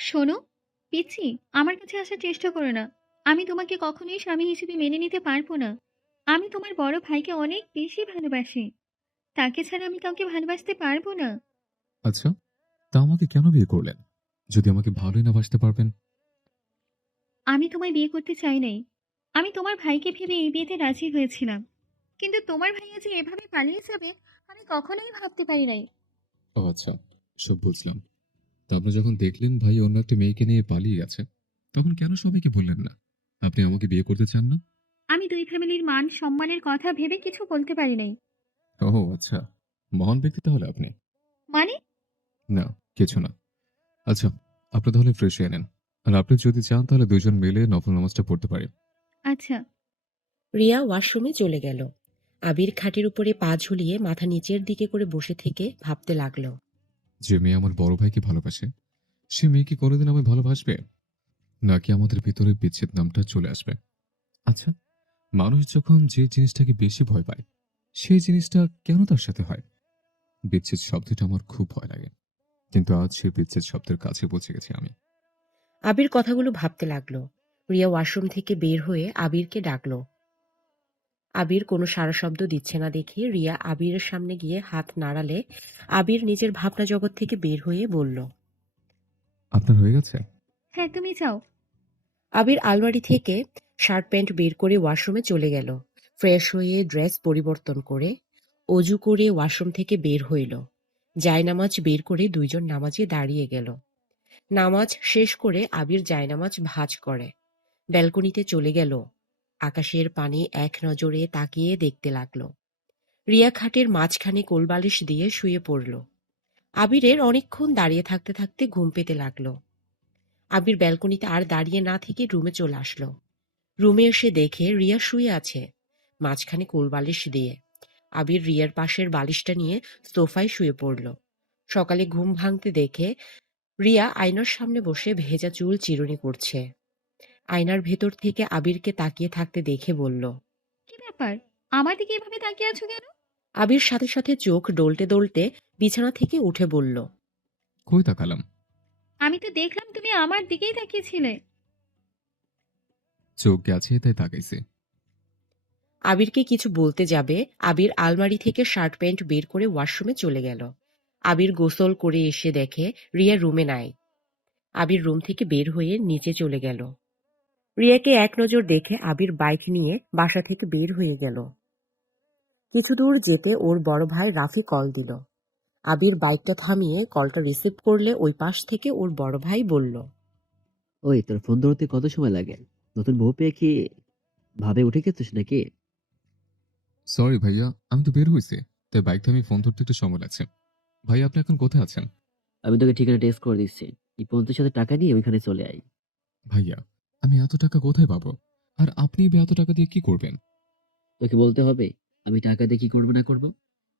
শোনো, পিচ্ছি, আমার কাছে আসার চেষ্টা করো না। আমি তোমাকে কখনোই স্বামী হিসেবে মেনে নিতে পারবো না। আমি তোমার বড় ভাইকে অনেক বেশি ভালোবাসি। তাকে ছাড়া আমি কাউকে ভালোবাসতে পারবো না। আচ্ছা, তা আমাকে কেন বিয়ে করলেন? যদি আমাকে ভালোই না বাসতে পারবেন? আমি তোমায় বিয়ে করতে চাই নাই। আমি তোমার ভাইকে ভেবে এই বিয়েতে রাজি হয়েছিলাম। কিন্তু তোমার ভাইয়া যে এভাবে পালিয়ে যাবে, আমি কখনোই ভাবতে পারি নাই। ও আচ্ছা, সব বুঝলাম। তা আপনি যখন দেখলেন ভাই অন্য একটা মেয়েকে নিয়ে পালিয়ে গেছে, তখন কেন সবাইকে বললেন না আপনি আমাকে বিয়ে করতে চান না? আমি দুই ফ্যামিলির মান সম্মানের কথা ভেবে কিছু বলতে পারি নাই। ও আচ্ছা, মহান ব্যক্তি তাহলে আপনি। মানে? না, কিছু না। আচ্ছা, আপনি তাহলে ফ্রেশ হয়ে নেন। আর আপনি যদি চান তাহলে দুইজন মিলে নফল নামাজটা পড়তে পারি। আচ্ছা। রিয়া ওয়াশরুমে চলে গেল। আবির খাটের উপরে পা ঝুলিয়ে মাথা নিচের দিকে করে বসে থেকে ভাবতে লাগলো। যে মেয়ে আমার বড় ভাইকে ভালোবাসে, সে মেয়ে কি কোনোদিন আমায় ভালোবাসবে? নাকি আমাদের ভিতরে বিচ্ছেদ নামটা চলে আসবে? আচ্ছা, মানুষ যখন যে জিনিসটাকে বেশি ভয় পায়, সেই জিনিসটা কেন তার সাথে হয়? বিচ্ছেদ শব্দটা আমার খুব ভয় লাগে। কিন্তু আজ সেই বিচ্ছেদ শব্দের কাছে পৌঁছে গেছি আমি। আবির কথাগুলো ভাবতে লাগলো। রিয়া ওয়াশরুম থেকে বের হয়ে আবিরকে ডাকলো। আবির কোনো সাড়া শব্দ দিচ্ছে না দেখে রিয়া আবিরের সামনে গিয়ে হাত নাড়ালে আবির নিজের ভাবনা জগৎ থেকে বের হয়ে বলল। আপনার হয়ে গেছে? হ্যাঁ, তুমি যাও। আবির আলমারি থেকে শার্ট প্যান্ট বের করে ওয়াশরুমে চলে গেল। ফ্রেশ হয়ে ড্রেস পরিবর্তন করে অজু করে ওয়াশরুম থেকে বের হইল। জায়নামাজ বের করে দুইজন নামাজে দাঁড়িয়ে গেল। নামাজ শেষ করে আবির জায়নামাজ ভাঁজ করে ব্যালকনিতে চলে গেল। আকাশের পানে এক নজরে তাকিয়ে দেখতে লাগলো। রিয়া খাটের মাঝখানে কোলবালিশ দিয়ে শুয়ে পড়ল। আবিরের অনেকক্ষণ দাঁড়িয়ে থাকতে থাকতে ঘুম পেতে লাগলো। আবির ব্যালকনিতে আর দাঁড়িয়ে না থেকে রুমে চলে আসলো। রুমে এসে দেখে রিয়া শুয়ে আছে মাঝখানে কোলবালিশ দিয়ে। আবির রিয়ার পাশের বালিশটা নিয়ে সোফায় শুয়ে পড়ল। সকালে ঘুম ভাঙতে দেখে রিয়া আয়নার সামনে বসে ভেজা চুল চিরুনি করছে। আয়নার ভেতর থেকে আবিরকে তাকিয়ে থাকতে দেখে বলল। কি ব্যাপার? আমার দিকে এভাবে তাকিয়ে আছো কেন? আবির সাথে সাথে চোখ ডলতে ডলতে বিছানা থেকে উঠে বলল। কই তাকালাম? আমি তো দেখলাম তুমি আমার দিকেই তাকিয়েছিলে। চোখ গেছে তাই তাকাইছি। আবিরকে কিছু বলতে যাবে আবির আলমারি থেকে শার্ট প্যান্ট বের করে ওয়াশরুমে চলে গেল। আবির গোসল করে এসে দেখে রিয়া রুমে নাই। আবির রুম থেকে বের হয়ে নিচে চলে গেল। রিয়াকে এক নজর দেখে আবির বাইক নিয়ে বাসা থেকে বের হয়ে গেল। কিছু দূর যেতে ওর বড় ভাই রাফি কল দিল। আবির বাইকটা থামিয়ে কলটা রিসিভ করলে ওই পাশ থেকে ওর বড় ভাই বলল। ওই তোর ফোন ধরতে কত সময় লাগে? নতুন বউ পেয়ে কি ভাবে উঠে গেছিস নাকি? সরি ভাইয়া, আমি তো বের হইছি, তাই বাইক থামিয়ে ফোন ধরতে একটু সময় লাগছে। ভাইয়া আপনি এখন কোথায় আছেন? আমি তোকে ঠিকানা টেক্সট করে দিচ্ছি। এই 50,000 টাকা নিয়ে ওইখানে চলে আয়। ভাইয়া, আমি এত টাকা কোথায় পাবো? আর আপনি বা এত টাকা দিয়ে কি করবেন? তোকে বলতে হবে আমি টাকা দিয়ে কি করবো না করবো?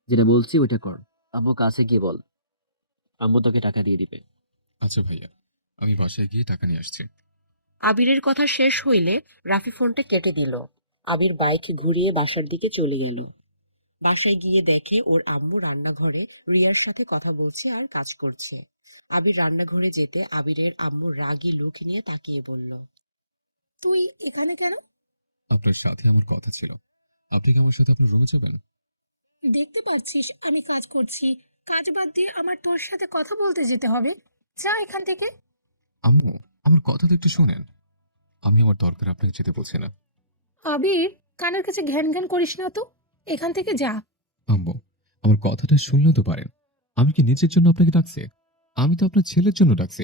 যেটা বলছি ওইটা কর। আম্মু কাছে গিয়ে বল, আম্মু তোকে টাকা দিয়ে দিবে। আচ্ছা ভাইয়া, আমি বাসায় গিয়ে টাকা নিয়ে আসছি। আবিরের কথা শেষ হইলে রাফি ফোনটা কেটে দিল। আবির বাইক ঘুরিয়ে বাসার দিকে চলে গেল। বাসায় গিয়ে দেখে ওর আম্মু রান্নাঘরে রিয়ার সাথে কথা বলছে আর কাজ করছে। আবির রান্নাঘরে যেতে আবিরের আম্মু রাগী লুক নিয়ে তাকিয়ে বলল। তুই এখানে কেন? আপনার সাথে আমার কথা ছিল। আপনি কি আমার সাথে আপনার রুমে যাবেন? দেখতে পাচ্ছিস আমি কাজ করছি। কাজ বাদ দিয়ে আমার তোর সাথে কথা বলতে যেতে হবে? যা এখান থেকে। আম্মু, আমার কথা তো একটু শোনেন। আমি আমার দরকার আপনাকে যেতে বলছি না। আবির, কানের কাছে ঘ্যান ঘ্যান করিস না তো। এখান থেকে যা। আম্মু, আমার কথাটা শুনলেও তো পারেন। আমি কি নিজের জন্য আপনাকে ডাকছি? আমি তো আপনার ছেলের জন্য ডাকছি।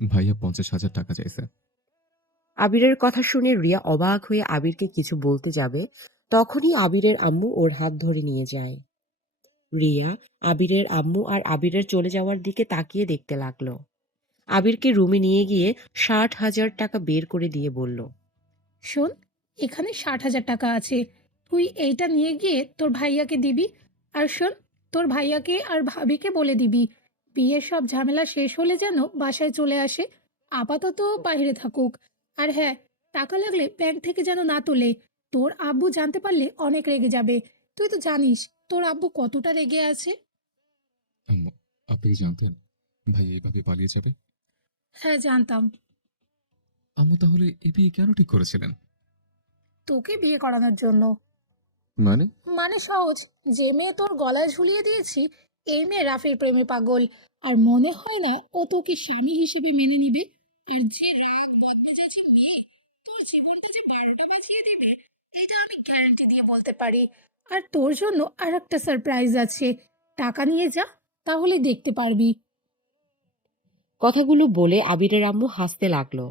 ভাইয়া 50,000 টাকা চাইছে। আবিরের কথা শুনে রিয়া অবাক হয়ে আবিরকে কিছু বলতে যাবে, তখনই আবিরের আম্মু ওর হাত ধরে নিয়ে যায়। রিয়া আবিরের আম্মু আর আবিরের চলে যাওয়ার দিকে তাকিয়ে দেখতে লাগলো। আবিরকে রুমে নিয়ে গিয়ে 60,000 টাকা বের করে দিয়ে বলল। শোন, এখানে 60,000 টাকা আছে। তুই এইটা নিয়ে গিয়ে তোর ভাইয়াকে দিবি। আর শোন, তোর ভাইয়াকে আর ভাবিকে বলে দিবি বিয়ের সব ঝামেলা শেষ হলে যেন বাসায় চলে আসে। আপাতত বাইরে থাকুক। আর হ্যাঁ, টাকা লাগলে ব্যাংক থেকে যেন না তোলে। তোর আব্বু জানতে পারলে অনেক রেগে যাবে। তুই তো জানিস তোর আব্বু কতটা রেগে আছে। আম্মু, আপনি কি জানতেন ভাই এইভাবে পালিয়ে যাবে? হ্যাঁ, জানতাম। আম্মু তাহলে এই বিয়ে কেন ঠিক করেছিলেন? তোকে বিয়ে করানোর জন্য। মানে? মানে সহজ, যে মেয়ে তোর গলায় ঝুলিয়ে দিয়েছি, এই মেয়ে রাফির প্রেমে পাগল। আর মনে হয় না ও তোকে স্বামী হিসেবে মেনে নিবে। আর যে রাগ বদমেজাজি মেয়ে তোর জীবনটা যে 12টা বাজিয়ে দেবে, এটা আমি গ্যারান্টি দিয়ে বলতে পারি। আর তোর জন্য আর একটা সারপ্রাইজ আছে। টাকা নিয়ে যা, তাহলে দেখতে পারবি। কথাগুলো বলে আবিরের আম্মু হাসতে লাগলো।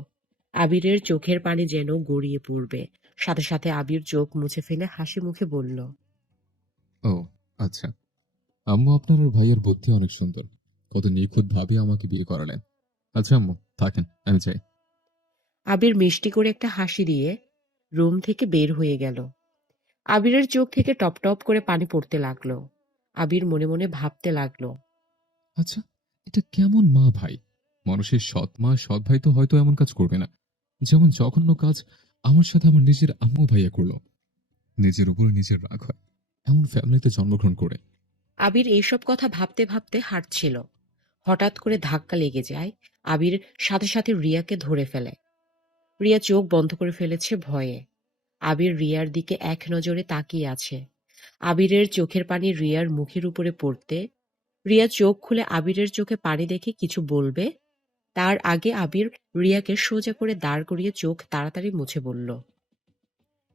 আবিরের চোখের পানি যেন গড়িয়ে পড়বে। সাথে সাথে আবির চোখ মুছে ফেলে হাসি মুখে বলল, ও আচ্ছা। আম্মু আপনার ওর ভাইয়ের বুদ্ধি অনেক সুন্দর। কত নিখুঁত ভাবে আমাকে বিয়ে করালেন। আচ্ছা আম্মু থাকেন, আমি যাই। আবির মিষ্টি করে একটা হাসি দিয়ে রুম থেকে বের হয়ে গেল। আবিরের চোখ থেকে টপ টপ করে পানি পড়তে লাগলো। আবির মনে মনে ভাবতে লাগলো, আচ্ছা, এটা কেমন মা ভাই? মানুষের সৎ মা সৎ ভাই তো হয়তো এমন কাজ করবে না। যেমন জঘন্য কাজ আমার সাথে আমার নিজের আম্মু ভাইয়া করলো। নিজের উপরে নিজের রাগ হয় এমন ফ্যামিলিতে জন্মগ্রহণ করে। আবির এইসব কথা ভাবতে ভাবতে হাঁটছিল। হঠাৎ করে ধাক্কা লেগে যায়। আবির সাথে সাথে রিয়াকে ধরে ফেলে। রিয়া চোখ বন্ধ করে ফেলেছে ভয়ে। আবির রিয়ার দিকে এক নজরে তাকিয়ে আছে। আবিরের চোখের পানি রিয়ার মুখের উপরে পড়তে রিয়া চোখ খুলে আবিরের চোখে পানি দেখে কিছু বলবে, তার আগে আবির রিয়াকে সোজা করে দাঁড় করিয়ে চোখ তাড়াতাড়ি মুছে বলল,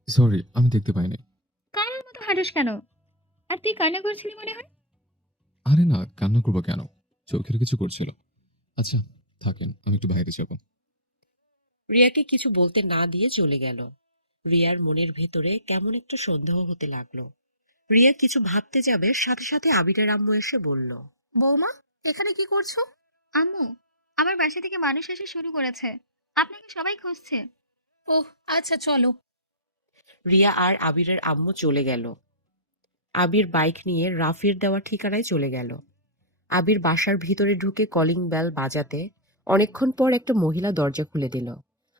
সরি, আমি দেখতে পাইনি। কানের মতো হাঁটিস কেন? আর তুই কান্না করছিলি মনে হয়। আরে না, কান্না করবো কেন? চোখের কিছু করছিল। আচ্ছা থাকেন, আমি একটু বাইরে যাব। রিয়াকে কিছু বলতে না দিয়ে চলে গেল। রিয়ার মনের ভেতরে কেমন একটা সন্দেহ হতে লাগলো। রিয়া কিছু ভাবতে যাবে, সাথে সাথে আবিরের আম্মু এসে বলল, বৌমা, এখানে কি করছো? আম্মু, আমার বাসা থেকে মানুষ এসে শুরু করেছে। আপনাকে সবাই খুঁজছে। ওহ, আচ্ছা চলো। রিয়া আর আবিরের আম্মু চলে গেল। আবির বাইক নিয়ে রাফির দেওয়া ঠিকানায় চলে গেল। আবির বাসার ভিতরে ঢুকে কলিং বেল বাজাতে অনেকক্ষণ পর একটা মহিলা দরজা খুলে দিল।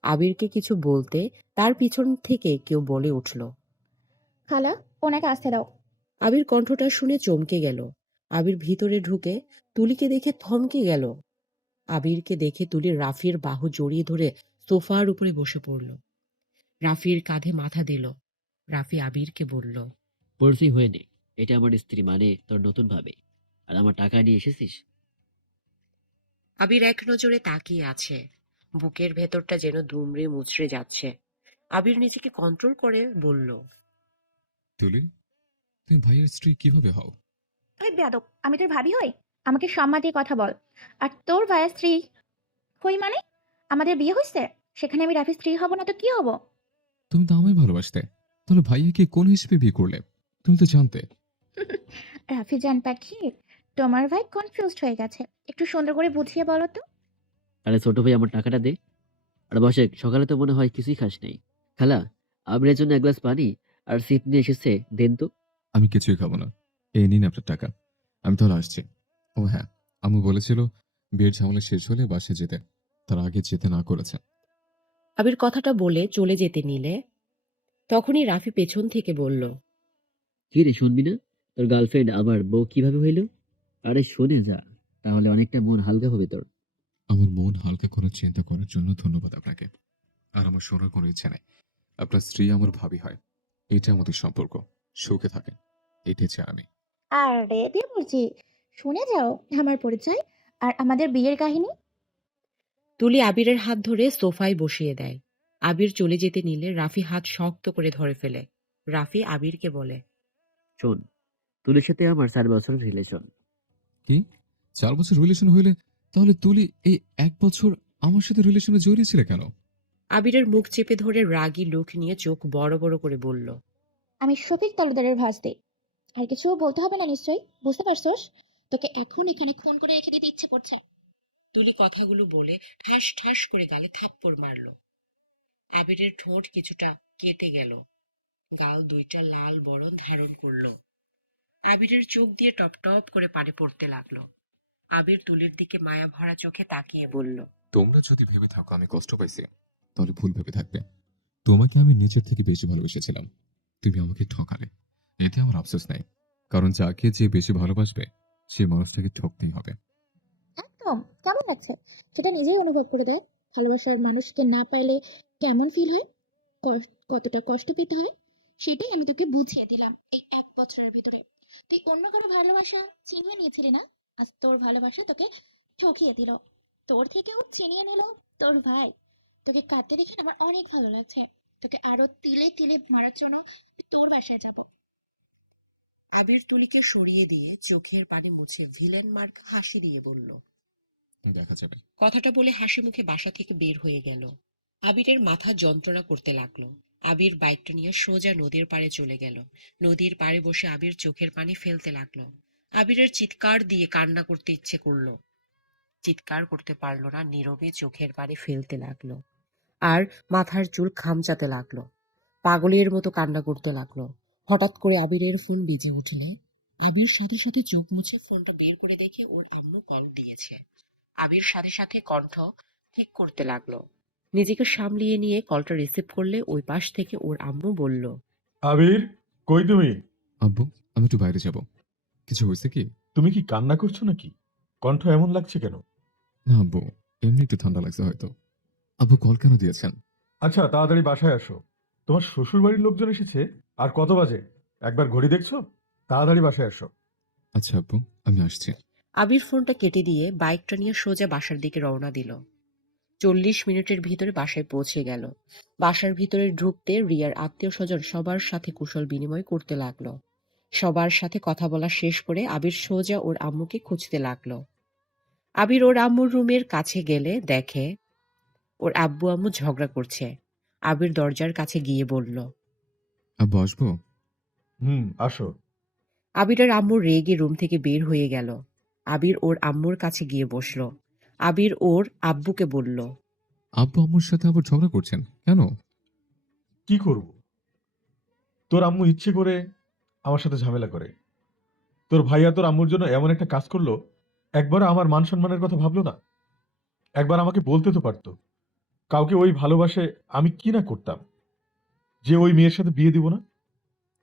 আবিরকে কিছু বলতে তার পিছন থেকে কেউ বলে উঠল, খালা, ওনাকে আসতে দাও। আবির কণ্ঠটা শুনে চমকে গেল। আবির ভিতরে ঢুকে তুলিকে দেখে থমকে গেল। আবিরকে দেখে তুলি রাফির বাহু জড়িয়ে ধরে সোফার উপরে বসে পড়ল। রাফির কাঁধে মাথা দিল। রাফি আবিরকে বলল, পড়ছি হয়ে নে। এটা আমার স্ত্রী, মানে তোর নতুন ভাবে। আর আমার টাকা নিয়ে এসেছিস। আবির এক নজরে তাকিয়ে আছে। বুকের ভেতরটা যেন দুমড়ে মুচড়ে যাচ্ছে। আবির নিজেকে কন্ট্রোল করে বলল, তুলি, তুমি ভাইয়ের স্ত্রী কিভাবে হও? ওই বেয়াদব, আমি তোর ভাবি হই? আমাকে সম্মান দিয়ে কথা বল। আর তোর ভাইয়ের স্ত্রী হই মানে? আমাদের বিয়ে হয়েছে, সেখানে আমি রাফির স্ত্রী হব না তো কি হব? তুমি তো আমায় ভালোবাসতে, তাহলে ভাইয়াকে কোন হিসেবে বিয়ে করলে? তুমি তো জানতে। রাফি জান পাখি, তোমার ভাই কনফিউজড হয়ে গেছে। একটু সুন্দর করে বুঝিয়ে বলো তো। আরে ছোট ভাই, আমার টাকাটা দে। আর বসে, সকালে তো মনে হয় কিছুই খাস নাই। খালা, আবিরের জন্য এক গ্লাস পানি আর সিপ নিয়ে এসেছে, দেন তো। আমি কিছুই খাবো না। এই নিন আপনার টাকা। আমি তাহলে আসছি। ও হ্যাঁ, আম্মু বলেছিল বিয়ের ঝামেলা শেষ হলে বাসে যেতে। তার আগে যেতে না করেছে। আবির কথাটা বলে চলে যেতে নিলে তখনই রাফি পেছন থেকে বলল, কি রে, শুনবি না? তোর গার্লফ্রেন্ড আমার বউ কিভাবে হইল? আরে শুনে যা, তাহলে অনেকটা মন হালকা হবে তোর। আমার মন হালকা করার চিন্তা করার জন্য ধন্যবাদ আপনাকে। আর আমার শোনার কোনো ইচ্ছা নাই। আপনার স্ত্রী আমার ভাবি হয়, এটা আমাদের সম্পর্ক। সুখে থাকেন, এটাই চাই আমি। আরে দেবজি, শুনে যাও আমার পরিচয় আর আমাদের বিয়ের কাহিনী। তুলি আবিরের হাত ধরে সোফায় বসিয়ে দেয়। আবির চলে যেতে নিলে রাফি হাত শক্ত করে ধরে ফেলে। রাফি আবিরকে বলে, শোন, তুলির সাথে আমার 4 বছরের রিলেশন। কি? 4 বছর রিলেশন হইলে তাহলে তুলি এই 1 বছর আমার সাথে রিলেশনে জড়িয়েছিল কেন? আবিরের মুখ চেপে ধরে রাগী লুক নিয়ে চোখ বড় বড় করে বলল, আমি শফিক তালুকদারের ভাস্তি। আর কিছু বলতে হবে না নিশ্চয়ই, বুঝতে পারছোস? তোকে এখন এখানে খুন করে রেখে দিতে ইচ্ছে করছে। তুলি কথাগুলো বলে ঠাস ঠাস করে গালে থাপ্পড় মারল। আবিরের ঠোঁট কিছুটা কেটে গেল। গাল দুইটা লাল বরণ ধারণ করল। আবিরের চোখ দিয়ে টপ টপ করে পানি পড়তে লাগলো। আবির তুলির দিকে মায়া ভরা চোখে তাকিয়ে বলল, তোমরা যদি ভেবে থাকো আমি কষ্ট পাইছি, তাহলে ভুল ভেবে থাকবে। তোমাকে আমি নিজের থেকে বেশি ভালোবেসেছিলাম। তুমি আমাকে ঠকালে। এতে আমার আফসোস নাই, কারণ যাকে যে বেশি ভালোবাসবে সে মানুষটাকে ঠকতেই হবে। একদম। কেমন লাগছে সেটা নিজেই অনুভব করে দেখ। ভালোবাসার মানুষকে না পাইলে কেমন ফিল হয়, কতটা কষ্ট পেতে হয়, সেটাই আমি তোকে বুঝিয়ে দিলাম এই 1 বছরের ভিতরে। তুই অন্য কারো ভালোবাসা ছিনিয়ে নিয়েছিলি না, আজ তোর ভালোবাসা তোকে ঠকিয়ে দিল। তোর থেকেও ছিনিয়ে নিল তোর ভাই। তোকে কাঁদতে দেখে না আমার অনেক ভালো লাগছে। তোকে আরো তিলে তিলে মারার জন্য আমি তোর বাসায় যাব। আবির তুলিকে সরিয়ে দিয়ে চোখের পানি মুছে ভিলেন মার্ক হাসি দিয়ে বলল। দেখা যাবে। কথাটা বলে হাসি মুখে বাসা থেকে বের হয়ে গেল। আবিরের মাথা যন্ত্রণা করতে লাগলো। আবির বাইকটা নিয়ে সোজা নদীর পাড়ে চলে গেল। নদীর পাড়ে বসে আবির চোখের পানি ফেলতে লাগলো। আবিরের চিৎকার দিয়ে কান্না করতে ইচ্ছে করলো, চিৎকার করতে পারলো না, নীরবে চোখের পানি ফেলতে লাগলো আর মাথার চুল খামচাতে লাগলো। পাগলের মতো কান্না করতে লাগলো। হঠাৎ করে আবিরের ফোন বেজে উঠলে আবির সাথে সাথে চোখ মুছে ফোনটা বের করে দেখে ওর আম্মু কল দিয়েছে। আবির সাথে সাথে কণ্ঠ ঠিক করতে লাগলো। নিজেকে সামলিয়ে নিয়ে কলটা রিসিভ করলে ওই পাশ থেকে ওর আম্মু বলল। আবির, কই তুমি? আব্বু, আমি একটু বাইরে যাব। কিছু হয়েছে কি? তুমি কি কান্না করছো নাকি? কণ্ঠ এমন লাগছে কেন? না আব্বু, এমনি একটু ঠান্ডা লাগছে হয়তো। আব্বু কল কেন দিয়েছেন? আচ্ছা, তাড়াতাড়ি বাসায় আসো। তোমার শ্বশুর বাড়ির লোকজন এসেছে। আর কত বাজে? একবার ঘড়ি দেখছো? তাড়াতাড়ি বাসায় আসো। আচ্ছা আব্বু, আমি আসছি। আবির ফোনটা কেটে দিয়ে বাইকটা নিয়ে সোজা বাসার দিকে রওনা দিল। 40 মিনিটের ভিতরে বাসায় পৌঁছে গেল। বাসার ভিতরে ঢুকতে রিয়ার আত্মীয় স্বজন সবার সাথে কুশল বিনিময় করতে লাগলো। সবার সাথে কথা বলা শেষ করে আবির সোজা ওর আম্মুকে খুঁজতে লাগলো। আবির ওর আম্মুর রুমের কাছে গেলে দেখে ওর আব্বু আম্মু ঝগড়া করছে। আবির দরজার কাছে গিয়ে বলল। আব্বু আসবো? আসো। আবিরের আম্মু রেগে রুম থেকে বের হয়ে গেল। আবির ওর আম্মুর কাছে গিয়ে বসলো। আবির ওর আব্বুকে বলল। আব্বু আম্মুর সাথে আবার ঝগড়া করছেন কেন? কি করব? তোর আম্মু ইচ্ছে করে আমার সাথে ঝামেলা করে। তোর ভাইয়া তোর আম্মুর জন্য এমন একটা কাজ করলো, একবার আমার মান সম্মানের কথা ভাবলো না। একবার আমাকে বলতে তো পারতো। কাউকে ওই ভালোবাসে আমি কি না করতাম, যে ওই মেয়ের সাথে বিয়ে দিব না।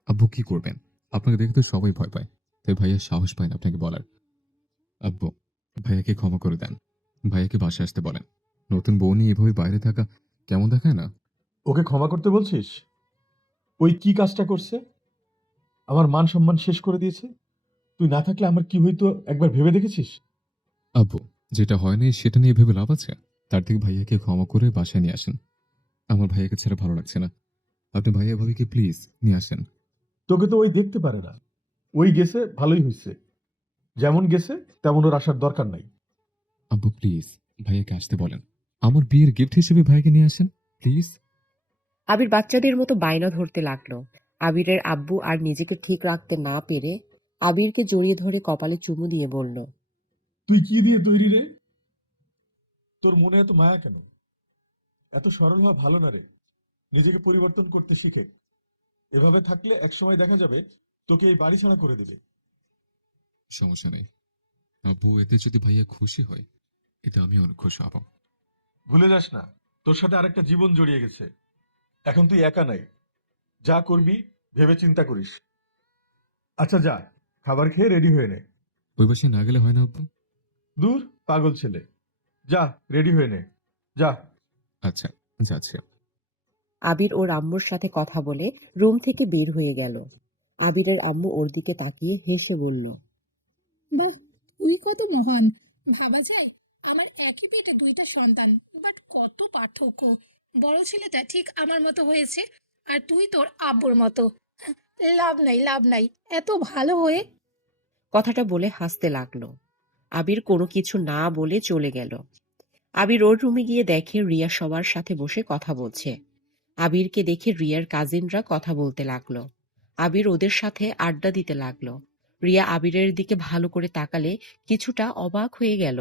আব্বু কি করবেন? আপনাকে দেখে তো সবাই ভয় পায়, তাই ভাইয়া সাহস পায় না আপনাকে বলার। আব্বু, ভাইয়াকে ক্ষমা করে দেন। ভাইয়াকে বাসায় আসতে বলেন। নতুন বউ নিয়ে এভাবে বাইরে থাকা কেমন দেখায় না? ওকে ক্ষমা করতে বলছিস? ওই কি কাজটা করছে? আমার মান সম্মান শেষ করে দিয়েছে। তুই না থাকলে আমার কি হইতো একবার ভেবে দেখেছিস? আব্বু, যেটা হয়নি সেটা নিয়ে ভেবে লাভ আছে? তার থেকে ভাইয়াকে ক্ষমা করে বাসায় নিয়ে আসেন। আমার ভাইয়াকে ছাড়া ভালো লাগছে না। আপনি ভাইয়া ভাবিকে প্লিজ নিয়ে আসেন। তোকে তো ওই দেখতে পারে না। ওই গেছে, ভালোই হয়েছে। যেমন গেছে তেমন ওর আসার দরকার নাই। আব্বু প্লিজ ভাইয়াকে আসতে বলেন। আমার বিয়ের গিফট হিসেবে ভাইকে নিয়ে আসেন প্লিজ। আবির বাচ্চাদের মতো বায়না ধরতে লাগলো। আবিরের আব্বু আর নিজেকে ঠিক রাখতে না পেরে আবিরকে জড়িয়ে ধরে কপালে চুমু দিয়ে বলল। তুই কি দিয়ে তৈরি রে? তোর মনে এত মায়া কেন? এত সরল হওয়া ভালো না রে। নিজেকে পরিবর্তন করতে শিখে। এভাবে থাকলে একসময় দেখা যাবে তোকে এই বাড়ি ছাড়া করে দেবে। সমস্যা নেই আব্বু, এতে যদি ভাইয়া খুশি হয় এতে আমি অনেক খুশি হব। ভুলে যাস না, তোর সাথে আরেকটা জীবন জড়িয়ে গেছে। এখন তুই একা নাই। যা করবি ভেবে চিন্তা করিস। আচ্ছা যা, খাবার খেয়ে রেডি হয়ে নে। ওই বাসায় না গেলে হয় না আব্বু? দূর পাগল ছেলে, যা রেডি হয়ে নে, যা। আচ্ছা, যাচ্ছি। আবির ওর আম্মুর সাথে কথা বলে রুম থেকে বের হয়ে গেল। আবিরের আম্মু ওর দিকে তাকিয়ে হেসে বলল। বাহ, তুই কত মহান! ভাবা যায় আমার একই পেটে 2টা সন্তান, বাট কত পার্থক্য। বড় ছেলেটা ঠিক আমার মতো হয়েছে, আর তুই তোর আব্বুর মতো। লাভ নাই, লাভ নাই, এত ভালো হয়ে। কথাটা বলে হাসতে লাগলো। আবির কোনো কিছু না বলে চলে গেল। আবির ওর রুমে গিয়ে দেখে রিয়া সবার সাথে বসে কথা বলছে। আবিরকে দেখে রিয়ার কাজিনরা কথা বলতে লাগলো। আবির ওদের সাথে আড্ডা দিতে লাগলো। রিয়া আবিরের দিকে ভালো করে তাকালে কিছুটা অবাক হয়ে গেল।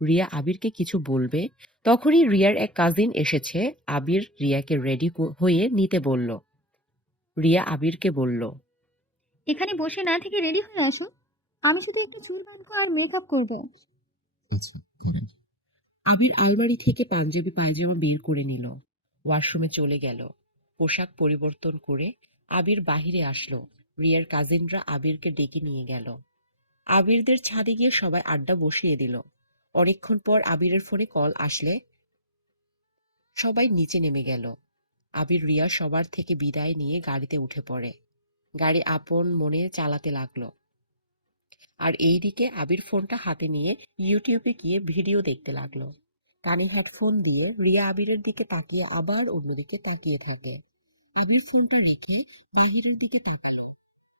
রিয়া আবিরকে কিছু বলবে, তখনই রিয়ার এক কাজিন এসেছে। আবির রিয়াকে রেডি হয়ে নিতে বলল। রিয়া আবিরকে বলল। এখানে বসে না থেকে রেডি হয়ে আসো। আমি শুধু একটু চুল বাঁধবো আর মেকআপ করবো। আচ্ছা করেন। আবির আলমারি থেকে পাঞ্জাবি পায়জামা বের করে নিল। ওয়াশরুমে চলে গেল। পোশাক পরিবর্তন করে আবির বাহিরে আসলো। রিয়ার কাজিনরা আবিরকে ডেকে নিয়ে গেল। আবিরদের ছাদে গিয়ে সবাই আড্ডা বসিয়ে দিল। অনেকক্ষণ পর আবিরের ফোনে কল আসলে সবাই নিচে নেমে গেল। আবির রিয়া সবার থেকে বিদায় নিয়ে গাড়িতে উঠে পড়ে। গাড়ি আপন মনে চালাতে লাগলো। আর এইদিকে আবির ফোনটা হাতে নিয়ে ইউটিউবে গিয়ে ভিডিও দেখতে লাগলো। কানে হেডফোন দিয়ে রিয়া আবিরের দিকে তাকিয়ে আবার অন্যদিকে তাকিয়ে থাকে। আবির ফোনটা রেখে বাহিরের দিকে তাকালো।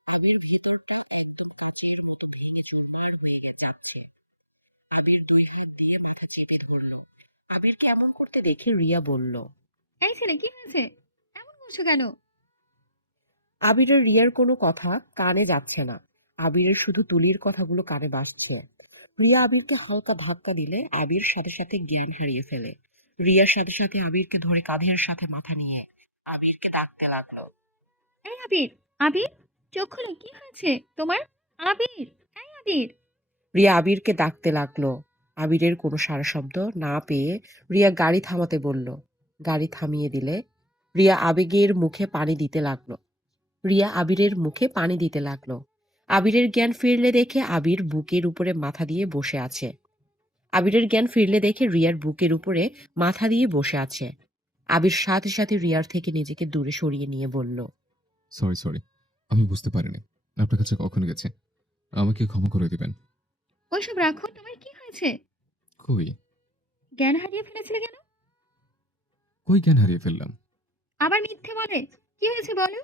আবির ভেতরটা একদম কাচের মতো ভেঙে চুরমার হয়ে যাচ্ছে। আবির দুই হাত দিয়ে মাথা চেপে ধরলো। আবিরকে এমন করতে দেখে রিয়া বলল, এই ছেলে কি হয়েছে? এমন করছো কেন? আবিরের রিয়ার কোনো কথা কানে যাচ্ছে না। আবিরের শুধু তুলির কথাগুলো কানে বাজছে। রিয়া আবিরকে হালকা ধাক্কা দিলে আবির সাথে সাথে জ্ঞান হারিয়ে ফেলে। রিয়ার সাথে সাথে আবিরকে ধরে কাঁধের সাথে মাথা নিয়ে আবিরকে ডাকতে লাগলো। এই আবির, আবির, চোখ খোলো, কি হয়েছে তোমার? আবির, এই আবির। রিয়া আবিরকে ডাকতে লাগলো। আবিরের কোনো সাড়া শব্দ না পেয়ে রিয়া গাড়ি থামাতে বলল। গাড়ি থামিয়ে দিলে রিয়া আবেগের মুখে পানি দিতে লাগলো। রিয়া আবিরের মুখে পানি দিতে লাগলো। আবিরের জ্ঞান ফিরলে দেখে আবির বুকের উপরে মাথা দিয়ে বসে আছে। আবিরের জ্ঞান ফিরলে দেখে রিয়ার বুকের উপরে মাথা দিয়ে বসে আছে। আবির সাথে সাথে রিয়ার থেকে নিজেকে দূরে সরিয়ে নিয়ে বলল, সরি, আমি বুঝতে পারিনি আপনার কাছে কখন গেছে। আমাকে ক্ষমা করে দিবেন। ওইসব রাখো, তোমার কি হয়েছে? কই জ্ঞান হারিয়ে ফেলেছিলে কেন? কই জ্ঞান হারিয়ে ফেললাম? আবার মিথ্যে বলে। কি হয়েছে বলো?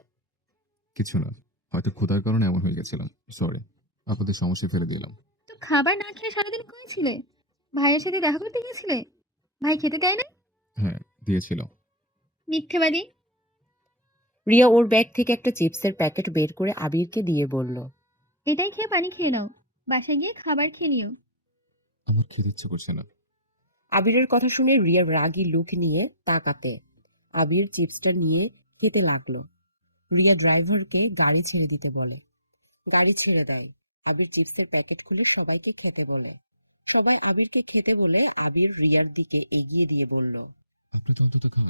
কিছু না, হয়তো ক্ষুধার কারণে এমন হয়ে গেছিলাম। সরি, আপনাদের সমস্যায় ফেলে দিলাম। তো খাবার না খেয়ে সারাদিন কই ছিলে? ভাইয়ের সাথে দেখা করতে গেছিলে? ভাই খেতে দেয় না? হ্যাঁ, দিয়েছিল। মিথ্যেবাদী। রিয়া ওর ব্যাগ থেকে একটা চিপসের প্যাকেট বের করে আবিরকে দিয়ে বলল, এটাই খেয়ে পানি খেয়ে নাও, বাসায় গিয়ে খাবার খেয়ে নিও। আমার খেতে ইচ্ছে করছে না। আবিরের কথা শুনে রিয়া রাগী লুক নিয়ে তাকাতে আবির চিপসটা নিয়ে খেতে লাগলো। রিয়া ড্রাইভারকে গাড়ি ছেড়ে দিতে বলে। গাড়ি ছেড়ে দেয়। আবির চিপসের প্যাকেট খুলে সবাইকে খেতে বলে। সবাই আবিরকে খেতে বলে আবির রিয়ার দিকে এগিয়ে দিয়ে বলল, আপনি তো অন্তত খান,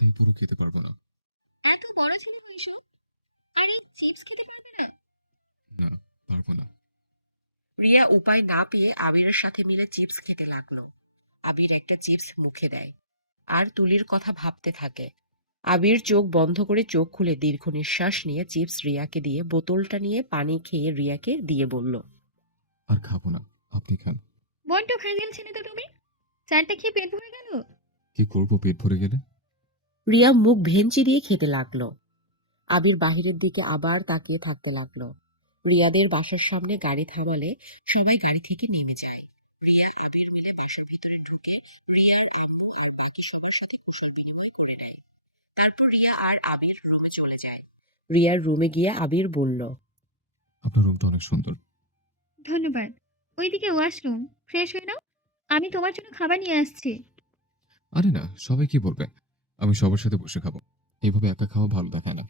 আমি পুরো খেতে পারবো না। এত বড় ছেলে হইছো আর এই চিপস খেতে পারবে না? না, পারবো না। রিয়া উপায় না পেয়ে আবিরের সাথে মিলে চিপস খেতে লাগলো। আবির একটা চিপস মুখে দেয় আর তুলির কথা ভাবতে থাকে। আবির চোখ বন্ধ করে চোখ খুলে দীর্ঘ নিঃশ্বাস নিয়ে চিপস রিয়াকে দিয়ে বোতলটা নিয়ে পানি খেয়ে রিয়াকে দিয়ে বলল, আর খাবো না, আপনি খান। বড্ড ফাজিল ছেলে তো তুমি। চারটা খেয়ে পেট ভরে গেল। কি করবো পেট ভরে গেলে? রিয়া মুখ ভেঙচি দিয়ে খেতে লাগলো। আবির বাহিরের দিকে আবার তাকিয়ে থাকতে লাগলো। রিয়াদের বাসার সামনে গাড়ি থামালে সবাই গাড়ি থেকে নেমে যায়। রিয়া আবির মিলে বাসার ভিতরে ঢুকে রিয়ার আব্বু আর বাকি সবার সাথে কুশল বিনিময় করে নেয়। তারপর রিয়া আর আবির রুমে চলে যায়। রিয়ার রুমে গিয়ে আবির বলল, আপনার রুমটা অনেক সুন্দর। ধন্যবাদ। ওইদিকে ওয়াশরুম, ফ্রেশ হয়ে নাও। আমি তোমার জন্য খাবার নিয়ে আসছি। আরে না, সবাই কি বলবে? আমি সবার সাথে বসে খাবো। এইভাবে একা খাওয়া ভালো দেখায় না।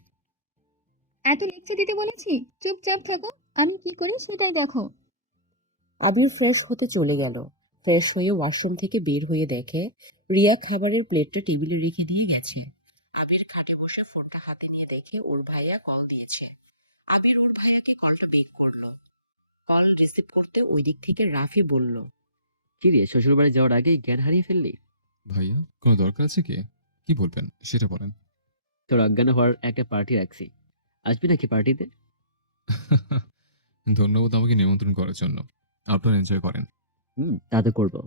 এত লেকচার দিতে বলেছি, চুপচাপ থাকো। আমি কি করি সেটাই দেখো। আবির ফ্রেশ হতে চলে গেল। ফ্রেশ হয়ে ওয়াশরুম থেকে বের হয়ে দেখে রিয়া খাবারের প্লেটটা টেবিলে রেখে দিয়ে গেছে। আবির খাটে বসে ফোনটা হাতে নিয়ে দেখে ওর ভাইয়া কল দিয়েছে। আবির ওর ভাইয়াকে কলটা বেক করলো। কল রিসিভ করতে ওই দিক থেকে রাফি বলল, কি রে, শ্বশুর বাড়ি যাওয়ার আগেই জ্ঞান হারিয়ে ফেললি? ভাইয়া, কোনো দরকার আছে কি? কি বলবেন সেটা বলেন। তোর অজ্ঞান হওয়ার একটা পার্টি রাখছি, আসবি নাকি পার্টিতে? ধন্যবাদ আমাকে নিমন্ত্রণ করার জন্য। আপনারা এনজয় করেন। তা তো করবো।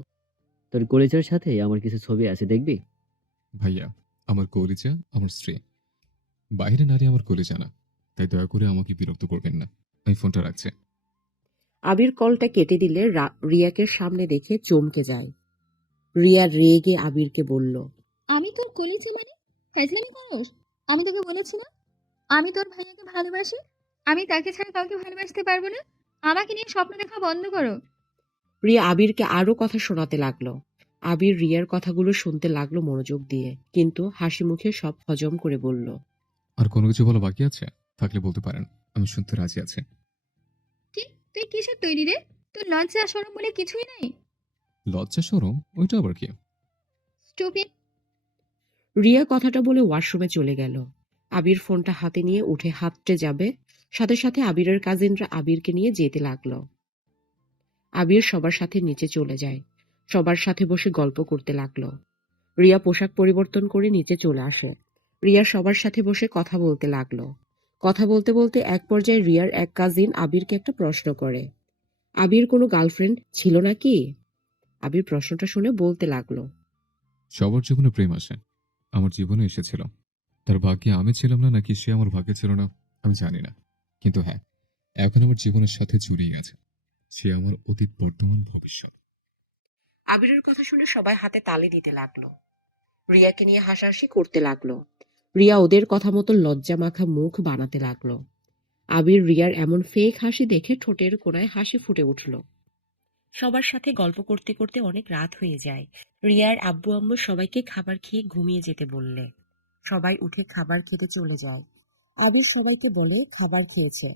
তোর কলেজের সাথে আমার কিছু ছবি আছে, দেখবি? ভাইয়া, আমার কলিজা আমার স্ত্রী। বাইরে নারী আমার কলিজা না, তাই দয়া করে আমাকে বিরক্ত করবেন না। আমি ফোনটা রাখছি। আবির কলটা কেটে দিলে রিয়াকে সামনে দেখে চমকে যায়। রিয়া রেগে আবিরকে বলল, আমি তোর কলিজা মানে ফাইজলামি করস? আমি তোকে বলেছি না আমি তোর ভাইয়াকে ভালোবাসি। আমি তাকে ছাড়া কাউকে ভালোবাসতে পারবো না। আমাকে নিয়ে স্বপ্ন দেখা বন্ধ করো। রিয়া আবিরকে আরো কথা শোনাতে লাগলো। আবির রিয়ার কথাগুলো শুনতে লাগলো মনোযোগ দিয়ে, কিন্তু হাসি মুখে সব হজম করে বলল, আর কোনো কিছু বলা বাকি আছে? থাকলে বলতে পারেন, আমি শুনতে রাজি আছি। কি? তুই কিসের তৈরি রে? তোর লজ্জা শরম বলে কিছুই নাই? লজ্জা শরম ওইটা আবার কি? স্টুপিড। রিয়া কথাটা বলে ওয়াশরুমে চলে গেল। আবির ফোনটা হাতে নিয়ে উঠে হাঁটতে যাবে, সাথে সাথে আবিরের কাজিনরা আবিরকে নিয়ে যেতে লাগলো। আবির সবার সাথে নিচে চলে যায়। সবার সাথে বসে গল্প করতে লাগলো। রিয়া পোশাক পরিবর্তন করে নিচে চলে আসে। রিয়া সবার সাথে বসে কথা বলতে লাগলো। কথা বলতে বলতে এক পর্যায়ে রিয়ার এক কাজিন আবিরকে একটা প্রশ্ন করে, আবির কোনো গার্লফ্রেন্ড ছিল নাকি? আবির প্রশ্নটা শুনে বলতে লাগলো, সবার জীবনে প্রেম আসে, আমার জীবনে এসেছিল। তার ভাগ্যে আমি ছিলাম না নাকি সে আমার ভাগ্যে ছিল না আমি জানি না, কিন্তু হ্যাঁ, এখন আমার জীবনের সাথে জড়িয়ে গেছে। সে আমার অতীত, বর্তমান, ভবিষ্যৎ। আবিরের কথা শুনে সবাই হাতে তালি দিতে লাগলো। রিয়াকে নিয়ে হাসাহাসি করতে লাগলো। রিয়া ওদের কথা মতো লজ্জা মাখা মুখ বানাতে লাগলো। আবির রিয়ার এমন ফেক হাসি দেখে ঠোঁটের কোণায় হাসি ফুটে উঠল। সবার সাথে গল্প করতে করতে অনেক রাত হয়ে যায়। রিয়ার আব্বু আম্মু সবাইকে খাবার খেয়ে ঘুমিয়ে যেতে বললে সবাই উঠে খাবার খেতে চলে যায়। আবির সবাইকে বলে খাবার খেয়েছে।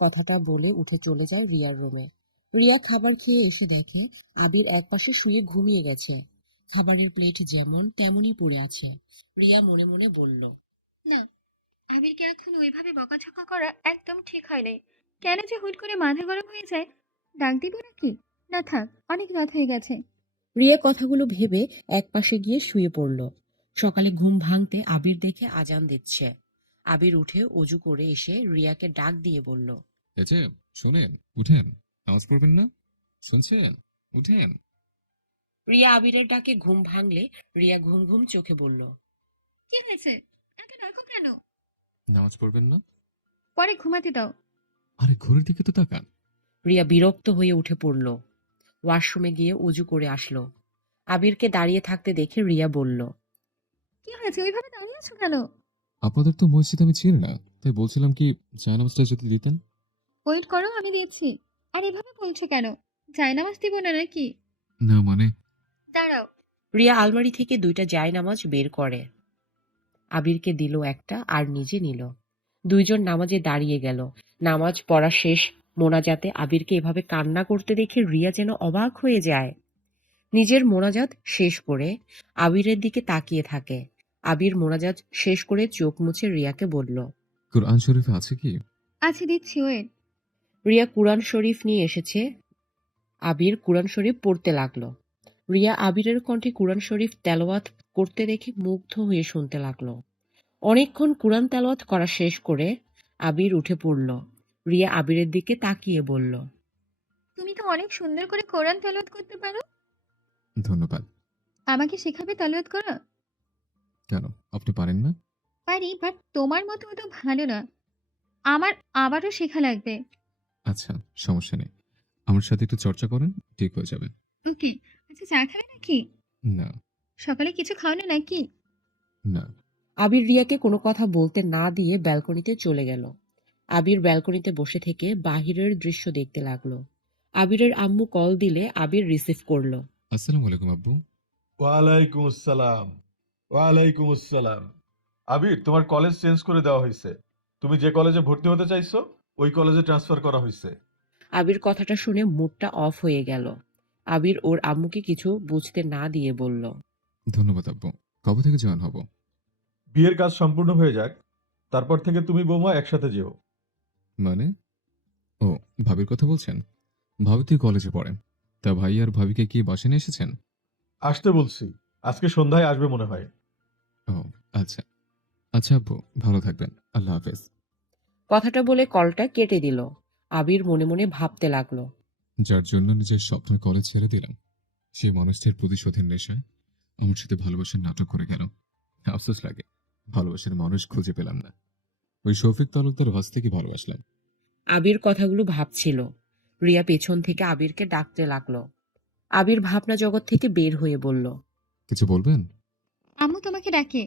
কথাটা বলে উঠে চলে যায় রিয়ার রুমে। রিয়া খাবার খেয়ে এসে দেখে আবির একপাশে শুয়ে ঘুমিয়ে গেছে। খাবারের প্লেট যেমন তেমনই পড়ে আছে। রিয়া মনে মনে বলল, না, আবিরকে এখন ওইভাবে বকাঝকা করা একদম ঠিক হয় নাই। কেন যে হুট করে মাথা গরম হয়ে যায়? ডাক দিব নাকি? না থাক, অনেক রাত হয়ে গেছে। রিয়া কথাগুলো ভেবে একপাশে গিয়ে শুয়ে পড়ল। সকালে ঘুম ভাঙতে আবির দেখে আজান দিচ্ছে। আবির উঠে অজু করে এসে রিয়াকে ডাক দিয়ে বলল, এই যে, শোনেন, উঠেন, নামাজ পড়বেন না? শুনছেন? উঠেন। রিয়া আবিরের ডাকে ঘুম ভাঙলে রিয়া ঘুম ঘুম চোখে বলল, কি হয়েছে? এত ডাকো কেন? নামাজ পড়বেন না? পরে ঘুমাতে দাও। আরে ঘড়ির দিকে তো তাকান। রিয়া বিরক্ত হয়ে উঠে পড়ল। ওয়াশরুমে গিয়ে অজু করে আসলো। আবিরকে দাঁড়িয়ে থাকতে দেখে রিয়া বলল, কি হয়েছে? ওইভাবে দাঁড়িয়ে আছো কেন? আপনাদের তো মসজিদ আমি চিনি না, তাই বলছিলাম কি জায়নামাজটা যদি দিতেন। ওয়েট করো, আমি দিচ্ছি। আর এভাবে বলছো কেন? জায়নামাজ দিব না নাকি? না মানে, দাঁড়াও। রিয়া আলমারি থেকে 2টা জায়নামাজ বের করে। আবিরকে দিল একটা আর নিজে নিল। দুইজন নামাজে দাঁড়িয়ে গেল। নামাজ পড়া শেষ। মোনাজাতে আবিরকে এভাবে কান্না করতে দেখে রিয়া যেন অবাক হয়ে যায়। নিজের মোনাজাত শেষ করে আবিরের দিকে তাকিয়ে থাকে। আবির মোনাজাত শেষ করে চোখ মুছে রিয়াকে বলল, কোরআন শরীফে আছে কি? আচ্ছা দিচ্ছি, ওয়েট। রিয়া কুরআন শরীফ নিয়ে এসেছে। আবির কুরআন শরীফ পড়তে লাগলো। রিয়া আবিরের কণ্ঠে কুরআন শরীফ তেলাওয়াত করতে দেখে মুগ্ধ হয়ে শুনতে লাগলো। অনেকক্ষণ কুরআন তেলাওয়াত করা শেষ করে আবির উঠে পড়ল। রিয়া আবিরের দিকে তাকিয়ে বলল, তুমি তো অনেক সুন্দর করে কোরআন তেলাওয়াত করতে পারো। ধন্যবাদ। আমাকে শেখাবে তেলাওয়াত করা? কেন, আপনি পারেন না? পারি, বাট তোমার মতো অত ভালো না। আমার আবারও শেখা লাগবে। আচ্ছা, সমস্যা নেই, আমার সাথে একটু চর্চা করেন, ঠিক হয়ে যাবে। ওকে। আচ্ছা, চা খাবে নাকি? না। সকালে কিছু খাও না নাকি? না। আবির রিয়াকে কোনো কথা বলতে না দিয়ে ব্যালকনিতে চলে গেল। আবির ব্যালকনিতে বসে থেকে বাহিরের দৃশ্য দেখতে লাগলো। আবিরের আম্মু কল দিলে আবির রিসিভ করলো। আসসালামু আলাইকুম আব্বু। ওয়ালাইকুম আসসালাম। ওয়ালাইকুম আসসালাম। আবির, তোমার কলেজ চেঞ্জ করে দেওয়া হয়েছে। তুমি যে কলেজে ভর্তি হতে চাইছো ওই কলেজে ট্রান্সফার করা হয়েছে। আবির কথাটা শুনে মুডটা অফ হয়ে গেল। আবির ওর আম্মুকে কিছু বুঝতে না দিয়ে বলল, ধন্যবাদ আব্বু। কবে থেকে জয়েন হব? বিয়ের কাজ সম্পূর্ণ হয়ে যাক, তারপর থেকে তুমি বৌমা একসাথে যেও। মানে? ও, ভাবির কথা বলছেন? ভাবি তুই কলেজে পড়ে। তা ভাই আর ভাবিকে কি বাসে নিয়ে এসেছেন? আসতে বলছি, আজকে সন্ধ্যায় আসবে মনে হয়। ও, আচ্ছা। আচ্ছা আব্বু, ভালো থাকবেন, আল্লাহ হাফেজ। কথাটা বলে কলটা কেটে দিল। আবির মনে মনে ভাবতে লাগলো, যার জন্য নিজের স্বপ্নের কলেজ ছেড়ে দিলাম, সেই মানুষটির প্রতিশোধের নেশায় আমার সাথে ভালোবাসার নাটক করে গেল। আফসোস লাগে, ভালোবাসার মানুষ খুঁজে পেলাম না। ওই শফিক তালুকদার ভাস থেকে ভালোবাসলাম। আবির কথাগুলো ভাবছিল। রিয়া পেছন থেকে আবিরকে ডাকতে লাগলো। আবির ভাবনা জগৎ থেকে বের হয়ে বলল, কিছু বলবেন? আম্মু তোমাকে ডাকে।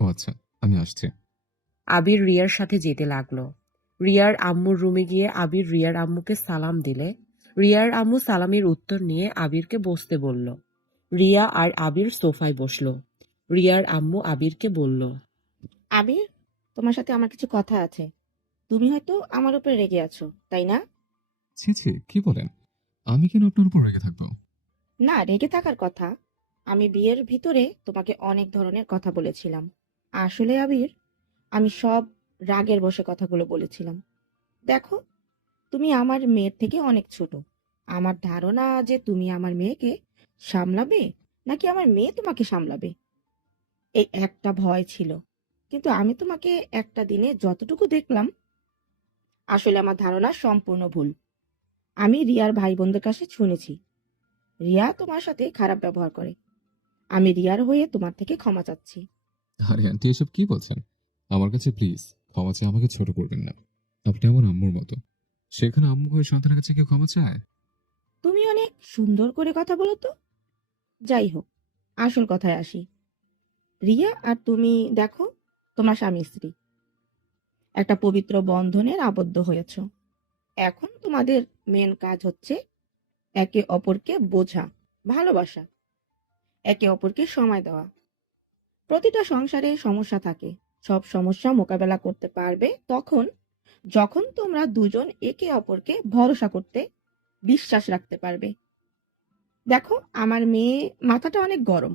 ও আচ্ছা, আমি আসছি। আবির রিয়ার সাথে যেতে লাগলো। রিয়ার আম্মুর রুমে গিয়ে আবির রিয়ার আম্মুকে সালাম দিলে রিয়ার আম্মু সালামের উত্তর নিয়ে আবিরকে বসতে বলল। রিয়া আর আবির সোফায় বসলো। রিয়ার আম্মু আবিরকে বলল, আবির, তোমার সাথে আমার কিছু কথা আছে। তুমি হয়তো আমার উপরে রেগে আছো, তাই না? ছি ছি, কি বলেন? আমি কেন আপনার উপর রেগে থাকবো? না, রেগে থাকার কথা। আমি বিয়ের ভিতরে তোমাকে অনেক ধরনের কথা বলেছিলাম। আসলে আবির, আমি সব রাগের বশে কথাগুলো বলেছিলাম। দেখো, তুমি আমার মেয়ের থেকে অনেক ছোট। আমার ধারণা যে তুমি আমার মেয়েকে সামলাবে নাকি আমার মেয়ে তোমাকে সামলাবে, এই একটা ভয় ছিল। কিন্তু আমি তোমাকে একটা দিনে যতটুকু দেখলাম, আসলে আমার ধারণা সম্পূর্ণ ভুল। আমি রিয়ার ভাই বোনদের কাছে শুনেছি রিয়া তোমার সাথে খারাপ ব্যবহার করে। আমি রিয়ার হয়ে তোমার থেকে ক্ষমা চাচ্ছি। আরে আন্টি, এসব কি বলছেন? আমার কাছে প্লিজ ক্ষমা চেয়ে আমাকে ছোট করবেন না। আপনি আমার আম্মুর মতো। সেখানে আম্মু হয়ে সন্তানের কাছে কেউ ক্ষমা চায়? তুমি অনেক সুন্দর করে কথা বলো তো। যাই হোক, আসল কথায় আসি। রিয়া আর তুমি দেখো, তোমরা স্বামী স্ত্রী একটা পবিত্র বন্ধনের আবদ্ধ হয়েছ। এখন তোমাদের মেন কাজ হচ্ছে একে অপরকে বোঝা, ভালোবাসা, একে অপরকে সময় দেওয়া। প্রতিটা সংসারে সমস্যা থাকে। সব সমস্যা মোকাবেলা করতে পারবে তখন যখন তোমরা দুজন একে অপরকে ভরসা করতে, বিশ্বাস রাখতে পারবে। দেখো, আমার মেয়ে মাথাটা অনেক গরম,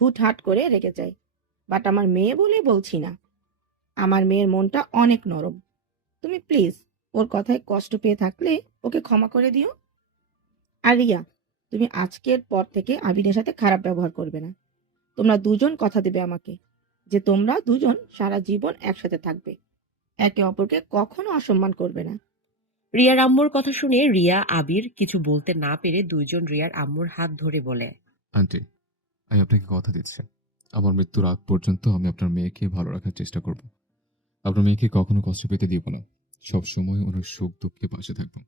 হুটহাট করে রেগে যায়। বাট আমার মেয়ে বলে বলছি না, আমার মেয়ের মনটা অনেক নরম। তুমি প্লিজ ওর কথায় কষ্ট পেয়ে থাকলে ওকে ক্ষমা করে দিও। আর রিয়া, তুমি আজকের পর থেকে আবিরের সাথে খারাপ ব্যবহার করবে না। তোমরা দুজন কথা দেবে আমাকে যে তোমরা দুজন সারা জীবন একসাথে থাকবে, একে অপরকে কখনো অসম্মান করবে না। রিয়ার আম্মুর কথা শুনে রিয়া আবির কিছু বলতে না পেরে দুইজন রিয়ার আম্মুর হাত ধরে বলে, আন্টি, আমি আপনাকে কথা দিচ্ছি, আমার মৃত্যুর আগ পর্যন্ত আমি আপনার মেয়েকে ভালো রাখার চেষ্টা করব। আপনার মেয়েকে কখনো কষ্ট পেতে দিব না। সব সময় ওনার সুখ দুঃখে পাশে থাকবো,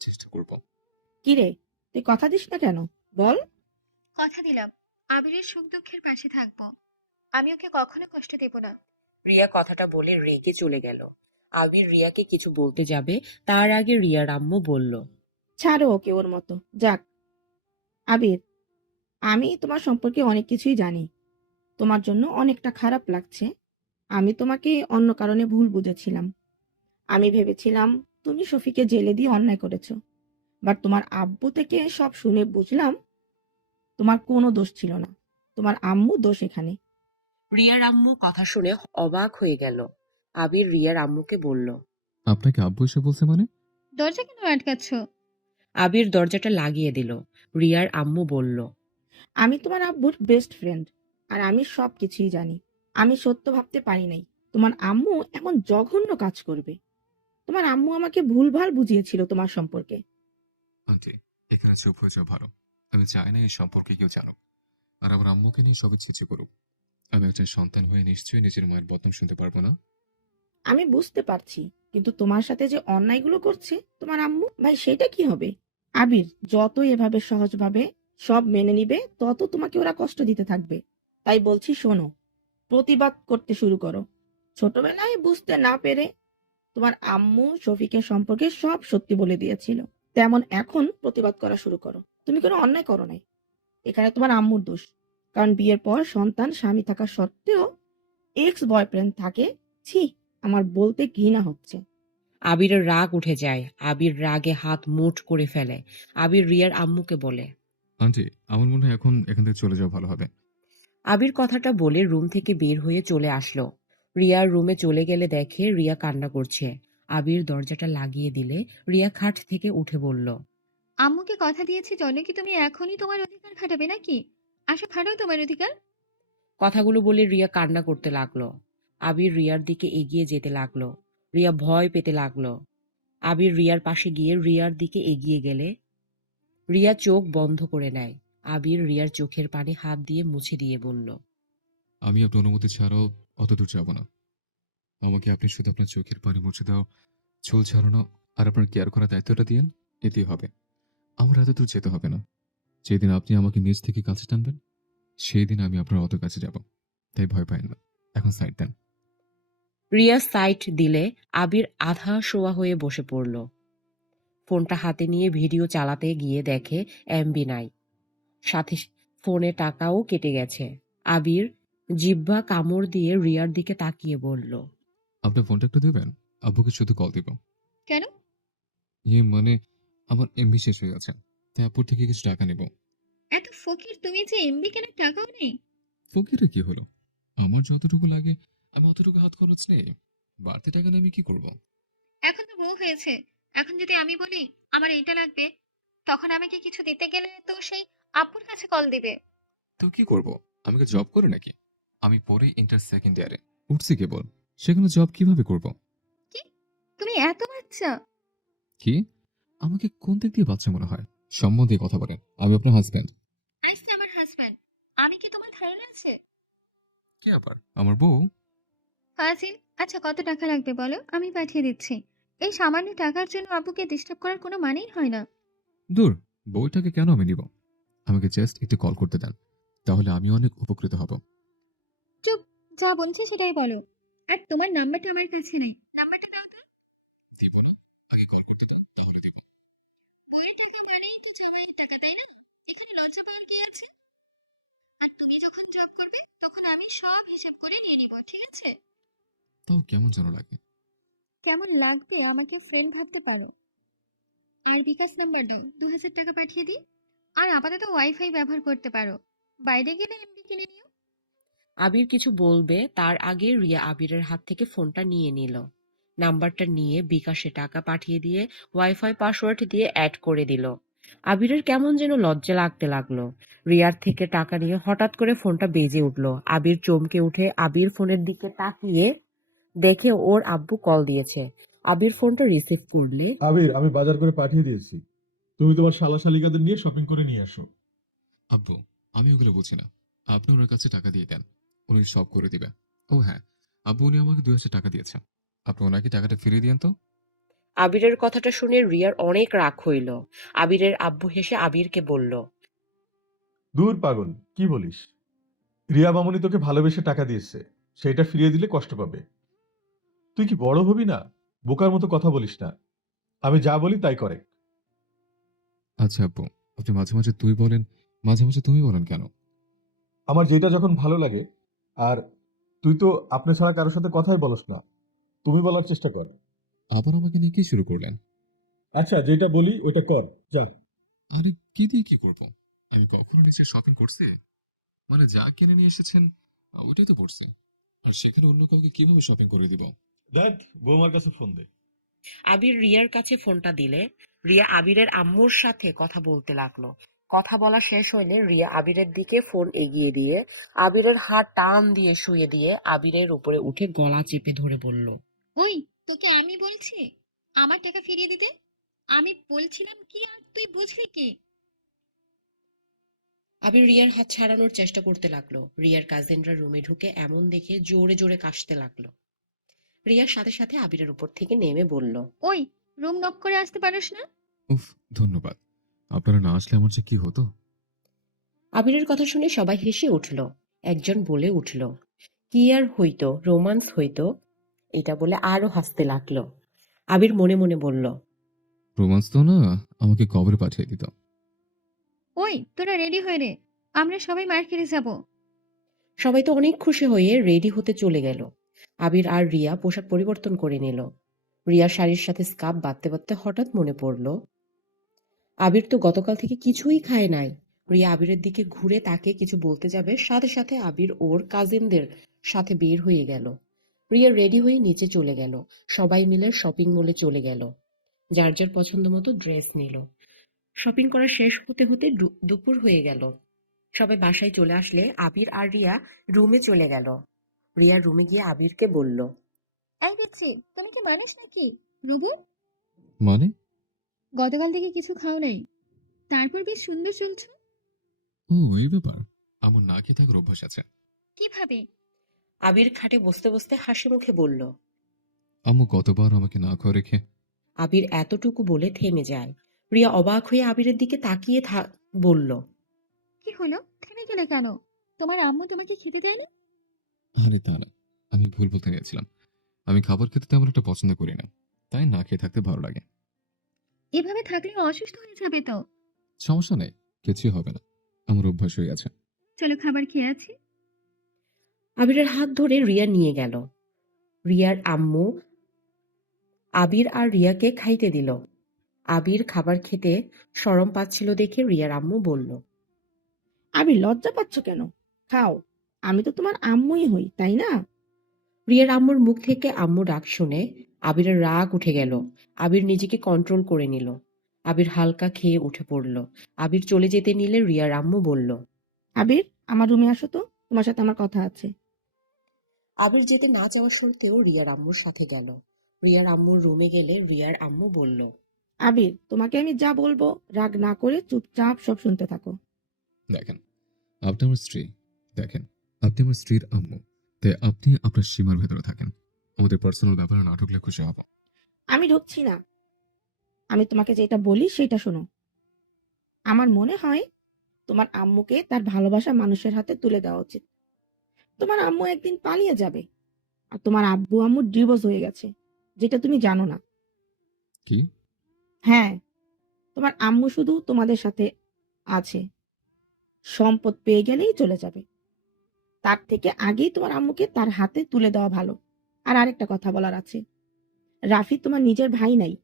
চেষ্টা করব। কিরে, তুই কথা দিস না কেন? বল। কথা দিলাম, আবিরের সুখ দুঃখের পাশে থাকবো। আমি ওকে কখনো কষ্ট দেব না। রিয়া কথাটা বলে রেগে চলে গেল। আবির রিয়াকে কিছু বলতে যাবে, তার আগে রিয়ার আম্মু বলল, ছাড়ো ওকে ওর মতো। যাক, আবির, আমি তোমার সম্পর্কে অনেক কিছুই জানি। তোমার জন্য অনেকটা খারাপ লাগছে। আমি তোমাকে অন্য কারণে ভুল বুঝেছিলাম। আমি ভেবেছিলাম তুমি শফিকে জেলে দিয়ে অন্যায় করেছো। বাট তোমার আব্বু থেকে সব শুনে বুঝলাম তোমার কোনো দোষ ছিল না, তোমার আম্মু দোষ এখানে। রিয়ার আম্মু কথা শুনে অবাক হয়ে গেল। আবির রিয়ার আম্মুকে বলল, আপনাকে আব্বু এসে বলছে মানে? দরজা কেন আটকাচ্ছ? আবির দরজাটা লাগিয়ে দিল। রিয়ার আম্মু বলল, আমি তোমার আব্বুর বেস্ট ফ্রেন্ড, আর আমি সব কিছুই জানি। আমি সত্য ভাবতে পারি নাই তোমার আম্মু এমন জঘন্য কাজ করবে। তোমার আম্মু আমাকে ভুলভাল বুঝিয়েছিল তোমার সম্পর্কে। আন্টি, এখানে চুপ হয়ে যাওয়া ভালো। আমি চাই না এই সম্পর্কে কেউ জানুক, আর আমার আম্মুকে নিয়ে সবাই ছিচি করুক। আমি একজন সন্তান হয়ে নিশ্চয়ই নিজের মায়ের বদনাম শুনতে পারবো না। আমি বুঝতে পারছি, কিন্তু তোমার সাথে যে অন্যায়গুলো করছে তোমার আম্মু, ভাই সেটা কি হবে? আবির, যত এভাবে সহজভাবে সব মেনে নিবে তত তোমাকে ওরা কষ্ট দিতে থাকবে। তাই বলছি শোনো, প্রতিবাদ করতে শুরু করো। ছোটবেলায় বুঝতে না পেরে তোমার আম্মু শফিকের সম্পর্কে সব সত্যি বলে দিয়েছিল, তেমন এখন প্রতিবাদ করা শুরু করো। তুমি কোনো অন্যায় করো নাই, এখানে তোমার আম্মুর দোষ। কারণ বিয়ের পর সন্তান স্বামী থাকা সত্ত্বেও এক্স বয়ফ্রেন্ড থাকে। ছি, আমার বলতে ঘৃণা হচ্ছে। আবিরের রাগ উঠে যায়। আবির রাগে হাত মুঠ করে ফেলে। আবির রিয়ার আম্মুকে বলে, আন্টি, আমার মনে হয় এখন এখান থেকে চলে যাওয়া ভালো হবে। আবির কথাটা বলে রুম থেকে বের হয়ে চলে আসলো। রিয়ার রুমে চলে গেলে দেখে রিয়া কান্না করছে। আবির দরজাটা লাগিয়ে দিলে রিয়া খাট থেকে উঠে বলল, আম্মুকে কথা দিয়েছি জন্য কি তুমি এখনই তোমার অধিকার খাটাবে নাকি? আসো, খাটাও তোমার অধিকার। কথাগুলো বলে রিয়া কান্না করতে লাগলো। আবির রিয়ার দিকে এগিয়ে যেতে লাগলো। রিয়া ভয় পেতে লাগলো। আবির রিয়ার পাশে গিয়ে রিয়ার দিকে এগিয়ে গেলে রিয়া চোখ বন্ধ করে নেয়। আবির রিয়ার চোখের পানি হাত দিয়ে মুছে দিয়ে বলল, আমি আপনার অনুমতি ছাড়াও অত দূর যাব না। আমাকে আপনি শুধু আপনার চোখের পানি মুছে দাও, চুল ছাড়ানো আর আপনার কেয়ার করার দায়িত্বটা দিয়েন, এতেই হবে। আমার এত দূর যেতে হবে না। যেদিন আপনি আমাকে নিজ থেকে কাছে টানবেন, সেই দিন আমি আপনার অত কাছে যাব। তাই ভয় পাই না। এখন সাইড দেন। রিয়া সাইট দিলে আবির আধা শোয়া হয়ে বসে পড়ল। ফোনটা হাতে নিয়ে ভিডিও চালাতে গিয়ে দেখে এমবি নাই, সাথে ফোনে টাকাও কেটে গেছে। আবির জিহ্বা কামড় দিয়ে রিয়ার দিকে তাকিয়ে বলল, আপনার ফোনটা একটু দেবেন? আব্বুকে শুধু কল দিব। কেন? মানে আমার এমবি শেষ হয়ে গেছে, তাই আব্বুর থেকে কিছু টাকা নেব। এত ফকির তুমি যে এমবি কেনার টাকাও নেই? ফকিরে কি হলো? আমার যতটুকু লাগে আমি অতটুকু হাত খরচ নেই। বাড়তি টাকা নিয়ে আমি কি করব? এখন তো বউ হয়েছে, এখন যদি আমি বলি আমার এইটা লাগবে, তখন আমাকে কিছু দিতে গেলে তো সেই আব্বুর কাছে কল দিবে। তো কি করব? আমি কি জব করি নাকি? আমি পরে ইন্টার সেকেন্ড ইয়ারে উঠছি কেবল। সেখানে জব কিভাবে করব? কি? তুমি এত বাচ্চা? কি? আমাকে কোন দিক দিয়ে বাচ্চা মনে হয়? সম্বন্ধে কথা বলেন। আমি আপনার হাজবেন্ড। আইসে আমার হাজব্যান্ড। আমি কি তোমার ধারণা আছে? কি আবার? আমার বউ? ফাজিল। আচ্ছা কত টাকা লাগবে বলো, আমি পাঠিয়ে দিচ্ছি। এই সামান্য টাকার জন্য আব্বুকে ডিস্টার্ব করার কোনো মানেই হয় না। দূর, বউটাকে কেন আমি নিব? আমাকে জাস্ট একটু কল করতে দেন। তাহলে আমি অনেক উপকৃত হব। চুপ, যা বলছি সেটাই বলো। আর তোমার নাম্বারটা আমার কাছে নেই, নাম্বারটা দাও তো। দিব না। আগে কল করতে দিন, তাহলে দিব। বইয়ের টাকা মানেই তো জামাইয়ের টাকা, তাই না? এখানে লজ্জা পাওয়ার কি আছে? আর তুমি যখন জব করবে তখন আমি সব হিসাব করে নিয়ে নিব, ঠিক আছে? তাও কেমন যেন লাগে। কেমন লাগবে আমাকে ফ্রেন্ড ভাবতে পারো। আর বিকাশ নাম্বার দাও, 2000 টাকা পাঠিয়ে দিই। আর আপাতত ওয়াইফাই ব্যবহার করতে পারো, বাইরে গেলে এমবি কিনে নিও। আবির কিছু বলবে তার আগে রিয়া আবিরের হাত থেকে ফোনটা নিয়ে নিল। নাম্বারটা নিয়ে বিকাশে টাকা পাঠিয়ে দিয়ে ওয়াইফাই পাসওয়ার্ড দিয়ে অ্যাড করে দিল। আবিরের কেমন যেন লজ্জা লাগতে লাগলো। রিয়ার থেকে টাকা নিয়ে হঠাৎ করে ফোনটা বেজে উঠলো। আবির চমকে উঠে আবির ফোনের দিকে তাকিয়ে দেখে ওর আব্বু কল দিয়েছে। আবির ফোনটা রিসিভ করলে আবির, আমি বাজার করে পাঠিয়ে দিয়েছি। তুমি তোমার শালা শালিকাদের নিয়ে শপিং করে নিয়ে আসো। আব্বু, আমি ওগুলো বুঝি না। আপনি ওনার কাছে টাকা দিয়ে দেন। উনি সব করে দিবে। ও হ্যাঁ, আব্বু উনি আমাকে 2000 টাকা দিয়েছে। আপনি ওনাকে টাকাটা ফিরিয়ে দিয়েন তো। আবিরের কথাটা শুনে রিয়ার অনেক রাগ হইল। আবিরের আব্বু হেসে আবিরকে বলল, দূর পাগল, কি বলিস? রিয়া মামুনি তোকে ভালোবেসে টাকা দিয়েছে, সেটা ফিরিয়ে দিলে কষ্ট পাবে। তুই কি বড় হবি না? বোকার মতো কথা বলিস না। আমি যা বলি তাই করে। আচ্ছা আব্বু, আপনি মাঝে মাঝে তুই বলেন, মাঝে মাঝে তুমি বলেন কেন? আমার যেটা যখন ভালো লাগে। আর তুই তো আপনি ছাড়া কারোর সাথে কথাই বলস না। তুমি বলার চেষ্টা কর। আবার আমাকে নিয়ে কি শুরু করলেন? আচ্ছা, যেটা বলি ওইটা কর, যা। আরে কি দিয়ে কি করব? আমি কখনো নিজে শপিং করছি? মানে যা কিনে নিয়ে এসেছেন ওটাই তো পড়ছে। আর সেখানে অন্য কাউকে কিভাবে শপিং করে দিব? দেখ, বৌমার কাছে ফোন দে। আবির রিয়ার কাছে ফোনটা দিলে রিয়া আবিরের আম্মুর সাথে কথা বলতে লাগলো। কথা বলা শেষ হইলে রিয়া আবিরের দিকে ফোন এগিয়ে দিয়ে আবিরের হাত টান দিয়ে শুয়ে দিয়ে আবিরের উপরে উঠে গলা চেপে ধরে বলল, ওই, তোকে আমি বলছি আমার টাকা ফিরিয়ে দিতে। আমি বলছিলাম কি আর তুই বুঝলি কি? আবির রিয়ার হাত ছাড়ানোর চেষ্টা করতে লাগলো। রিয়ার কাজিনরা রুমে ঢুকে এমন দেখে জোরে জোরে কাশতে লাগলো। রিয়ার সাথে সাথে আবিরের উপর থেকে নেমে বলল, ওই, রুম নক করে আসতে পারিস না? উফ, ধন্যবাদ। আপনারা না আসলে আমার যে কি হতো। আবিরের কথা শুনে সবাই হেসে উঠল। একজন বলে উঠল, কি আর হইতো, রোমান্স হইতো। এটা বলে আরো হাসতে লাগলো। আবির মনে মনে বলল, রোমান্স তো না, আমাকে কবরে পাঠিয়ে দিত। ওই, তোরা রেডি হয়ে রে, আমরা সবাই মার্কেটে যাব। সবাই তো অনেক খুশি হয়ে রেডি হতে চলে গেল। আবির আর রিয়া পোশাক পরিবর্তন করে নিল। রিয়া শাড়ির সাথে স্কার্ফ বাঁধতে বাঁধতে হঠাৎ মনে পড়ল, আবির তো গতকাল থেকে কিছুই খায় নাই। রিয়া আবিরের দিকে ঘুরে তাকে কিছু বলতে যাবে, সাথে সাথে আবির ওর কাজিনদের সাথে বের হয়ে গেল। রিয়া রেডি হয়ে নিচে চলে গেল। সবাই মিলে শপিং মলে চলে গেল। যার যার পছন্দ মতো ড্রেস নিল। শপিং করা শেষ হতে হতে দুপুর হয়ে গেল। সবাই বাসায় চলে আসলে আবির আর রিয়া রুমে চলে গেল। রিয়া রুমে গিয়ে আবিরকে বলল, এই দেখছি, তুমি কি মানিস নাকি? রুবু, মানে? গতকাল থেকে কিছু খাও নাই, তারপর বেশ সুন্দর চলছো। ও, এই ব্যাপার। আমার না খেয়ে থাকার অভ্যাস আছে। কিভাবে? আবির খাটে বসতে বসতে হাসি মুখে বলল। আম্মু কতবার আমাকে না খাওয়া রেখে। আবির এতটুকু বলে থেমে যায়। রিয়া অবাক হয়ে আবিরের দিকে তাকিয়ে বলল, কি হলো, থেমে গেলে কেন? তোমার আম্মু তোমাকে খেতে দেয় না? আরে তা না, আমি ভুল বলতে গেছিলাম। আমি খাবার খেতে তেমন একটা পছন্দ করি না, তাই না খেয়ে থাকতে ভালো লাগে। এভাবে থাকলে অসুস্থ হয়ে যাবে তো। সমস্যা নেই, কিছুই হবে না। আমার অভ্যাস হয়ে আছে। চলো, খাবার খেয়ে আছি। আবিরের হাত ধরে রিয়া নিয়ে গেল। রিয়ার আম্মু আবির আর রিয়াকে খাইতে দিল। আবির খাবার খেতে শরম পাচ্ছিল দেখে রিয়ার আম্মু বলল, আবির লজ্জা পাচ্ছ কেন? খাও, আমি তো তোমার আম্মুই হই, তাই না? রিয়ার আম্মুর মুখ থেকে আম্মু ডাক শুনে আবিরের রাগ উঠে গেল। আবির নিজেকে কন্ট্রোল করে নিল। আবির হালকা খেয়ে উঠে পড়ল। আবির চলে যেতে নিলে রিয়ার আম্মু বলল। আবির, আমার রুমে আসো তো, তোমার সাথে আমার কথা আছে। আবির যেতে না চাওয়া সত্ত্বেও রিয়ার আম্মুর সাথে গেল। রিয়ার আম্মুর রুমে গেলে রিয়ার আম্মু বলল। আবির, তোমাকে আমি যা বলবো রাগ না করে চুপচাপ সব শুনতে থাকো। দেখেন, আপনি আমার স্ত্রী। দেখেন, আপনি আমার স্ত্রীর আম্মু। তাই আপনি আপনার সীমার ভেতরে থাকেন। আমাদের পার্সোনাল ব্যাপারে না ঢুকলে খুশি হব। আমি ঢুকছি না, আমি তোমাকে যেটা বলি সেটা শোনো। আমার মনে হয় তোমার আম্মুকে তার ভালোবাসা মানুষের হাতে তুলে দেওয়া উচিত। তোমার আম্মু একদিন পালিয়ে যাবে, আর তোমার আব্বু আম্মু ডিভোর্স হয়ে গেছে, যেটা তুমি জানো না। কি? হ্যাঁ, তোমার আম্মু শুধু তোমাদের সাথে আছে, সম্পদ পেয়ে গেলেই চলে যাবে। তার থেকে আগেই তোমার আম্মুকে তার হাতে তুলে দেওয়া ভালো। আর আরেকটা কথা বলার আছে, রাফি তোমার নিজের ভাই নাই।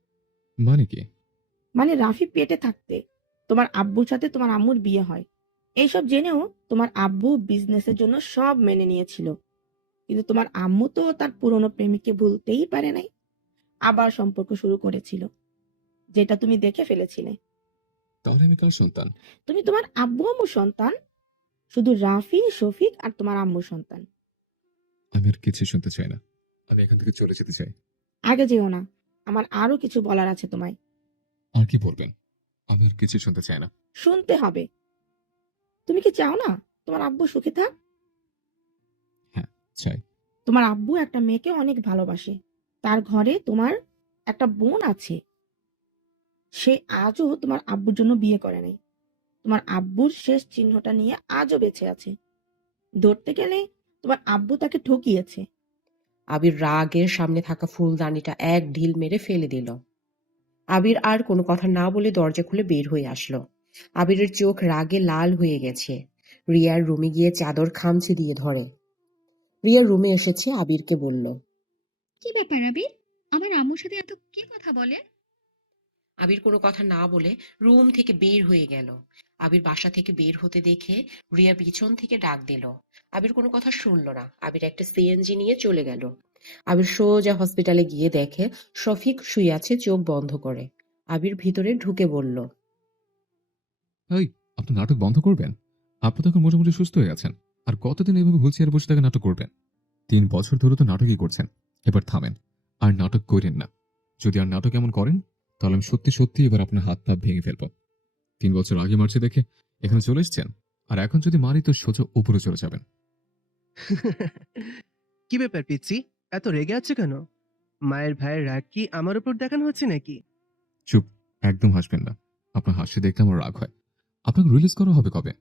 মানে কি? মানে রাফি পেটে থাকতে তোমার আব্বুর সাথে তোমার আম্মুর বিয়ে হয়। এইসব জেনেও তোমার আব্বু বিজনেসের জন্য সব মেনে নিয়েছিল, কিন্তু তোমার আম্মু তো তার পুরনো প্রেমিককে ভুলতেই পারে নাই, আবার সম্পর্ক শুরু করেছিল, যেটা তুমি দেখে ফেলেছিলে। তাহলে আমি কার সন্তান? তুমি তোমার আব্বু আম্মুর সন্তান, শুধু রাফি, শফিক আর তোমার আম্মুর সন্তান। আমি আর কিছু শুনতে চাই না। আমি এখান থেকে চলে যেতে চাই। আগে যেও না, আমার আরো কিছু বলার আছে তোমায়। আর কি বলবেন? আমি আর কিছু শুনতে চাই না। শুনতে হবে। তুমি কি চাও না তোমার আব্বু সুখে থাক? হ্যাঁ, চাই। তোমার আব্বু একটা মেয়েকে অনেক ভালোবাসে, তার ঘরে তোমার একটা বোন আছে, সে আজও তোমার আব্বুর জন্য বিয়ে করে নাই। তোমার আব্বুর শেষ চিহ্নটা নিয়ে আজও বেঁচে আছে। ধরতে গেলে তোমার আব্বু তাকে ঠকিয়েছে। আবির রাগের সামনে থাকা ফুলদানিটা এক ঢিল মেরে ফেলে দিল। আবির আর কোনো কথা না বলে দরজা খুলে বের হয়ে আসলো। আবিরের চোখ রাগে লাল হয়ে গেছে। রিয়ার রুমে গিয়ে চাদর খামচে দিয়ে ধরে। রিয়ার রুমে এসেছে, আবিরকে বলল। কি ব্যাপার আবির? আমার আম্মুর সাথে এত কি কথা বলে? আবির কোনো কথা না বলে রুম থেকে বের হয়ে গেল। আবির বাসা থেকে বের হতে দেখে রিয়া পিছন থেকে ডাক দিল। আবির কোনো কথা শুনল না। আবির একটা সিএনজি নিয়ে চলে গেল। আবির সোজা হসপিটালে গিয়ে দেখে শফিক শুয়ে আছে চোখ বন্ধ করে। আবির ভিতরে ঢুকে বলল। এই, আপনি নাটক বন্ধ করবেন? আপনি তো এখন মোটামুটি সুস্থ হয়ে গেছেন। আর কতদিন এইভাবে হুইল চেয়ারে বসে থেকে নাটক করবেন? 3 বছর ধরে তো নাটকই করছেন। এবার থামেন। আর নাটক করেন না। যদি আর নাটক এমন করেন, তাহলে আমি সত্যি সত্যি এবার আপনার হাত পা ভেঙে ফেলবো। 3 বছর আগে মারছে দেখে এখানে চলে এসেছেন, আর এখন যদি মারি তো সোজা উপরে চলে যাবেন। কি ব্যাপার পিচ্ছি, এত রেগে আছে কেন? মায়ের ভাইয়ের রাগ কি আমার উপর দেখানো হচ্ছে নাকি? চুপ, একদম হাসবেন না। আপনার হাসি দেখলে আমার রাগ হয়। আপনাকে রিলিজ করা হবে কবে?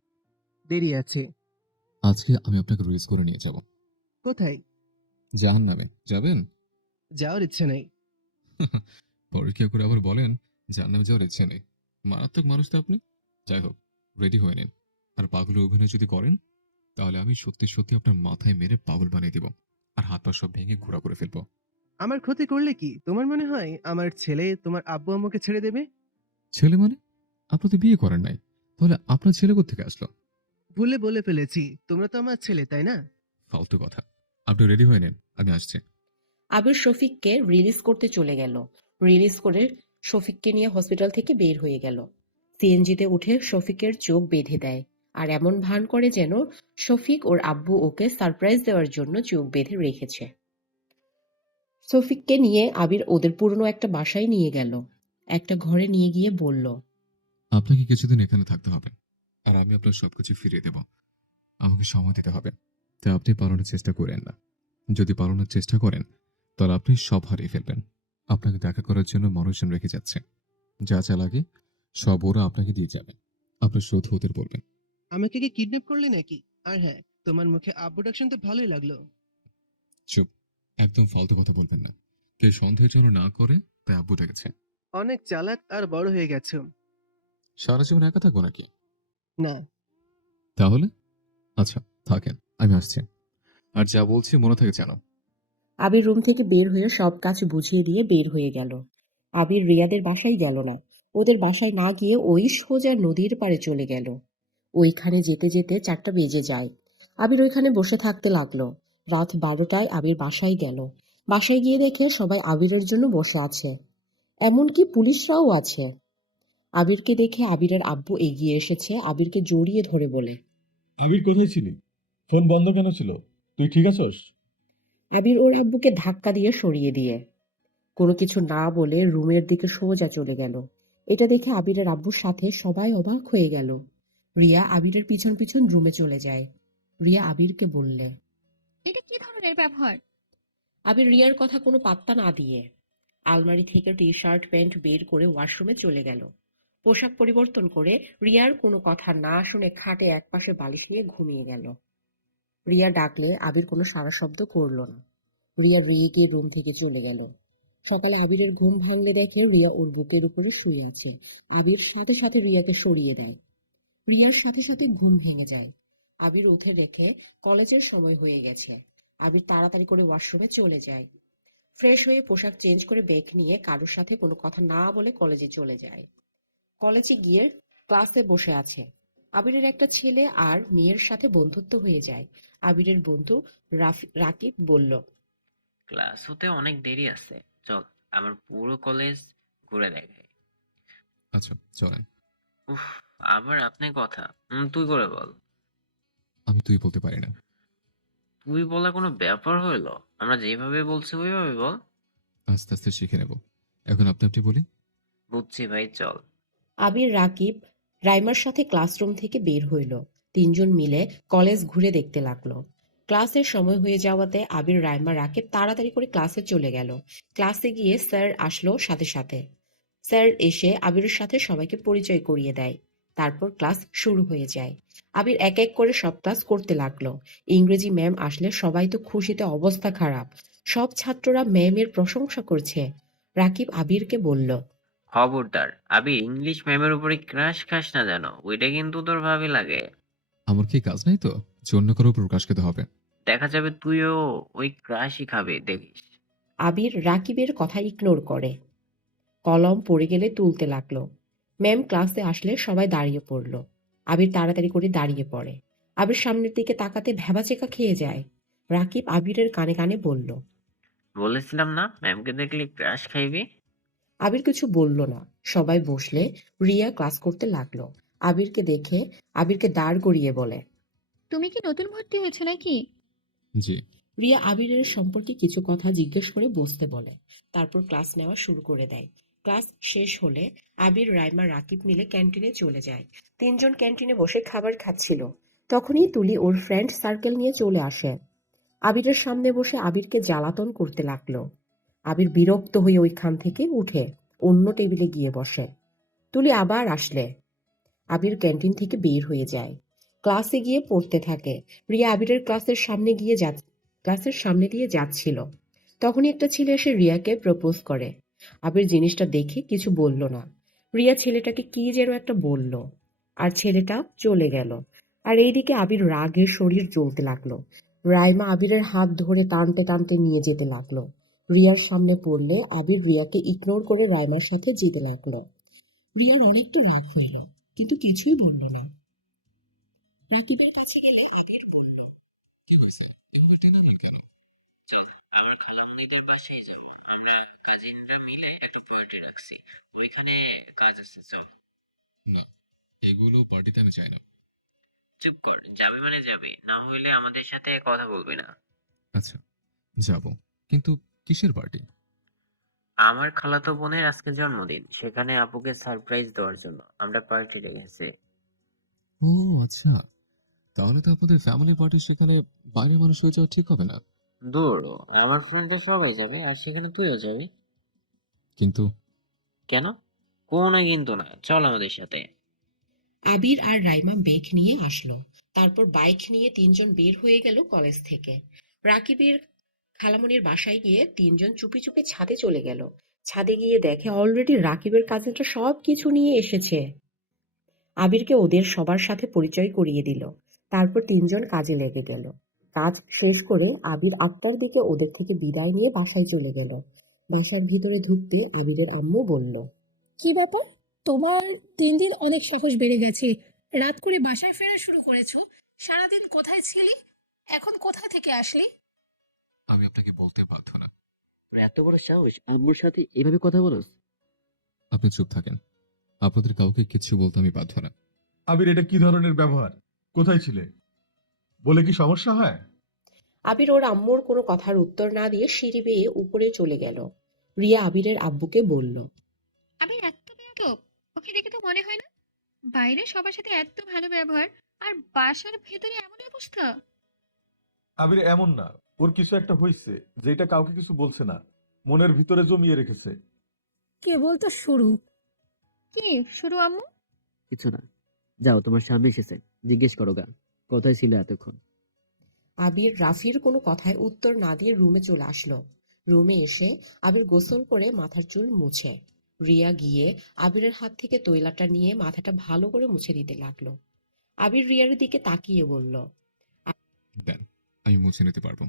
দেরি আছে। আজকে আমি আপনাকে রিলিজ করে নিয়ে যাব। কোথায়? জাহান্নামে যাবেন? যাওয়ার ইচ্ছে নেই। পরীক্ষা করে আবার বলেন জাহান্নামে যাওয়ার ইচ্ছে নেই। মারাত্মক মানুষ তো আপনি। যাই হোক, রেডি হয়ে নিন। আর পাগলের অভিনয় যদি করেন, তাহলে আমি সত্যি সত্যি আপনার মাথায় মেরে পাগল বানিয়ে দিব, আর হাত পা সব ভেঙে গুঁড়া করে ফেলবো। আমার ক্ষতি করলে কি তোমার মনে হয় আমার ছেলে তোমার আব্বু আম্মুকে ছেড়ে দেবে? ছেলে মানে? আপনি তো বিয়ে করেন নাই, তাহলে আপনার ছেলে কোত্থেকে আসলো? ভুলে বলে ফেলেছি, তোমরা তো আমার ছেলে, তাই না? ফালতু কথা। আপনি রেডি হয়ে নিন, আমি আসছি। আবির শফিককে রিলিজ করতে চলে গেল। রিলিজ করে শফিককে নিয়ে হসপিটাল থেকে বের হয়ে গেল। সিএনজিতে উঠে শফিকের চোখ বেঁধে দেয়, আর এমন ভান করে যেন শফিক ওর আব্বু ওকে সারপ্রাইজ দেওয়ার জন্য চোখ বেঁধে রেখেছে। শফিককে নিয়ে আবির ওদের পুরনো একটা বাসায় নিয়ে গেল। একটা ঘরে নিয়ে গিয়ে বলল। আপনাকে কিছুদিন এখানে থাকতে হবে, আর আমি আপনার সবকিছু ফিরিয়ে দেব। আমাকে সময় দিতে হবে। তাই আপনি পালানোর চেষ্টা করেন না। যদি পালানোর চেষ্টা করেন, তাহলে আপনি সব হারিয়ে ফেলবেন। আপনাকে দেখা করার জন্য মানুষজন রেখে যাচ্ছে। যা যা লাগে সব ওরা আপনাকে দিয়ে যাবে। আপনার শোধ ওদের বলবেন। আমাকে কি কিডন্যাপ করলে নাকি? আর হ্যাঁ, তোমার মুখে আব্বু ডাক শুনতে ভালোই লাগলো। চুপ, একদম ফালতু কথা বলবেন না। কেউ সন্দেহ যেন না করে, তাই আব্বু ডেকেছে। অনেক চালাক আর বড় হয়ে গেছো। সারা জীবন একা থাকবো নাকি? না। তাহলে আচ্ছা, থাকেন, আমি আসছি। আর যা বলছি মনে থাকে জানো। আবির রুম থেকে বের হয়ে সব কাজ বুঝিয়ে দিয়ে বের হয়ে গেল। আবির রিয়াদের বাসায় গেল না। ওদের বাসায় না গিয়ে ওই সোজা নদীর পাড়ে চলে গেল। ওইখানে যেতে যেতে 4টা বেজে যায়। আবির ওইখানে বসে থাকতে লাগলো। রাত 12টায় আবির বাসায় গেল। বাসায় গিয়ে দেখে সবাই আবিরের জন্য বসে আছে। এমনকি পুলিশরাও আছে। আবিরকে দেখে আবিরের আব্বু এগিয়ে এসেছে, আবিরকে জড়িয়ে ধরে বলে, আবির কোথায় ছিলি? ফোন বন্ধ কেন ছিল? তুই ঠিক আছস? আবির ওর আব্বুকে ধাক্কা দিয়ে সরিয়ে দিয়ে কোনো কিছু না বলে রুমের দিকে সোজা চলে গেল। এটা দেখে আবিরের আব্বুর সাথে সবাই অবাক হয়ে গেল। রিয়া আবিরের পিছন পিছন রুমে চলে যায়। রিয়া আবিরকে বললে, এটা কি ধরনের ব্যবহার? আবির রিয়ার কথা কোনো পাত্তা না দিয়ে আলমারি থেকে টি শার্ট প্যান্ট বের করে ওয়াশরুমে চলে গেল। পোশাক পরিবর্তন করে রিয়ার কোনো কথা না শুনে খাটে একপাশে বালিশ নিয়ে ঘুমিয়ে গেল। রিয়া ডাকলে আবির কোনো সাড়া শব্দ করল না। রিয়া রেগে রুম থেকে চলে গেল। সকালে আবিরের ঘুম ভাঙলে দেখে রিয়া ওর বুকের উপরে শুয়ে আছে। আবির সাথে সাথে রিয়াকে সরিয়ে দেয়। রিয়ার সাথে সাথে ঘুম ভেঙে যায়। আবির উঠে রেখে কলেজের সময় হয়ে গেছে। আবির তাড়াতাড়ি করে ওয়াশরুমে চলে যায়। ফ্রেশ হয়ে পোশাক চেঞ্জ করে ব্যাগ নিয়ে কারোর সাথে কোনো কথা না বলে কলেজে চলে যায়। কলেজে গিয়ে ক্লাসে বসে আছে। আবিরের একটা ছেলে আর মেয়ের সাথে বন্ধুত্ব হয়ে যায়। আবিরের বন্ধু রাকিব বলল, ক্লাস হতে অনেক দেরি আছে, চল আমার পুরো কলেজ ঘুরে দেখাই। আচ্ছা চলেন। উফ, আবার আপনি কথা তুই করে বল। আমি তুই বলতে পারি না। তুই বলা কোনো ব্যাপার হইলো? আমরা যেভাবে বলছি ওইভাবে বল। আস্তে আস্তে শিখে নেব। এখন আপনি আপনি বলি। বুঝছি ভাই, চল। আবির রাকিব রাইমার সাথে ক্লাসরুম থেকে বের হইল। তিনজন মিলে কলেজ ঘুরে দেখতে লাগলো। ক্লাসের সময় হয়ে যাওয়াতে আবির, রাইমা, রাকিব তাড়াতাড়ি করে ক্লাসে চলে গেল। ক্লাসে গিয়ে স্যার আসলো সাথে সাথে। স্যার এসে আবিরের সাথে সবাইকে পরিচয় করিয়ে দেয়। তারপর ক্লাস শুরু হয়ে যায়। আবির এক এক করে সব ক্লাস করতে লাগলো। ইংরেজি ম্যাম আসলে সবাই তো খুশিতে অবস্থা খারাপ। সব ছাত্ররা ম্যামের প্রশংসা করছে। রাকিব আবিরকে বলল, খবরদার আবি, ইংলিশ ম্যামের উপরে ক্রাশ খাস না যেন, ওইটা কিন্তু তোর ভাবি লাগে। আমার কি কাজ নাই তো যে অন্য কারোর উপর প্রকাশ খেতে হবে? দেখা যাবে তুইও ওই ক্রাশই খাবে, দেখিস। আবির রাকিবের কথা ইগনোর করে কলম পড়ে গেলে তুলতে লাগলো। ম্যাম ক্লাসে আসলে সবাই দাঁড়িয়ে পড়ল। আবির তাড়াতাড়ি করে দাঁড়িয়ে পড়ে। আবির সামনের দিকে তাকাতে ভ্যাবাচেকা খেয়ে যায়। রাকিব আবিরের কানে কানে বলল, বলেছিলাম না ম্যামকে দেখলে ক্রাশ খাইবি। আবির কিছু বলল না। সবাই বসলে রিয়া ক্লাস করতে লাগলো। আবিরকে দেখে আবিরকে দাঁড় করিয়ে বলে, তুমি কি নতুন ভর্তি হয়েছো নাকি? জি। রিয়া আবিরের সম্পর্কে কিছু কথা জিজ্ঞেস করে বসতে বলে। তারপর ক্লাস নেওয়া শুরু করে দেয়। ক্লাস শেষ হলে আবির, রাইমা, রাকিব মিলে ক্যান্টিনে চলে যায়। তিনজন ক্যান্টিনে বসে খাবার খাচ্ছিল। তখনই তুলি ওর ফ্রেন্ড সার্কেল নিয়ে চলে আসে। আবিরের সামনে বসে আবিরকে জ্বালাতন করতে লাগলো। আবির বিরক্ত হয়ে ওইখান থেকে উঠে অন্য টেবিলে গিয়ে বসে। তুলি আবার আসলে আবির ক্যান্টিন থেকে বের হয়ে যায়। ক্লাসে গিয়ে পড়তে থাকে। রিয়া আবিরের ক্লাসের সামনে দিয়ে যাচ্ছিল। তখনই একটা ছেলে এসে রিয়াকে প্রপোজ করে। আবির জিনিসটা দেখে কিছু বলল না। রিয়া ছেলেটাকে কি যেন একটা বলল, আর ছেলেটা চলে গেল। আর এইদিকে আবির রাগে শরীর জ্বলতে লাগলো। রাইমা আবিরের হাত ধরে টানতে টানতে নিয়ে যেতে লাগলো। রিয়ার সামনে পড়লে আবির রিয়াকে ইগনোর করে রাইমার সাথে যেতে লাগলো। রিয়ার অনেকটা রাগ হইল, কিন্তু কিছুই বলল না। রাকিবের কাছে গেলে আবির বলল, কি হয়েছে? এভাবে টেনে কেন? চল আবার খালামণিদের বাসায় যাব, আমরা কাজিনরা মিলে একটা পার্টি রাখছি, ওইখানে কাজ আছে, চল। না, এগুলো পার্টিতে আমি চাই না। চুপ কর, যাবে মানে যাবে, না হইলে আমাদের সাথে কথা বলবি না। আচ্ছা যাব, কিন্তু কিসের পার্টি? আমার খালাতো বোনের আজকে জন্মদিন, সেখানে আপুকে সারপ্রাইজ দেওয়ার জন্য আমরা পার্টি রেখেছি। ও আচ্ছা, তাহলে তো আপনাদের ফ্যামিলি পার্টি সেখানে বাইরের মানুষ হয়ে যাওয়া ঠিক হবে না। দূর, আমার ফ্রেন্ডরা সবাই যাবে আর সেখানে তুইও যাবি। কিন্তু কেন? কোনো কিন্তু না, চল আমাদের সাথে। আবির আর রাইমা বেগ নিয়ে আসলো। তারপর বাইক নিয়ে তিনজন বের হয়ে গেল কলেজ থেকে। রাকিবের খালামণির বাসায় গিয়ে তিনজন চুপি চুপি ছাদে চলে গেল। ছাদে গিয়ে দেখে অলরেডি রাকিবের কাজিনটা সব কিছু নিয়ে এসেছে। আবিরকে ওদের সবার সাথে পরিচয় করিয়ে দিল। তারপর তিনজন কাজে লেগে গেল। কাজ শেষ করে আবির ৮টার দিকে ওদের থেকে বিদায় নিয়ে বাসায় চলে গেল। বাসার ভিতরে ঢুকতে আবিরের আম্মু বলল, কি ব্যাপার? তোমার দিন দিন অনেক সাহস বেড়ে গেছে। রাত করে বাসায় ফেরা শুরু করেছো। সারাদিন কোথায় ছিলি? এখন কোথা থেকে আসলি? আমি আপনাকে বলতে বাধ্য না। তোর এত বড় সাহস আম্মুর সাথে এভাবে কথা বলস? আপনি চুপ থাকেন। আপনাদের কাউকে কিচ্ছু বলতে আমি বাধ্য না। আবির, এটা কি ধরনের ব্যবহার? কোথায় ছিলে? বলে কি সমস্যা হয়? আবির ওর আম্মুর কোনো কথার উত্তর না দিয়ে সিঁড়ি বেয়ে উপরে চলে গেল। রিয়া আবিরের আব্বুকে বলল, আমি এত বেয়াদব, ওকে দেখে তো মনে হয় না। বাইরে সবার সাথে এত ভালো ব্যবহার, আর বাসার ভেতরে এমন অবস্থা। আবির এমন না, ওর কিছু একটা হয়েছে যেটা কাউকে কিছু বলছে না, মনের ভিতরে জমিয়ে রেখেছে। কেবল তো শুরু। কি শুরু আম্মু? কিছু না, যাও তোমার স্বামী এসেছে, জিজ্ঞেস করো গা কোথায় ছিল এতক্ষণ। আবির রাফির কোনো কথায় উত্তর না দিয়ে রুমে চলে আসলো। রুমে এসে আবির গোসল করে মাথার চুল মুছে। রিয়া গিয়ে আবিরের হাত থেকে তৈলাটা নিয়ে মাথাটা ভালো করে মুছে দিতে লাগলো। আবির রিয়ার দিকে তাকিয়ে বলল, দেন, আমি মুছে নিতে পারবো।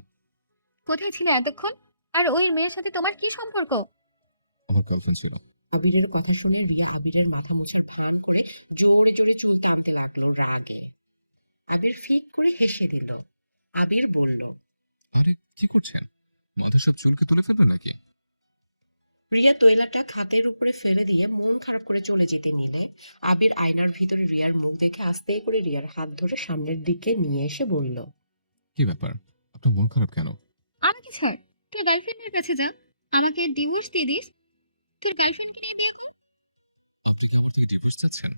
কোথায় ছিল এতক্ষণ? আর ওই মেয়ের সাথে তোমার কি সম্পর্ক? আমার গার্লফ্রেন্ড ছিল। আবিরের কথা শুনে রিয়া আবিরের মাথা মুছার ভান করে জোরে জোরে চুল টানতে লাগলো রাগে। আবির ফিক করে হেসে দিল। আবির বলল, আরে কি করছেন? মাথার সব চুলকে তুলে ফেলবেন নাকি? রিয়া তৈলাটা খাতের উপরে ফেলে দিয়ে মন খারাপ করে চলে যেতে নিলে আবির আয়নার ভিতরে রিয়ার মুখ দেখে আস্তে করে রিয়ার হাত ধরে সামনের দিকে নিয়ে এসে বলল, কি ব্যাপার? আপনার মন খারাপ কেন? আমাকে ছাড়, তোর গার্লফ্রেন্ডের কাছে যা, আমাকে ডিভোর্স দিয়ে দিস। তোর গার্লফ্রেন্ডকে নিয়ে বিয়ে কর। ডিভোর্স চাচ্ছেন?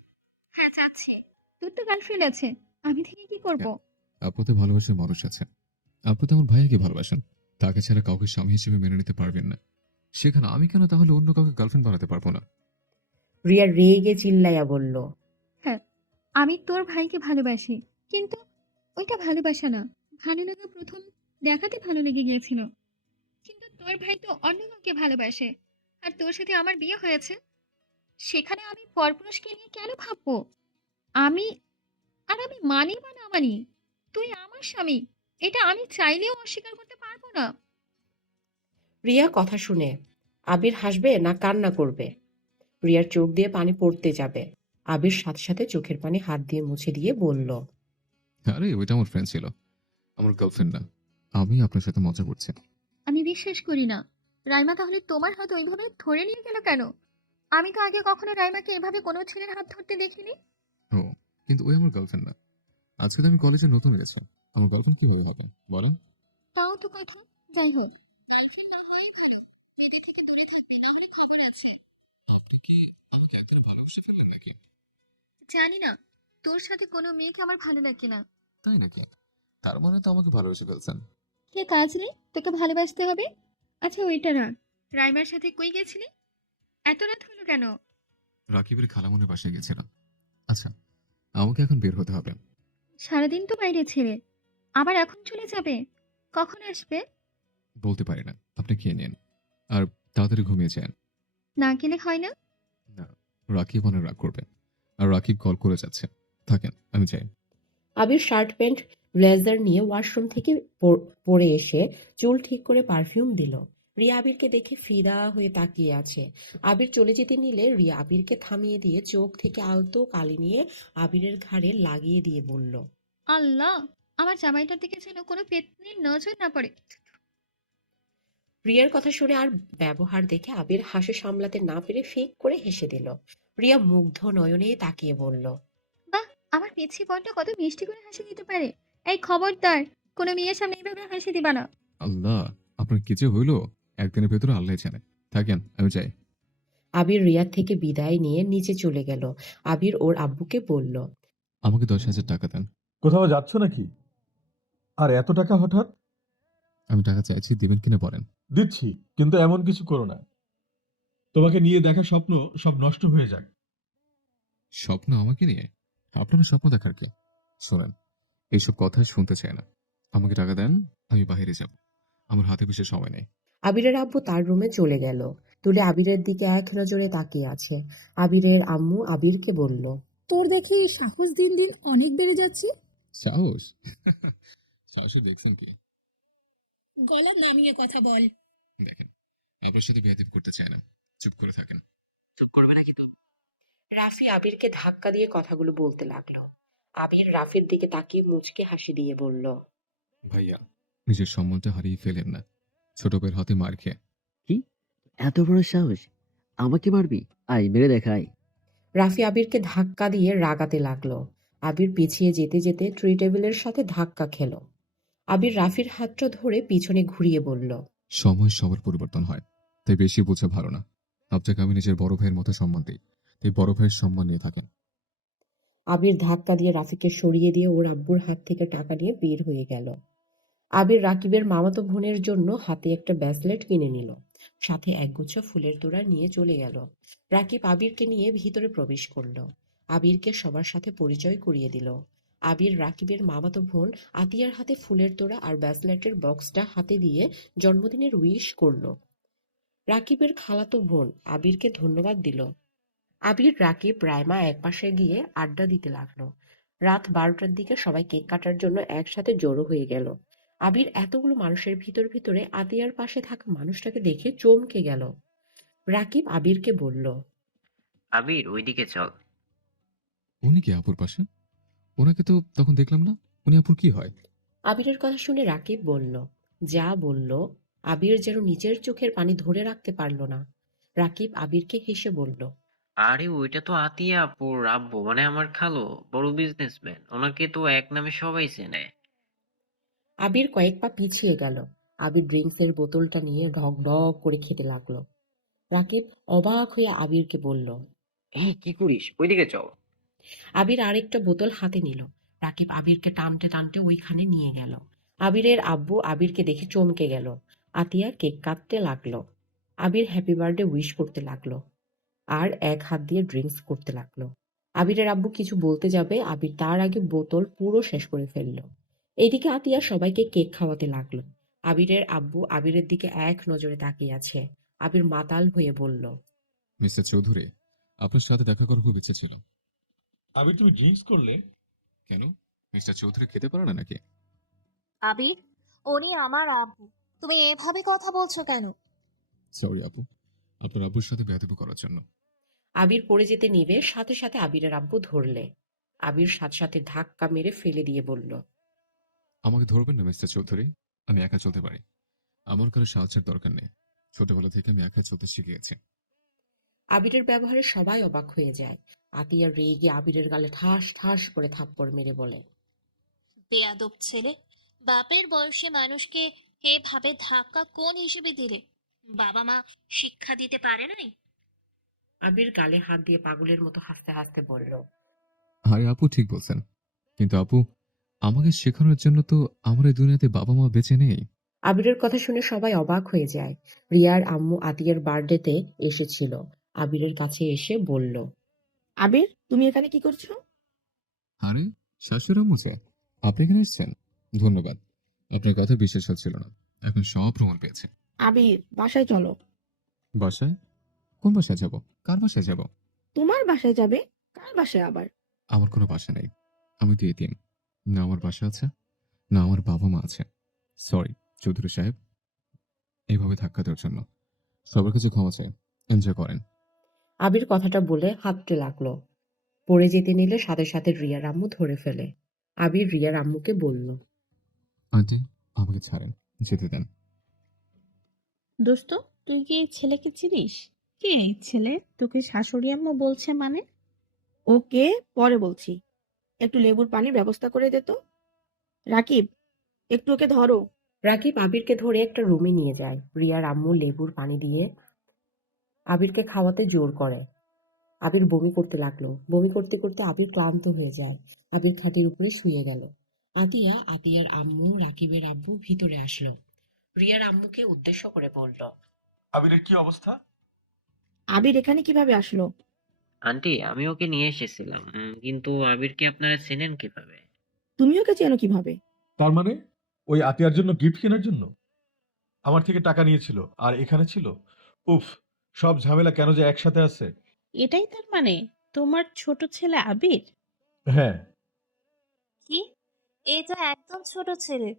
হ্যাঁ চাচ্ছি। তোর তো গার্লফ্রেন্ড আছে, আমি থেকে কি করব? আপনাদের ভালোবাসার মানুষ আছে। আপনি তো আমার ভাইয়াকে ভালোবাসেন। তাকে ছাড়া কাউকে স্বামী হিসেবে মেনে নিতে পারবেন না। সেখানে আমি কেন তাহলে অন্য কাউকে গার্লফ্রেন্ড বানাতে পারবো না? রিয়া রেগে চিল্লাইয়া বলল, হ্যাঁ, আমি তোর ভাইকে ভালোবাসি, কিন্তু ওইটা ভালোবাসা না। ভালো লাগা প্রথম দেখাতে ভালো লেগে গিয়েছিল, কিন্তু তোর ভাই তো অন্য কাউকে ভালোবাসে। আর তোর সাথে আমার বিয়ে হয়েছে, সেখানে আমি পরপুরুষকে নিয়ে কেন ভাববো? আমি আমি মানি বা না মানি, তুই আমার স্বামী, এটা আমি চাইলেও অস্বীকার করতে পারবো না। রিয়া কথা শুনে আবির হাসবে না কান্না করবে? রিয়ার চোখ দিয়ে পানি পড়তে যাবে। আবির সাথে সাথে চোখের পানি হাত দিয়ে মুছে দিয়ে বলল, আরে ওইটা আমার ফ্রেন্ড ছিল, আমার গার্লফ্রেন্ড না। আমি আপনার সাথে মজা করছি। আমি বিশ্বাস করি না। রাইমা তাহলে তোমার হাত ওইভাবে ধরে নিয়ে গেল কেন? আমি তো আগে কখনো রাইমাকে এভাবে কোনো ছেলের হাত ধরতে দেখিনি। ও, কিন্তু ওই আমার গার্লফ্রেন্ড না। আজকে তো আমি কলেজে নতুন গেছি, আমার গার্লফ্রেন্ড কিভাবে হবে বলেন? তাও তো কথা। যাই হোক, গার্লফ্রেন্ড না হয়ে গেলেও মেয়েদের থেকে দূরে থাকবি, না হলে খবর আছে। আপনি কি আমাকে একবারে ভালোবেসে ফেললেন নাকি? জানি না, তোর সাথে কোনো মেয়েকে আমার ভালো লাগে না। তাই নাকি? তার মানে তো আমাকে ভালোবেসে ফেলছেন। কে কাজ নেই তোকে ভালোবাসতে হবে? আচ্ছা ওইটা না, রাইমার সাথে কই গেছিলি? এত রাত হলো কেন? রাকিবের খালামনের বাসায় গেছিলাম। আচ্ছা, আমাকে এখন বের হতে হবে। সারাদিন তো বাইরে ছিলে, আবার এখন চলে যাবে? কখন আসবে? বলতে পারি না, আপনি খেয়ে নিন আর তাড়াতাড়ি ঘুমিয়ে যান। না গেলে হয় না? না, রাকিব অনেক রাগ করবে। আর রাকিব কল করে যাচ্ছে। থাকেন, আমি যাই। আবির শার্ট প্যান্ট ব্লেজার নিয়ে ওয়াশরুম থেকে পরে এসে চুল ঠিক করে পারফিউম দিল। রিয়া আবিরকে দেখে ফিদা হয়ে তাকিয়ে আছে। আবির চলে যেতে নিলে রিয়া আবিরকে থামিয়ে দিয়ে চোখ থেকে আলতো কালি নিয়ে আবিরের ঘাড়ে লাগিয়ে দিয়ে বলল, আল্লাহ, আমার জামাইটার দিকে যেন কোনো পেতনির নজর না পড়ে। রিয়ার কথা শুনে আর ব্যবহার দেখে আবির হাসি সামলাতে না পেরে ফিক করে হেসে দিল। রিয়া মুগ্ধ নয়নে তাকিয়ে বলল, বাহ, আমার পিচ্ছি বোনটা কত মিষ্টি করে হাসি দিতে পারে। এই খবরদার, কোনো মেয়ের সামনে এইভাবে হাসি দিবা না। আল্লাহ, আপনার কি যে হইলো, একদিনের ভেতরে আল্লাহ জানে। থাকেন, আমি যাই। আবির রিয়ার থেকে বিদায় নিয়ে নিচে চলে গেল। আবির ওর আব্বুকে বলল, আমাকে 10,000 টাকা দেন। কোথাও যাচ্ছ নাকি? আর এত টাকা হঠাৎ? আমি টাকা চাইছি, দিবেন কিনা বলেন। দিচ্ছি, কিন্তু এমন কিছু করো না তোমাকে নিয়ে দেখা স্বপ্ন সব নষ্ট হয়ে যাক। স্বপ্ন আমাকে নিয়ে? আপনারা স্বপ্ন দেখার কে? শোনেন, এইসব কথা শুনতে চায় না। আমাকে টাকা দেন, আমি বাইরে যাব। আমার হাতে বেশি সময় নেই। আবিরের আব্বু তার রুমে চলে গেল। তুলে আবিরের দিকে এক নজরে তাকিয়ে আছে। আবিরের আম্মু আবিরকে বলল, তোর দেখি সাহস দিন দিন অনেক বেড়ে যাচ্ছে। সাহস? সাহসে দেখছেন কি? গলা নামিয়ে কথা বল। দেখেন, আপনার সাথে বেয়াদবি করতে চায় না। চুপ করে থাকেন। চুপ করবে নাকি তো? রাফি আবিরকে ধাক্কা দিয়ে কথাগুলো বলতে লাগলো। আবির রাফির দিকে তাকিয়ে মুচকে হাসি দিয়ে বলল, ভাইয়া, নিজের সম্মানটা হারিয়ে ফেলেন না, ছোট ভাইয়ের হাতে মার খেয়ে। কি এত বড় সাহস? আমাকে মারবি? আয় মেরে দেখাই। রাফি আবিরকে ধাক্কা দিয়ে রাগাতে লাগলো। আবির পিছিয়ে যেতে যেতে ট্রি টেবিলের সাথে ধাক্কা খেল। আবির রাফির হাতটা ধরে পিছনে ঘুরিয়ে বলল, সময় সবার পরিবর্তন হয়, তাই বেশি বোঝা ভালো না। আপনাকে আমি নিজের বড় ভাইয়ের মতো সম্মান দিই, তাই বড় ভাইয়ের সম্মান নিয়ে থাকেন। আবির ধাক্কা দিয়ে রাফিকে সরিয়ে দিয়ে ওর আব্বুর হাত থেকে টাকা নিয়ে বের হয়ে গেল। আবির রাকিবের মামাতো বোনের জন্য হাতে একটা ব্রেসলেট কিনে নিল, সাথে একগুচ্ছ ফুলের তোড়া নিয়ে চলে গেল। রাকিব আবিরকে নিয়ে ভিতরে প্রবেশ করলো। আবিরকে সবার সাথে পরিচয় করিয়ে দিল। আবির রাকিবের মামাতো বোন আতিয়ার হাতে ফুলের তোড়া আর ব্রেসলেটের বক্সটা হাতে দিয়ে জন্মদিনের উইশ করলো। রাকিবের খালাতো বোন আবিরকে ধন্যবাদ দিল। আবির, রাকিব, রাইমা একপাশে গিয়ে আড্ডা দিতে লাগলো। রাত 12টার দিকে সবাই কেক কাটার জন্য একসাথে জড়ো হয়ে গেল। আবির এতগুলো মানুষের ভিতরে আতিয়ার পাশে থাকা মানুষটাকে দেখে চমকে গেল। রাকিব আবিরকে বলল, আবির, ওইদিকে চল। উনি কি আপুর পাশে? ওনাকে তো তখন দেখলাম না। উনি আপুর কি হয়? আবিরের কথা শুনে রাকিব বলল, যা বলল। আবির যেন নিজের চোখের পানি ধরে রাখতে পারল না। রাকিব আবিরকে হেসে বলল, আরে ওইটা তো আতিয়া আপুর আব্বু, মানে আমার খালু, বড় বিজনেসম্যান। ওনাকে তো এক নামে সবাই চেনে। আবির কয়েক পা পিছিয়ে গেল। আবির ড্রিঙ্কসের বোতলটা নিয়ে ঢক ঢক করে খেতে লাগলো। রাকিব অবাক হয়ে আবিরকে বলল, এই কি করিস, ওইদিকে চল। আবির আরেকটা বোতল হাতে নিল। রাকিব আবিরকে টানতে টানতে ওইখানে নিয়ে গেল। আবিরের আব্বু আবিরকে দেখে চমকে গেল। আতিয়া কেক কাটতে লাগলো। আবির হ্যাপি বার্থডে উইশ করতে লাগলো আর এক হাত দিয়ে ড্রিঙ্কস করতে লাগলো। আবিরের আব্বু কিছু বলতে যাবে, আবির তার আগে বোতল পুরো শেষ করে ফেললো। এইদিকে আতিয়া সবাইকে কেক খাওয়াতে লাগলো। আবিরের আব্বু আবিরের দিকে এক নজরে তাকিয়ে আছে। আবির মাতাল হয়ে বলল, মিস্টার চৌধুরী, আপনার সাথে দেখা করার খুব ইচ্ছে ছিল। আবির, তুমি ড্রিঙ্কস করলে? কেন? মিস্টার চৌধুরী খেতে পারে না নাকি? আবির, উনি আমার আব্বু। তুমি এভাবে কথা বলছো কেন? সরি আপু, আপনার আব্বুর সাথে বেয়াদবি করার জন্য। আবির পড়ে যেতে নিবে, সাথে সাথে আবিরের আব্বু ধরলে। আবির সাথে সাথে ধাক্কা মেরে ফেলে দিয়ে বলল, আমাকে ধরবেন না মিস্টার চৌধুরী, আমি একা চলতে পারি। আমার কারো সাহায্যের দরকার নেই। ছোটবেলা থেকে আমি একা চলতে শিখিয়েছি। আবিরের ব্যবহারে সবাই অবাক হয়ে যায়। আতিয়া রেগে আবিরের গালে ঠাস ঠাস করে থাপ্পড় মেরে বলে, বেয়াদব ছেলে, বাপের বয়সে মানুষকে এভাবে ধাক্কা কোন হিসেবে দিলে? বাবা মা শিক্ষা দিতে পারে নাই? আবির গালে হাত দিয়ে পাগলের মতো হাসতে হাসতে বলল, আরে আপু ঠিক বলছেন, কিন্তু আপু, আমাকে শেখানোর জন্য তো আমার এই দুনিয়াতে বাবা মা বেঁচে নেই। আবিরের কথা শুনে সবাই অবাক হয়ে যায়। রিয়ার আম্মু আতিয়ার বার্থডেতে এসেছিল। আবিরের কাছে এসে বলল, আবির, তুমি এখানে কি করছো? আরে শাশুড়ি আম্মু যে, আপনি এখানে এসেছেন? ধন্যবাদ। আপনার কথা বিশ্বাস হচ্ছিল না, এখন সব প্রমাণ পেয়েছে। আবির, বাসায় চলো। বাসায়? কোন বাসায় যাব? কার বাসায় যাব? তোমার বাসায় যাবে? কার বাসায় আবার? আমার কোনো বাসা নেই। আমি তো এতিম। না আমার বাসা আছে, না আমার বাবা মা আছে। সরি চৌধুরী সাহেব, এইভাবে ধাক্কা দেওয়ার জন্য। সবার কাছে ক্ষমা চাই। এনজয় করেন। আবির কথাটা বলে হাঁটতে লাগলো। পড়ে যেতে নিলে সাথে সাথে রিয়ার আম্মু ধরে ফেলে। আবির রিয়ার আম্মুকে বলল, আন্টি, আমাকে ছাড়েন, যেতে দেন। দোস্ত, তুই কি এই ছেলেকে চিনিস? কে এই ছেলে? তোকে শাশুড়ি আম্মু বলছে মানে? ওকে, পরে বলছি। একটু লেবুর পানির ব্যবস্থা করে দে তো। রাকিব, একটু ওকে ধরো। রাকিব আবিরকে ধরে একটা রুমে নিয়ে যায়। রিয়ার আম্মু লেবুর পানি দিয়ে আবিরকে খাওয়াতে জোর করে। আবির বমি করতে লাগলো। বমি করতে করতে আবির ক্লান্ত হয়ে যায়। আবির খাটের উপরে শুয়ে গেল। আতিয়ার আম্মু, রাকিবের আব্বু ভিতরে আসলো। রিয়ার আম্মুকে উদ্দেশ্য করে বলল, আবিরের কি অবস্থা? আবির এখানে কিভাবে আসলো? আন্টি, আমি ওকে নিয়ে এসেছিলাম, কিন্তু আবিরকে আপনারা চেনেন কিভাবে? তুমি ওকে চেনো কিভাবে? তার মানে ওই আতিয়ার জন্য গিফট কেনার জন্য আমার থেকে টাকা নিয়েছিল আর এখানে ছিল। উফ, সব ঝামেলা কেন যে একসাথে আছে। এটাই তার মানে? তোমার ছোট ছেলে আবির? হ্যাঁ, কি? এটা একদম ছোট ছেলে।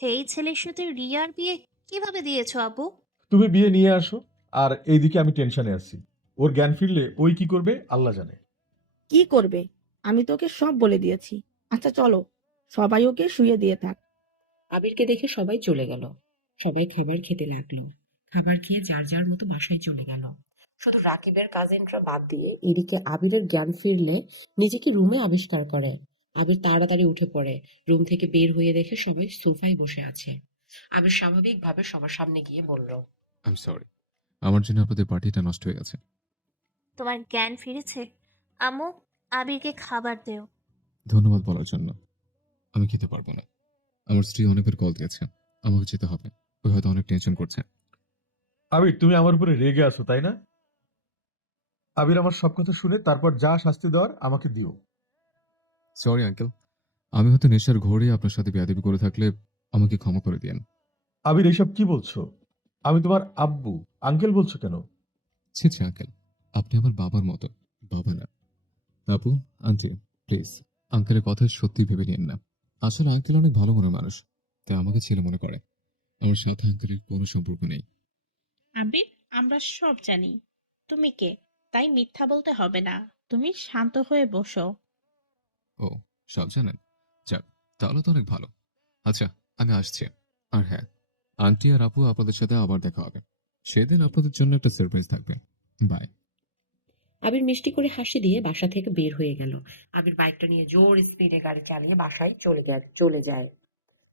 এই ছেলের সাথে রিয়ার বিয়ে কিভাবে দিয়েছো আব্বু? তুমি বিয়ে নিয়ে আসো, আর এইদিকে আমি টেনশনে আছি। ওর জ্ঞান ফিরলে ওই কি করবে আল্লাহ জানে। কি করবে? আমি তোকে সব বলে দিয়েছি। আচ্ছা চলো, সবাই ওকে শুয়ে দিয়ে থাক। আবিরকে দেখে সবাই চলে গেল। সবাই খাবার খেতে লাগলো। খাবার খেয়ে যার যার মতো বাসায় চলে গেল। শুধু রাকিবের কাজিনরা বাদ দিয়ে এদিকে আবিরের জ্ঞান ফিরলে নিজেকে রুমে আবিষ্কার করে। আবির তাড়াতাড়ি উঠে পড়ে। রুম থেকে বের হয়ে দেখে সবাই সোফায় বসে আছে। আবির স্বাভাবিকভাবে সবার সামনে গিয়ে বলল, আই এম সরি, আমার জন্য আপনাদের পার্টিটা নষ্ট হয়ে গেছে। তোমার জ্ঞান ফিরেছে? আম্মু, আবিরকে খাবার দেও। ধন্যবাদ বলার জন্য। আমি খেতে পারবো না। আমার স্ত্রী অনেকবার কল দিয়েছে, আমাকে যেতে হবে। ওই হয়তো অনেক টেনশন করছে। আবির, তুমি আমার উপরে রেগে আছো তাই না? আবির আমার সব কথা শুনে তারপর যা শাস্তি দেওয়ার আমাকে দিও। সরি আঙ্কেল, আমি হয়তো নেশার ঘোরে আপনার সাথে বেয়াদবি করে থাকলে আমাকে ক্ষমা করে দিয়েন। আবির, এসব কি বলছো? আমি তোমার আব্বু, আঙ্কেল বলছো কেন? ছি ছি আঙ্কেল, আপনি আমার বাবার মতো। বাবা না। আপু, আন্টি, প্লিজ আঙ্কেলের কথা সত্যি ভেবে নিন না। আসলে আঙ্কেল অনেক ভালো মনের মানুষ, তাই আমাকে ছেলে মনে করে। আমার সাথে আঙ্কেলের কোনো সম্পর্ক নেই। আবির, আমরা সব জানি তুমি কে, তাই মিথ্যা বলতে হবে না। তুমি শান্ত হয়ে বসো। ও, সব জানেন? যাক, তাহলে তো অনেক ভালো। আচ্ছা, আমি আসছি। আর হ্যাঁ, আন্টি আর আপু আপনাদের সাথে আবার দেখা হবে। সেদিন আপনাদের জন্য একটা সারপ্রাইজ থাকবে। বাই। আবির মিষ্টি করে হাসি দিয়ে বাসা থেকে বের হয়ে গেল। আবির বাইকটা নিয়ে জোর স্পিডে গাড়ি চালিয়ে বাসায় চলে যায়।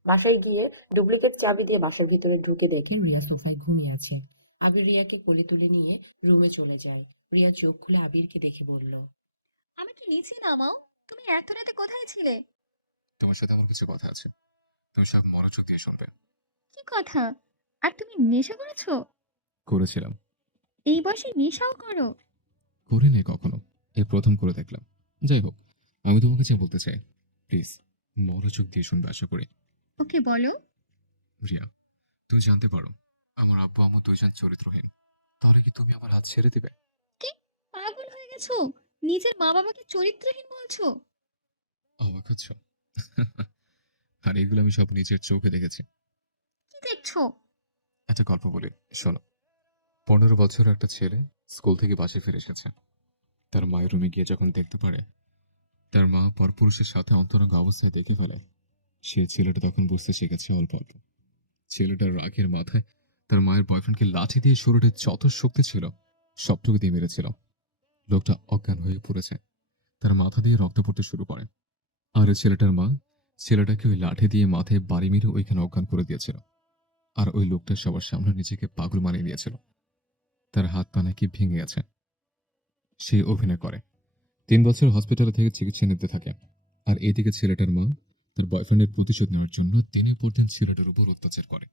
বাসায় গিয়ে ডুপ্লিকেট চাবি দিয়ে বাসার ভিতরে ঢুকে দেখে রিয়া সোফায় ঘুমিয়ে আছে। আবির রিয়াকে কোলে তুলে নিয়ে রুমে চলে যায়। রিয়া চোখ খুলে আবিরকে দেখে বলল, আমি কি নিচে নামাও? তুমি এত রাতে কোথায় ছিলে? তোমার সাথে আমার কিছু কথা আছে, তুমি সব মনোযোগ দিয়ে শুনবে। কি কথা? আর তুমি নেশা করেছো? করেছিলাম। এই বয়সে নেশাও করো? করি নাই কখনো, এই প্রথম করে দেখলাম। যাই হোক, আমি তোমাকে যা বলতে চাই, প্লিজ মনোযোগ দিয়ে শুনবে আশা করি। ওকে বলো। রিয়া, তুমি জানতে পারো আমার আব্বু আম্মু দুইজন চরিত্রহীন, তাহলে কি তুমি আমার হাত ছেড়ে দিবে? কি, পাগল হয়ে গেছো? নিজের মা বাবাকে চরিত্রহীন বলছো? অবাক হচ্ছ? আর এগুলো আমি সব নিজের চোখে দেখেছি। কি দেখছো? একটা গল্প বলি, শোনো। 15 বছরের একটা ছেলে স্কুল থেকে বাসায় ফিরে এসেছে। তার মায়ের রুমে গিয়ে যখন দেখতে পারে তার মা পরপুরুষের সাথে অন্তরঙ্গ অবস্থায় দেখে ফেলে, সে ছেলেটা তখন বুঝতে শিখেছে অল্প অল্প। ছেলেটার রাগের মাথায় তার মায়ের বয়ফ্রেন্ডকে লাঠি দিয়ে শরীরে যত শক্তি ছিল সবটুকু দিয়ে মেরেছিল। লোকটা অজ্ঞান হয়ে পড়েছে, তার মাথা দিয়ে রক্ত পড়তে শুরু করে। আর ওই ছেলেটার মা ছেলেটাকে ওই লাঠি দিয়ে মাথায় বাড়ি মেরে ওইখানে অজ্ঞান করে দিয়েছিল। আর ওই লোকটা সবার সামনে নিজেকে পাগল মানিয়ে দিয়েছিল। তার হাত পা নাকি ভেঙে গেছে। সে অভিনয় করে 3 বছর হসপিটালে থেকে চিকিৎসা নিতে থাকে। আর এদিকে ছেলেটার মা তার বয়ফ্রেন্ডের প্রতিশোধ নেওয়ার জন্য দিনের পর দিন ছেলেটার উপর অত্যাচার করে।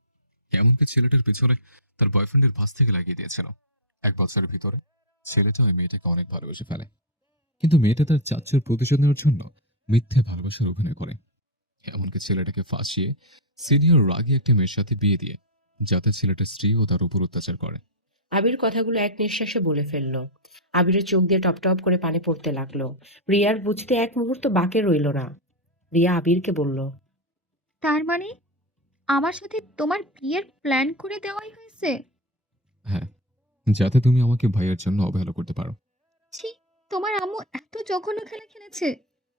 এমনকি ছেলেটার পেছনে তার বয়ফ্রেন্ডের ভাস থেকে লাগিয়ে দিয়েছিল। 1 বছরের ভিতরে ছেলেটা ওই মেয়েটাকে অনেক ভালোবেসে ফেলে। কিন্তু মেয়েটা তার চাচ্চুর প্রতিশোধ নেওয়ার জন্য মিথ্যে ভালোবাসার অভিনয় করে। এমনকি ছেলেটাকে ফাঁসিয়ে সিনিয়র রাগী একটা মেয়ের সাথে বিয়ে দিয়ে, যাতে ছেলেটার স্ত্রীও তার উপর অত্যাচার করে। আবির কথাগুলো এক নিঃশ্বাসে বলে ফেলল। আবিরের চোখ দিয়ে টপ টপ করে পানি পড়তে লাগলো। রিয়ার বুঝতে এক মুহূর্ত বাকি রইল না। রিয়া আবিরকে বলল, তার মানে আমার সাথে তোমার বিয়ের প্ল্যান করে দেওয়াই হয়েছে? হ্যাঁ, যাতে তুমি আমাকে ভাইয়ের জন্য অবহেলা করতে পারো। ছি, তোমার আম্মু এত জঘন্য খেলা খেলেছে,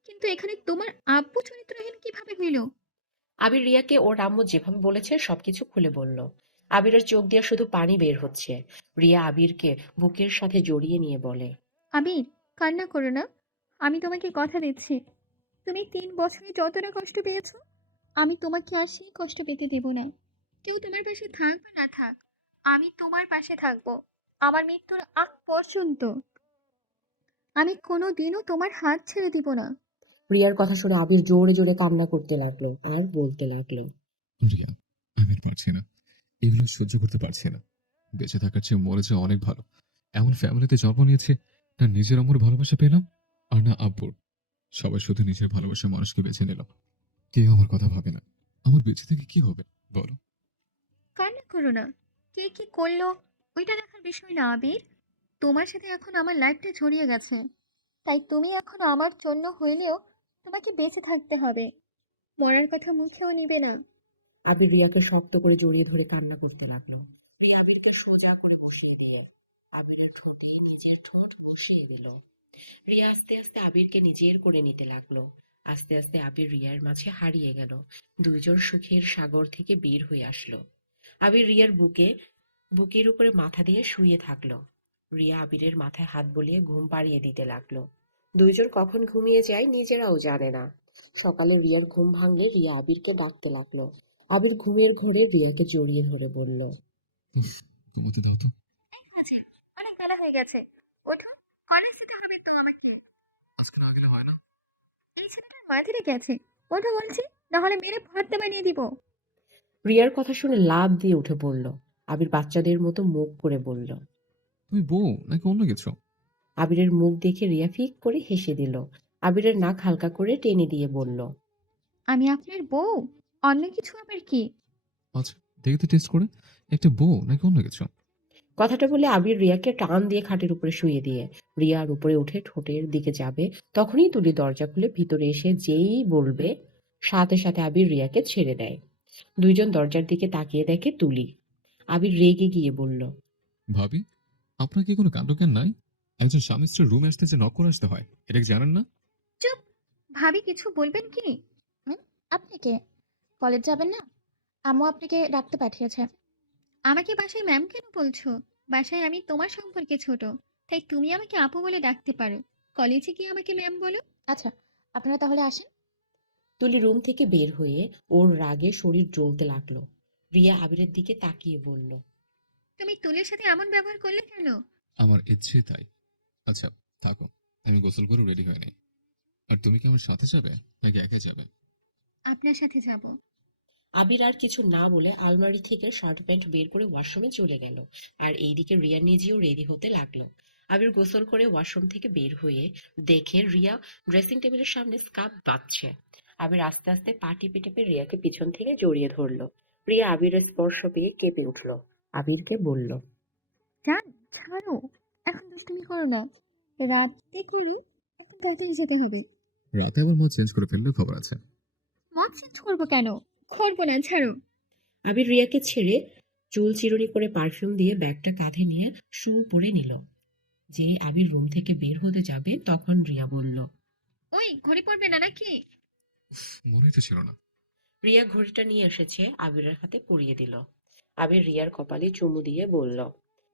কিন্তু এখানে তোমার আব্বু চরিত্রহীন কিভাবে হইল? আবির রিয়াকে ওর আম্মু যেভাবে বলেছে সবকিছু খুলে বলল। আবিরের চোখ দিয়ে শুধু পানি বের হচ্ছে। রিয়া আবিরকে বুকের সাথে জড়িয়ে নিয়ে বলে, আবির, কান্না করো না। আমি তোমাকে কথা দিচ্ছি, তুমি 3 বছরে যতটা কষ্ট পেয়েছো, আমি তোমাকে আর সেই কষ্ট পেতে দেব না। কেউ তোমার পাশে থাক বা না থাক, আমি তোমার পাশে থাকবো আমার মৃত্যুর আগ পর্যন্ত। আমি কোনো দিনও তোমার হাত ছেড়ে দিব না। রিয়ার কথা শুনে আবির জোরে জোরে কান্না করতে লাগলো আর বলতে লাগলো, রিয়া, আমি আর পারছি না, এগুলো সহ্য করতে পারছি না। বেঁচে থাকার চেয়ে মরে যাওয়া অনেক ভালো। এমন ফ্যামিলিতে জন্ম নিয়েছে, না নিজের আম্মুর ভালোবাসা পেলাম, আর না আব্বুর। সবাই শুধু নিজের ভালোবাসার মানুষকে বেছে নিল, কেউ আমার কথা ভাবে না। আমার বেঁচে থেকে কি হবে বলো? কান্না করো না। কে কি করলো ওইটা দেখার বিষয় না আবির। তোমার সাথে এখন আমার লাইফটা জড়িয়ে গেছে, তাই তুমি এখন আমার জন্য হইলেও তোমাকে বেঁচে থাকতে হবে। মরার কথা মুখেও নিবে না। আবির রিয়াকে শক্ত করে জড়িয়ে ধরে কান্না করতে লাগলো। রিয়া আবিরকে সোজা করে বসিয়ে দিয়ে আবিরের ঠোঁটে নিজের ঠোঁট বসিয়ে দিল। রিয়া আস্তে আস্তে আবিরকে নিজের করে নিতে লাগলো। আস্তে আস্তে আবির রিয়ার মাঝে হারিয়ে গেল। দুইজন সুখের সাগর থেকে বের হয়ে আসলো। আবির রিয়ার বুকের উপরে মাথা দিয়ে শুয়ে থাকলো। রিয়া আবিরের মাথায় হাত বুলিয়ে ঘুম পাড়িয়ে দিতে লাগলো। দুইজন কখন ঘুমিয়ে যায় নিজেরাও জানে না। সকালে রিয়ার ঘুম ভাঙলে রিয়া আবিরকে ডাকতে লাগলো। আবির ঘুমের ঘোরে রিয়াকে জড়িয়ে ধরে বলল, ইস, তুমি তো দাও তো। আছে, অনেক বেলা হয়ে গেছে। ওঠো, কলেজ যেতে হবে তো আমাকে। আজকে না গেলে হয় না? এই ছেলেটার মাথা রেখে আছে। ওঠো বলছি, নাহলে মেরে ভর্তা বানিয়ে দিব। রিয়ার কথা শুনে লাফ দিয়ে উঠে পড়ল। আবির বাচ্চাদের মতো মুখ করে বলল। তুমি বউ নাকি অন্য কিছু? আবিরের মুখ দেখে রিয়া ফিক করে হেসে দিল। আবিরের নাক হালকা করে টেনে দিয়ে বলল, আমি আপনার বউ? অন্য কিছু আবার কি? আচ্ছা, দেখি তো টেস্ট করে, একটা বউ নাকি অন্য কিছু। কথাটা বলে আবির রিয়াকে টান দিয়ে খাটের উপরে শুইয়ে দিয়ে রিয়ার উপরে উঠে ঠোঁটের দিকে যাবে, তখনই তুলি দরজা খুলে ভিতরে এসে যেই বলবে, সাথে সাথে আবির রিয়াকে ছেড়ে দেয়। দুইজন দরজার দিকে তাকিয়ে দেখে তুলি। আবির রেগে গিয়ে বলল, ভাবি, আপনার কি কোনো কাণ্ডজ্ঞান নাই? একজন স্বামী স্ত্রীর রুমে আসতে যে নক করে আসতে হয়, এটা কি জানেন না? চুপ! ভাবি কিছু বলবেন কি? হুম? আপনি কে? কলেজ যাবেন না? আম্মু আপনাকে ডাকতে পাঠিয়েছে। আমাকে বাসায় ম্যাম কেন বলছো? বাসায় আমি তোমার সম্পর্কে ছোট, তাই তুমি আমাকে আপু বলে ডাকতে পারো। কলেজে গিয়ে আমাকে ম্যাম বলো। আচ্ছা, আপনারা তাহলে আসেন। তুলি রুম থেকে বের হয়ে ওর রাগে শরীর জ্বলতে লাগলো। রিয়া আবিরের দিকে তাকিয়ে বলল, তুমি তুলির সাথে এমন ব্যবহার করলে কেন? আমার ইচ্ছে তাই। আচ্ছা, থাকো, আমি গোসল করে রেডি হয়ে নেই। আর তুমি কি আমার সাথে যাবে নাকি একা যাবে? আপনার সাথে যাব। আবির আর কিছু না বলে আলমারি থেকে শার্ট প্যান্ট বের করে ওয়াশরুমে চলে গেল। আর এইদিকে রিয়া নিজেও রেডি হতে লাগলো। আবির গোসল করে ওয়াশরুম থেকে বের হয়ে দেখে রিয়া ড্রেসিং টেবিলের সামনে স্কার্ফ বাঁধছে। আবির আস্তে আস্তে পা টিপে টিপে রিয়াকে পিছন থেকে জড়িয়ে ধরলো। রিয়া আবিরের স্পর্শ পেয়ে কেঁপে উঠলো। আবিরকে বলল, জান, ছাড়ো, এখন দুষ্টুমি করো না। রাতে করু, এখন তাড়াতাড়ি যেতে হবে। রাতে আবার মা চেঞ্জ করে ফেললে খবর আছে। মত চেঞ্জ করবো কেন? করবো না, ছাড়ো। আবির রিয়াকে ছেড়ে চুল চিরুনি করে পারফিউম দিয়ে ব্যাগটা কাঁধে নিয়ে শু পরে নিল। যে আবির রুম থেকে বের হতে যাবে তখন রিয়া বলল, ওই ঘড়ি পড়বে না নাকি? উফ, মনেই তো ছিল না। রিয়া ঘড়িটা নিয়ে এসেছে, আবিরের হাতে পরিয়ে দিল। আবির রিয়ার কপালে চুমু দিয়ে বলল।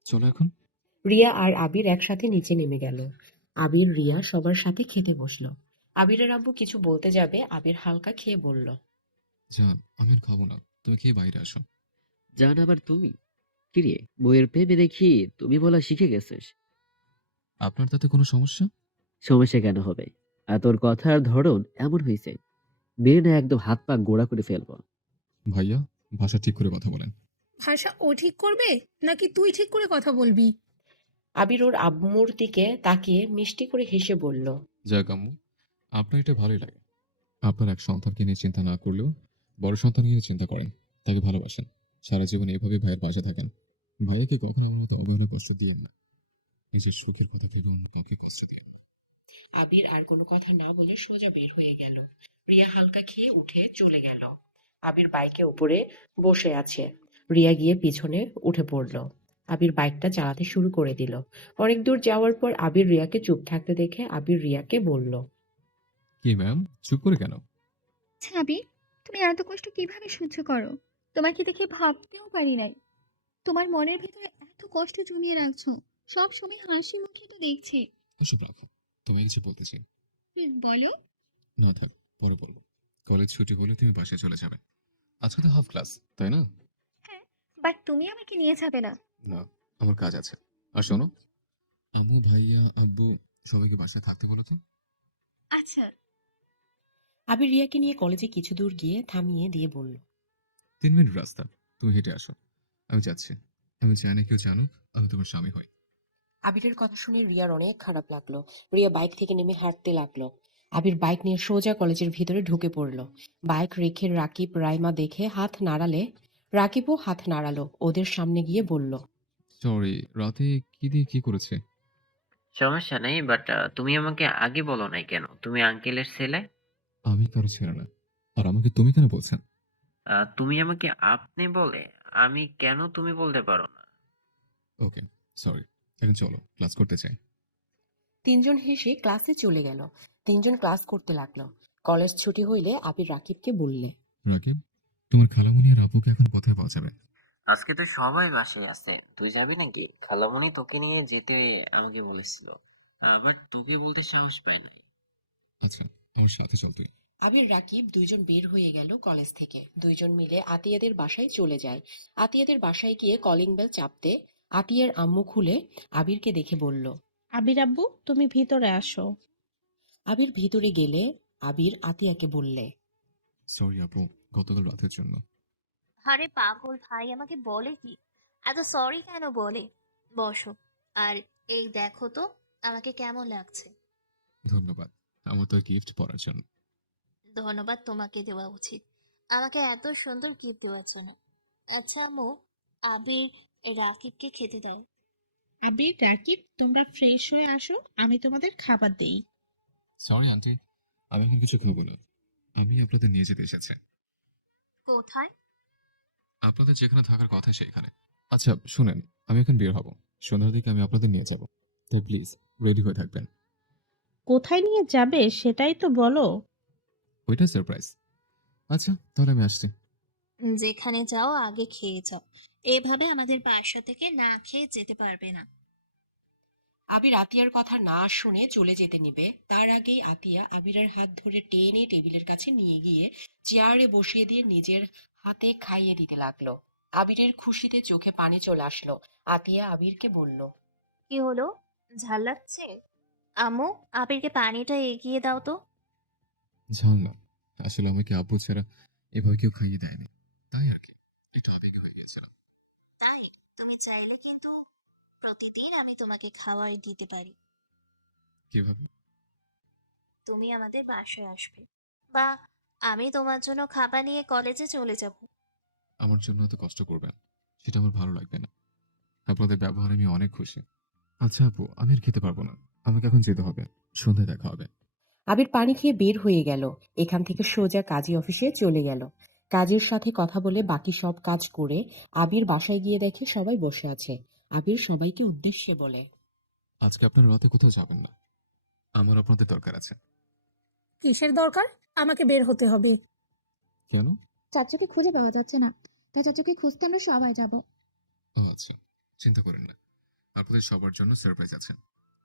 চলো এখন। রিয়া আর আবির একসাথে নিচে নেমে গেল। আবির রিয়া সবার সাথে খেতে বসলো। আবিরের আব্বু কিছু বলতে যাবে, আবির হালকা খেয়ে বলল, জান, আমি আর খাবো না, তুমি খেয়ে বাইরে আসো। জান, আবার তুমি? কিরে, বইয়ের প্রেমে দেখি তুমি বলা শিখে গেছিস। আপনার তাতে কোনো সমস্যা? সমস্যা কেন হবে? আর তোর কথার ধরন এমন হয়েছে, মেয়ে না একদম হাত পা গোড়া করে ফেলবো। ভাইয়া, ভাষা ঠিক করে কথা বলেন। ভাষা ও ঠিক করবে নাকি তুই ঠিক করে কথা বলবি? আবির ওর আম্মুর দিকে তাকিয়ে মিষ্টি করে হেসে বলল, যাক আম্মু, আপনার এটা ভালোই লাগে। আপনার এক সন্তানকে নিয়ে চিন্তা না করলেও বড় সন্তান নিয়ে চিন্তা করেন, তাকে ভালোবাসেন, সারা জীবন এইভাবে ভাইয়ের পাশে থাকেন। ভাইয়াকে কখনো আমার মতো অবহেলা কষ্ট দিয়েন না। নিজের সুখের কথা ভেবে অন্য কাউকে কষ্ট দিয়েন না। আবির আর কোনো কথা না বলে সোজা বের হয়ে গেল। রিয়া হালকা খেয়ে উঠে চলে গেল। আবির বাইকে উপরে বসে আছে। রিয়া গিয়ে পিছনে উঠে পড়ল। আবির বাইকটা চালাতে শুরু করে দিল। অনেক দূর যাওয়ার পর আবির রিয়াকে চুপ থাকতে দেখে আবির রিয়াকে বলল, কি ম্যাম, চুপ করে কেন? ছাবি, তুমি এত কষ্ট কিভাবে সহ্য করো? তোমাকে দেখে ভাবতেও পারি নাই তোমার মনের ভেতরে এত কষ্ট জমিয়ে রাখছো। সব সময় হাসি মুখে তো দেখছি। ওসব রাখো, তুমি কিছু বলতে চাই। বলো। না থাক, পরে বলবো। কলেজ ছুটি হলে তুমি বাসায় চলে যাবে। আজকে তো হাফ ক্লাস, তাই না? হ্যাঁ, বাট তুমি আমাকে নিয়ে যাবে না। না, আমার কাজ আছে। আর শোনো, আম্মু ভাইয়া আব্বু সবাইকে বাসায় থাকতে বলো তো। আচ্ছা। আবির রিয়াকে নিয়ে কলেজে কিছু দূর গিয়ে থামিয়ে দিয়ে বলল, 3 মিনিট রাস্তা, তুমি হেঁটে আসো। আমি যাচ্ছি। আমি চাই না কেউ জানুক আমি তোমার স্বামী হই। আবিরের কথা শুনে রিয়ার অনেক খারাপ লাগলো। রিয়া বাইক থেকে নেমে হাঁটতে লাগলো। আবির বাইক নিয়ে সোজা কলেজের ভিতরে ঢুকে পড়লো। বাইক রেখে রাকিব রাইমা দেখে হাত নাড়ালে রাকিবও হাত নাড়ালো। ওদের সামনে গিয়ে বলল, সরি, রাতে কি দিয়ে কি করেছে? সমস্যা নেই, বাট তুমি আমাকে আগে বলো নাই কেন? তুমি আঙ্কেলের ছেলে। আমি কারো ছেড়ে না। আর আমাকে তুমি কেন বলছেন? তুমি আমাকে আপনি বলে, আমি কেন তুমি বলতে পারো না? ওকে, সরি। এখন চলো, ক্লাস করতে চাই। তিনজন হেসে ক্লাসে চলে গেল। তিনজন ক্লাস করতে লাগলো। কলেজ ছুটি হইলে আবির রাকিবকে বললে, রাকিব, তোমার খালামুনি আর আপুকে এখন কোথায় পাওয়া যাবে? আজকে তো সবাই বাসায় আছে, তুই যাবি নাকি? খালামণি তোকে নিয়ে যেতে আমাকে বলেছিল, বাট তোকে বলতে সাহস পাই নাই। আচ্ছা, আমার সাথে চল তুই। আবির রাকিব দুইজন বের হয়ে গেল কলেজ থেকে। দুইজন মিলে আতিয়াদের বাসায় চলে যায়। আতিয়াদের বাসায় গিয়ে কলিং বেল চাপতে আতিয়ার আম্মু খুলে আবিরকে দেখে বলল। আবির আব্বু, তুমি ভিতরে আসো। আবির ভিতরে গেলে আবির আতিয়াকে বললে। সরি আপু, গতকাল রাতের জন্য। আরে পাগল ভাই আমাকে বলে কি? এত সরি কেন বলে? বসো। আর এই দেখো তো আমাকে কেমন লাগছে। ধন্যবাদ আমার তো গিফট পড়ার জন্য। ধন্যবাদ তোমাকে দেওয়া উচিত আমাকে এত সুন্দর গিফট দেওয়ার জন্য। আচ্ছা আম্মু, আবির রাকিবকে খেতে দাও। আবির, রাকিব, তোমরা ফ্রেশ হয়ে আসো, আমি তোমাদের খাবার দেই। সরি আন্টি, আমি এখন কিছু খাবো না। আমি আপনাদের নিয়ে যেতে এসেছি। কোথায়? আপনাদের যেখানে থাকার কথা সেখানে। আচ্ছা শুনেন, আমি এখন বের হব। সন্ধ্যার দিকে আমি আপনাদের নিয়ে যাব, তাই প্লিজ রেডি হয়ে থাকবেন। কোথায় নিয়ে যাবে সেটাই তো বলো। ওইটা সারপ্রাইজ। আচ্ছা তাহলে আমি আসছি। যেখানে যাও আগে খেয়ে যাও, এভাবে আমাদের বাসা থেকে না খেয়ে যেতে পারবে না। আবির আতিয়ার কথা না শুনে চলে যেতে নিবে, তার আগেই আতিয়া আবিরের হাত ধরে টেনে টেবিলের কাছে নিয়ে গিয়ে চেয়ারে বসিয়ে দিয়ে নিজের হাতে খাইয়ে দিতে লাগলো। আবিরের খুশিতে চোখে পানি চলে আসলো। আতিয়া আবিরকে বলল। কি হলো, ঝাল লাগছে? আম্মু, আবিরকে পানিটা এগিয়ে দাও তো। ঝাল না, আসলে আমাকে আব্বু ছাড়া এভাবে কেউ খাইয়ে দেয়নি, তাই আর কি একটু আবেগে হয়ে গিয়েছিলাম। তাই? তুমি চাইলে কিন্তু প্রতিদিন আমি তোমাকে খাবার দিতে পারি। কিভাবে? তুমি আমাদের বাসায় আসবে, বা আমি তোমার জন্য খাবার নিয়ে কলেজে চলে যাব। আমার জন্য এত কষ্ট করবেন সেটা আমার ভালো লাগবে না। আপনাদের ব্যবহারে আমি অনেক খুশি। আচ্ছা আপু, আমি আর খেতে পারবো না, আমাকে এখন যেতে হবে। সন্ধ্যায় দেখা হবে। আবির পানি খেয়ে বের হয়ে গেল। এখান থেকে সোজা কাজী অফিসে চলে গেল। কাজীর সাথে কথা বলে বাকি সব কাজ করে আবির বাসায় গিয়ে দেখে সবাই বসে আছে। আবির সবাইকে উদ্দেশ্যে বলে। আজকে আপনারা রাতে কোথাও যাবেন না, আমার আপনাদের দরকার আছে। কিসের দরকার? আমাকে বের হতে হবে। কেন? চাচুকে খুঁজে পাওয়া যাচ্ছে না, তাই চাচুকে খুঁজতে আমরা সবাই যাব। ও আচ্ছা, চিন্তা করেন না, আপনাদের সবার জন্য সারপ্রাইজ আছে,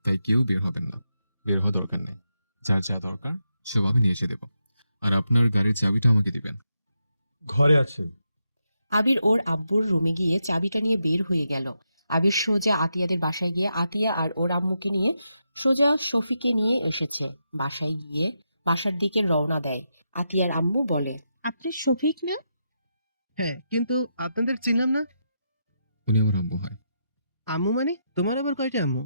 তাই কেউ বের হবেন না। বের হওয়া দরকার নেই, যার যা দরকার সব আমি নিয়ে এসে দেবো। আর আপনার গাড়ির চাবিটা আমাকে দিবেন। ঘরে আছে। আবির ওর আব্বুর রুমে গিয়ে চাবিটা নিয়ে বের হয়ে গেল। আবির সোজা আতিয়াদের বাসায় গিয়ে আতিয়া আর ওর আম্মুকে নিয়ে সোজা শফিকে নিয়ে এসেছে। বাসায় গিয়ে বাসার দিকে রওনা দেয়। আতিয়ার আম্মু বলে। আপনি শফিক না? হ্যাঁ, কিন্তু আপনাদের চিনলাম না। উনি আমার আম্মু হয়। আম্মু মানে? তোমার আবার কয়টা আম্মু?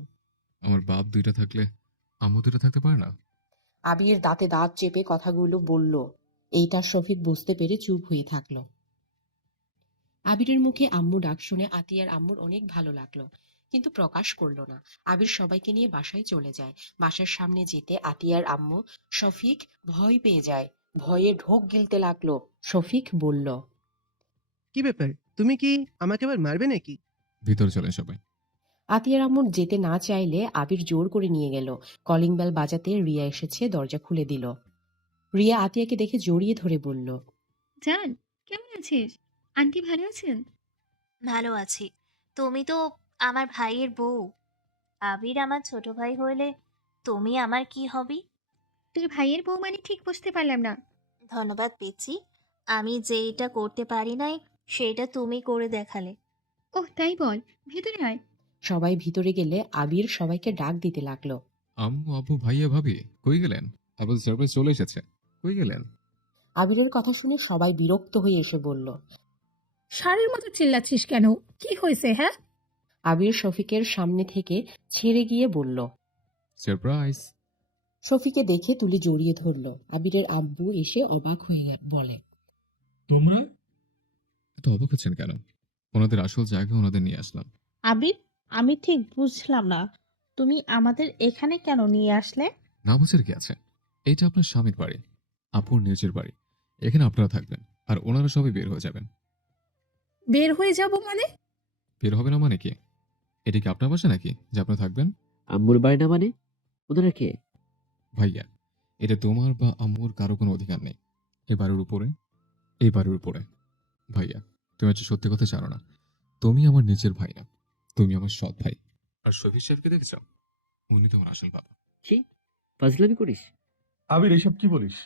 আমার বাপ দুইটা থাকলে আম্মু দুইটা থাকতে পারে না? আবির দাঁতে দাঁত চেপে কথাগুলো বলল। এইটা শফিক বুঝতে পেরে চুপ হয়ে থাকলো। আবিরের মুখে আম্মু ডাক শুনে আতিয়ার আম্মুর অনেক ভালো লাগলো, কিন্তু প্রকাশ করলো না। আবির সবাইকে নিয়ে বাসায় চলে যায়। বাসার সামনে যেতে আতিয়ার আম্মু শফিক ভয় পেয়ে যায়। ভয়ে ঢোক গিলতে লাগলো। শফিক বলল। কি ব্যাপার, তুমি কি আমাকে আবার মারবে নাকি? ভিতরে চলেন সবাই। আতিয়ার আম্মুর যেতে না চাইলে আবির জোর করে নিয়ে গেল। কলিং বেল বাজাতে রিয়া এসেছে, দরজা খুলে দিল। রিয়া আতিয়াকে দেখে জড়িয়ে ধরে বলল। জান, কেমন আছিস? আন্টি ভালো আছেন? ভালো আছি। তুমি তো আমার ভাইয়ের বউ। আবির আমার ছোট ভাই হইলে তুমি আমার কি হবি? তোর ভাইয়ের বউ মানে ঠিক বুঝতে পারলাম না। ধন্যবাদ পেয়েছি, আমি যেটা করতে পারি নাই সেটা তুমি করে দেখালে। ওহ তাই বল, ভেতরে আয়। সবাই ভিতরে গেলে আবির সবাইকে ডাক দিতে লাগলো। আম্মু আব্বু ভাইয়া ভাবি কই গেলেন? আপনাদের সারপ্রাইজ চলে এসেছে, কই গেলেন? আবিরের কথা শুনে সবাই বিরক্ত হয়ে এসে বলল। শাড়ির মতো চিল্লাচ্ছিস কেন? কি হয়েছে হ্যাঁ? আবির শফিকের সামনে থেকে ছেড়ে গিয়ে বলল। সারপ্রাইজ। শফিকে দেখে তুলে জড়িয়ে ধরল। আবিরের আব্বু এসে অবাক হয়ে বলে। তোমরা? এত অবাক হচ্ছেন কেন? ওনাদের আসল জায়গায় ওনাদের নিয়ে আসলাম। আবির, আমি ঠিক বুঝলাম না, তুমি আমাদের এখানে কেন নিয়ে আসলে? না বুঝের কি আছে, এটা আপনার স্বামীর বাড়ি, আপুর নিজের বাড়ি। এখানে আপনারা থাকবেন আর ওনারা সবাই বের হয়ে যাবেন। বের হয়ে যাব মানে? বের হবে না মানে কি? এটা কি আপনার বাসা নাকি যে আপনারা থাকবেন? আম্মুর বাড়ি না মানে? ওনারা কে? ভাইয়া, এটা তোমার বা আম্মুর কারো কোনো অধিকার নেই। এই বাড়ির উপরে, এই বাড়ির উপরে। ভাইয়া, তুমি একটা সত্যি কথা জানো না, তুমি আমার নিজের ভাই না, তুমি আমার সৎ ভাই। আর শফিক সাহেবকে দেখেছ? উনি তোমার আসল বাবা। কি ফাজলামি করিস? আবির এইসব কি বলিস?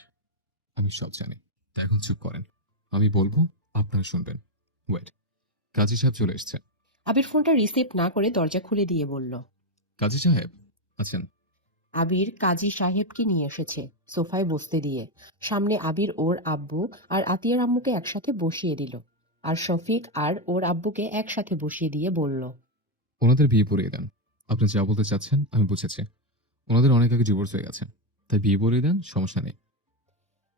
আমি সব জানি। তা এখন চুপ করেন, আমি বলবো, আপনারা শুনবেন। ওয়েট, কাজী সাহেব চলে এসছে। আবির ফোনটা রিসিভ না করে দরজা খুলে দিয়ে বলল। কাজী সাহেব আছেন? আবির কাজী সাহেবকে নিয়ে এসেছে সোফায় বসতে দিয়ে। সামনে আবির ওর আব্বু আর আতিয়ার আম্মুকে একসাথে বসিয়ে দিল, আর শফিক আর ওর আব্বুকে একসাথে বসিয়ে দিয়ে বলল। ওনাদের বিয়ে পড়িয়ে দেন। আপনি যা বলতে চাচ্ছেন আমি বুঝেছি। ওনাদের অনেক আগে ডিভোর্স হয়ে গেছে, তাই বিয়ে পড়িয়ে দেন, সমস্যা নেই।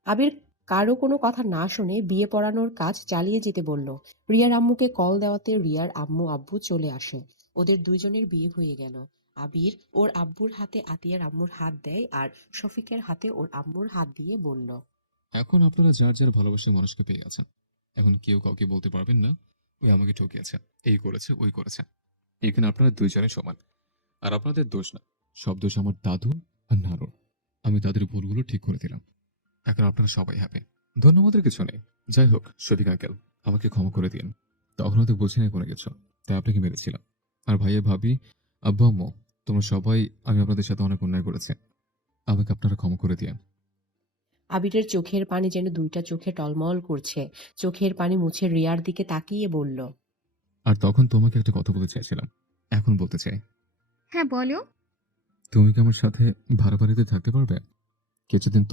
আবির কারো কোনো কথা না শুনে বিয়ে পড়ানোর কাজ চালিয়ে যেতে বলল। রিয়ার আম্মুকে কল দেওয়াতে রিয়ার আম্মু আব্বু চলে আসে। ওদের দুইজনের বিয়ে হয়ে গেল। আবির ওর আব্বুর হাতে আতিয়ার আম্মুর হাত দেয় আর শফিকের হাতে ওর আম্মুর হাত দিয়ে বলল। এখন আপনারা যার যার ভালোবাসার মানুষকে পেয়ে গেছেন। এখন কেউ কাউকে বলতে পারবেন না ওই আমাকে ঠকিয়েছে, এই করেছে, ওই করেছে। এখানে আপনারা দুইজনে সমান। আর আপনাদের দোষ না, সব দোষ আমার দাদু আর নানুর। আমি তাদের ভুলগুলো ঠিক করে দিলাম। এখন আপনারা সবাই হ্যাপি। ধন্যবাদের কিছু নেই। যাই হোক, শফিক আঙ্কেল, আমাকে ক্ষমা করে দিন। তখন হয়তো বুঝি নাই কোনো কিছু, তাই আপনাকে মেরেছিলাম। আর ভাইয়া ভাবি, আব্বু আম্মু, তোমরা সবাই, আমি আপনাদের সাথে অনেক অন্যায় করেছি। আমাকে আপনারা ক্ষমা করে দিন। আবিরের চোখের পানি যেন দুইটা চোখে টলমল করছে। চোখের পানি মুছে রিয়ার দিকে তাকিয়ে বলল। আর তখন তোমাকে একটা কথা বলতে চাইছিলাম, এখন বলতে চাই। হ্যাঁ বলো। তুমি কি আমার সাথে ভাড়া বাড়িতে থাকতে পারবে? কিছুদিন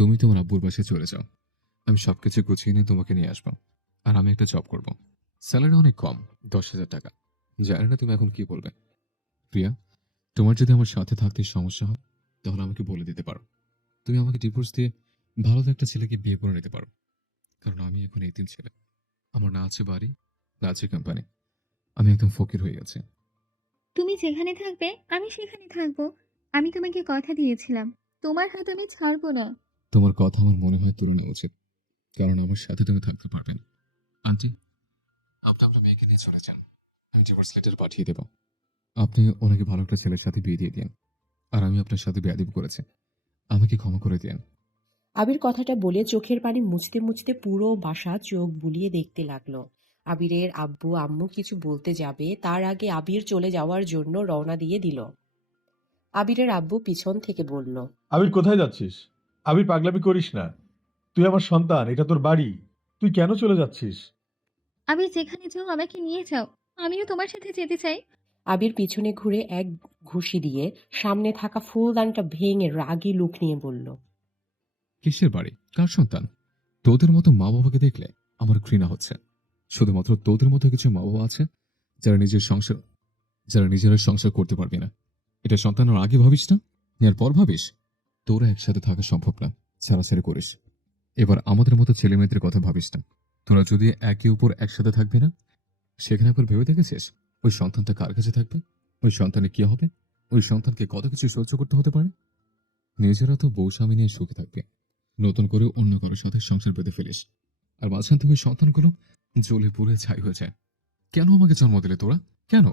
তুমি তোমার আব্বুর বাসায় চলে যাও। আমি সবকিছু গুছিয়ে নিয়ে তোমাকে নিয়ে আসবো। আর আমি একটা জব করব। স্যালারি অনেক কম, 10,000 টাকা। জানি না তুমি এখন কি বলবে। প্রিয়া, তোমার যদি আমার সাথে থাকতে সমস্যা হয় তাহলে আমাকে বলে দিতে পারো। তুমি আমাকে ডিভোর্স দিয়ে ভালো একটা ছেলেকে বিয়ে করে নিতে পারো। কারণ আমি এখন এতিম ছেলে। আমার না আছে বাড়ি, না আছে কোম্পানি। আমি একদম ফকির হয়ে গেছি। তুমি যেখানে থাকবে আমি সেখানে থাকবো। আমি তোমাকে কথা দিয়েছিলাম, তোমার হাত আমি ছাড়বো না। তোমার কথা আমার মনে হয় তুলে নেওয়া উচিত, কারণ আমার সাথে তুমি থাকতে পারবে না। আন্টি, আপনি আপনার মেয়েকে নিয়ে চলে যান। আমি ডিভোর্স লেটার পাঠিয়ে দেব। আপনি ওনাকে ভালো একটা ছেলের সাথে বিয়ে দিয়ে দিন। আর আমি আপনার সাথে বেয়াদবি করেছি, আমাকে ক্ষমা করে দিন। আবির কথাটা বলে চোখের পানি মুছতে মুছতে পুরো বাসা চোখ বুলিয়ে দেখতে লাগলো। আবিরের আব্বু আম্মু কিছু বলতে যাবে তার আগে আবির চলে যাওয়ার জন্য রওনা দিয়ে দিল। আবিরের আব্বু পিছন থেকে বলল। আবির কোথায় যাচ্ছিস? আবির পাগলামি করিস না। তুই আমার সন্তান, এটা তোর বাড়ি। তুই কেন চলে যাচ্ছিস? আমি যেখানে যাও আমাকে নিয়ে যাও, আমিও তোমার সাথে যেতে চাই। আবির পিছনে ঘুরে এক ঘুষি দিয়ে সামনে থাকা ফুলদানিটা ভেঙে রাগী লুক নিয়ে বলল। কিসের বাড়ি, কার সন্তান? তোদের মতো মা বাবাকে দেখলে আমার ঘৃণা হচ্ছে। শুধুমাত্র তোদের মতো কিছু মা বাবা আছে যারা নিজেরা সংসার করতে পারবে না। এটা সন্তানের আগে ভাবিস না, এর পর ভাবিস। তোরা একসাথে থাকা সম্ভব না, ছাড়াছাড়ি করিস। এবার আমাদের মতো ছেলে মেয়েদের কথা ভাবিস না। তোরা যদি একে উপর একসাথে থাকবে না, সেখানে একবার ভেবে দেখেছিস ওই সন্তানটা কার কাছে থাকবে? ওই সন্তানে কি হবে? ওই সন্তানকে কত কিছু সহ্য করতে হতে পারে। নিজেরা তো বউ স্বামী নিয়ে সুখে থাকবে, নতুন করে অন্য কারোর সাথে সংসার বেঁধে ফেলিস। আর মাঝখান থেকে ওই সন্তানগুলো জ্বলে পুড়ে ছাই হয়ে যায়। কেন আমাকে জন্ম দিলে তোরা, কেন?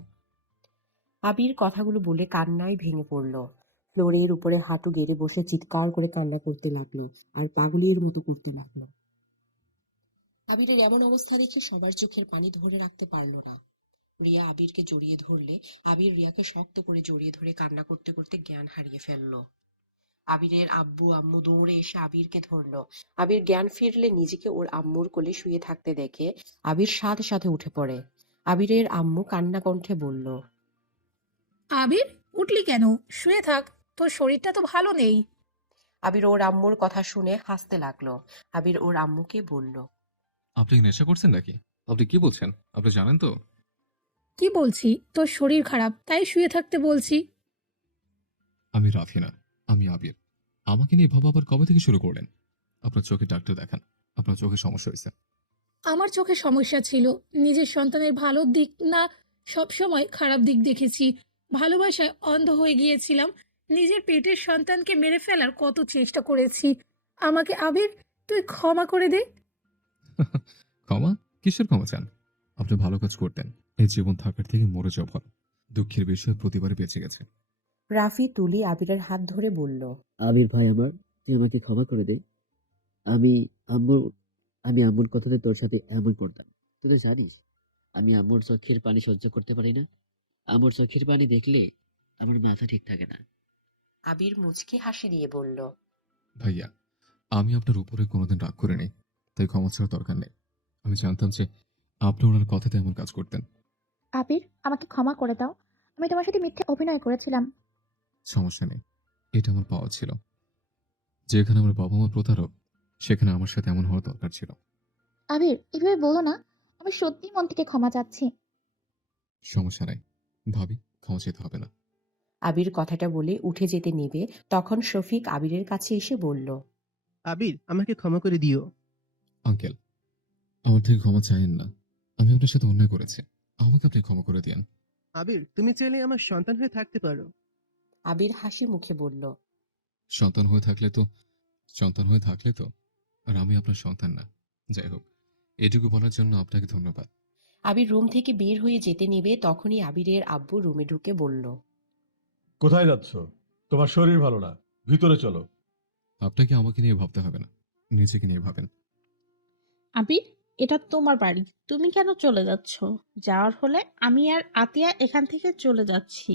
আবির কথাগুলো বলে কান্নায় ভেঙে পড়ল। ফ্লোরের উপরে হাঁটু গেড়ে বসে চিৎকার করে কান্না করতে লাগলো আর পাগলির মতো করতে লাগলো। আবিরের এমন অবস্থা দেখে সবার চোখের পানি ধরে রাখতে পারল না। রিয়া আবিরকে জড়িয়ে ধরলে আবির রিয়াকে শক্ত করে জড়িয়ে ধরে কান্না করতে করতে জ্ঞান হারিয়ে ফেললো। আবিরের আব্বু আম্মু দৌড়ে এসে আবিরকে ধরলো। আবির জ্ঞান ফিরলে নিজেকে ওর আম্মুর কোলে শুয়ে থাকতে দেখে আবির সাথে সাথে উঠে পড়ে। আবিরের আম্মু কান্না কণ্ঠে বলল। আবির, উঠলি কেন? শুয়ে থাক, তোর শরীরটা তো ভালো নেই। আবির ওর আম্মুর কথা শুনে হাসতে লাগলো। আবির ওর আম্মুকে বলল। আপনি কি নেশা করছেন নাকি? আপনি কি বলছেন? আপনি জানেন তো? কি বলছি? তোর শরীর খারাপ, তাই শুয়ে থাকতে বলছি। আমি রাফি না, আমি আবির। আমাকে নিয়ে ভাবা আবার কবে থেকে শুরু করলেন? আপনার চোখে ডাক্তার দেখান, আপনার চোখে সমস্যা হয়েছে। আমার চোখে সমস্যা ছিল, নিজের সন্তানের ভালো দিক না, সব সময় খারাপ দিক দেখেছি। ভালোবাসায় অন্ধ হয়ে গিয়েছিলাম। নিজের পেটের সন্তানকে মেরে ফেলার কত চেষ্টা করেছি। আমাকে আবির, তুই ক্ষমা করে দে। ক্ষমা? কিসের ক্ষমা চান? আপনি ভালো কাজ করতেন, এই জীবন থাকার থেকে মরে যাওয়া ভালো। দুঃখের বিষয় প্রতিবারে বেঁচে গেছে। রাফি তুলি আবিরের হাত ধরে বলল। আবির ভাই আমার, তুই আমাকে ক্ষমা করে দে। আমি আম্মুর আমি আম্মুর কথাতে তোর সাথে এমন করতাম। তুই তো জানিস আমি আম্মুর চোখের পানি সহ্য করতে পারি না। আম্মুর চোখের পানি দেখলে আমার মাথা ঠিক থাকে না। আবির মুচকি হাসি দিয়ে বলল, ভাইয়া, আমি আপনার উপরে কোনোদিন রাগ করিনি, তাই ক্ষমা চাওয়ার দরকার নেই। আমি জানতাম যে আপনি ওনার কথাতে এমন কাজ করতেন। আবির, আমাকে ক্ষমা করে দাও। আমি তোমার সাথে মিথ্যে অভিনয় করেছিলাম। সমস্যা নেই, এটা আমার পাওয়া ছিল। যেখানে আমার বাবা মা প্রতারক, সেখানে আমার সাথে এমন হওয়া দরকার ছিল। আবির, এভাবে বলো না। আমি সত্যিই মন থেকে ক্ষমা চাচ্ছি। সমস্যা নাই ভাবি, ক্ষমা চেতে হবে না। আবির কথাটা বলে উঠে যেতে নেবে, তখন শফিক আবিরের কাছে এসে বলল, আবির, আমাকে ক্ষমা করে দিও। আঙ্কেল, আমার থেকে ক্ষমা চাইেন না। আমি আপনার সাথে অন্যায় করেছি, আমাকে আপনি ক্ষমা করে দিয়েন। আবির, তুমি চাইলে আমার সন্তান হয়ে থাকতে পারো। আবির হাসি মুখে বলল, সন্তান হয়ে থাকলে তো সন্তান হয়ে থাকলে তো আর আমি আপনার সন্তান না। যাই হোক, এটুকু বলার জন্য আপনাকে ধন্যবাদ। আবির রুম থেকে বের হয়ে যেতে নেবে, তখনই আবিরের আব্বু রুমে ঢুকে বলল, কোথায় যাচ্ছ? তোমার শরীর ভালো না, ভিতরে চলো। আপনাকে আমাকে নিয়ে ভাবতে হবে না, নিজেকে নিয়ে ভাবেন। আবির, এটা তোমার বাড়ি, তুমি কেন চলে যাচ্ছ? যাওয়ার হলে আমি আর আতিয়া এখান থেকে চলে যাচ্ছি।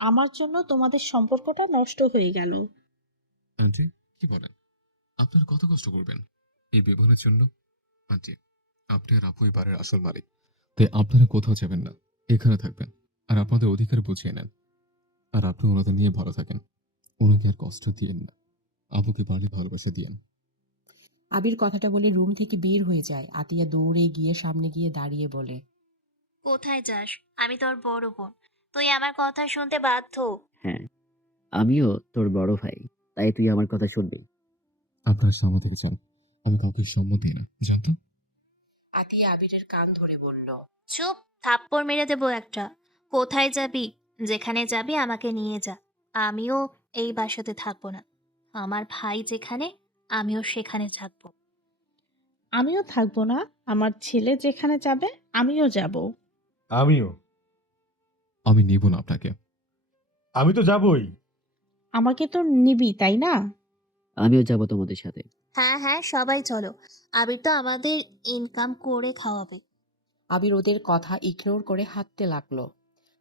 আমার জন্য তোমাদের সম্পর্কটা নষ্ট হয়ে গেল। আন্টি, কি বলেন? আপনার কত কষ্ট করবেন এই বিবাহের জন্য? আন্টি, আপনি আর আপু এই বাড়ির আসল মালিক, তাই আপনারা কোথাও যাবেন না, এখানে থাকবেন আর আপনাদের অধিকার বুঝিয়ে নেন। আর আপনি ওনাদের নিয়ে ভালো থাকেন, ওনাকে আর কষ্ট দিয়েন না, আপুকে পালি ভালোবাসা দিয়েন। আবির কথাটা বলে রুম থেকে বের হয়ে যায়। আতিয়া দৌড়ে গিয়ে সামনে গিয়ে দাঁড়িয়ে বলে, কোথায় যাস? আমি তোর বড় বোন, তুই আমার কথা শুনতে বাধ্য। হ্যাঁ, আমিও তোর বড় ভাই, তাই তুই আমার কথা শুনবি। আপনারা সামনে থেকে চান, আমি কাউকে সম্মত দিই না, জানতো? আতিয়া আবিরের কান ধরে বলল, চুপ, থাপ্পড় মেরে দেবো একটা। কোথায় যাবি? যেখানে যাবি আমাকে নিয়ে যা। আমিও এই বাসাতে থাকবো না। আমার ভাই যেখানে, আমিও সেখানে থাকবো। আমিও থাকবো না। আমার ছেলে যেখানে যাবে আমিও যাব। আমিও। আমি নিব না আপনাকে। আমি তো যাবই। আমাকে তো নিবি, তাই না? আমিও যাব তোমাদের সাথে। হ্যাঁ হ্যাঁ, সবাই চলো। আবির তো আমাদের ইনকাম করে খাওয়াবে। আবির ওদের কথা ইগনোর করে হাঁটতে লাগলো।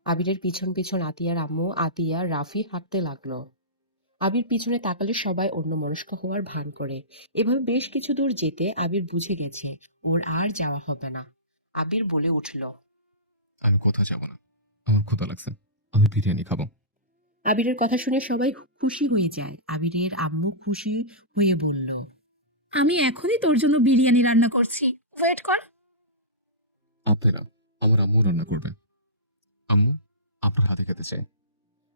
আবিরের পিছন পিছন আতিয়ার আম্মু, আতিয়া, রাফি হাঁটতে লাগলো। আবির পিছনে তাকালে সবাই অন্যমনস্ক হওয়ার ভান করে। এভাবে বেশ কিছু দূর যেতে আবির বুঝে গেছে ওর আর যাওয়া হবে না। আবির বলে উঠল, আমি কোথাও যাব না, আমার ক্ষুধা লাগছে, আমি বিরিয়ানি খাবো। আবিরের কথা শুনে সবাই খুশি হয়ে যায়। আবিরের আম্মু খুশি হয়ে বলল, আমি এখনই তোর জন্য বিরিয়ানি রান্না করছি, ওয়েট কর। আপনি না, আমার আম্মু রান্না করবে। আম্মু, আপনার হাতে খেতে চাই।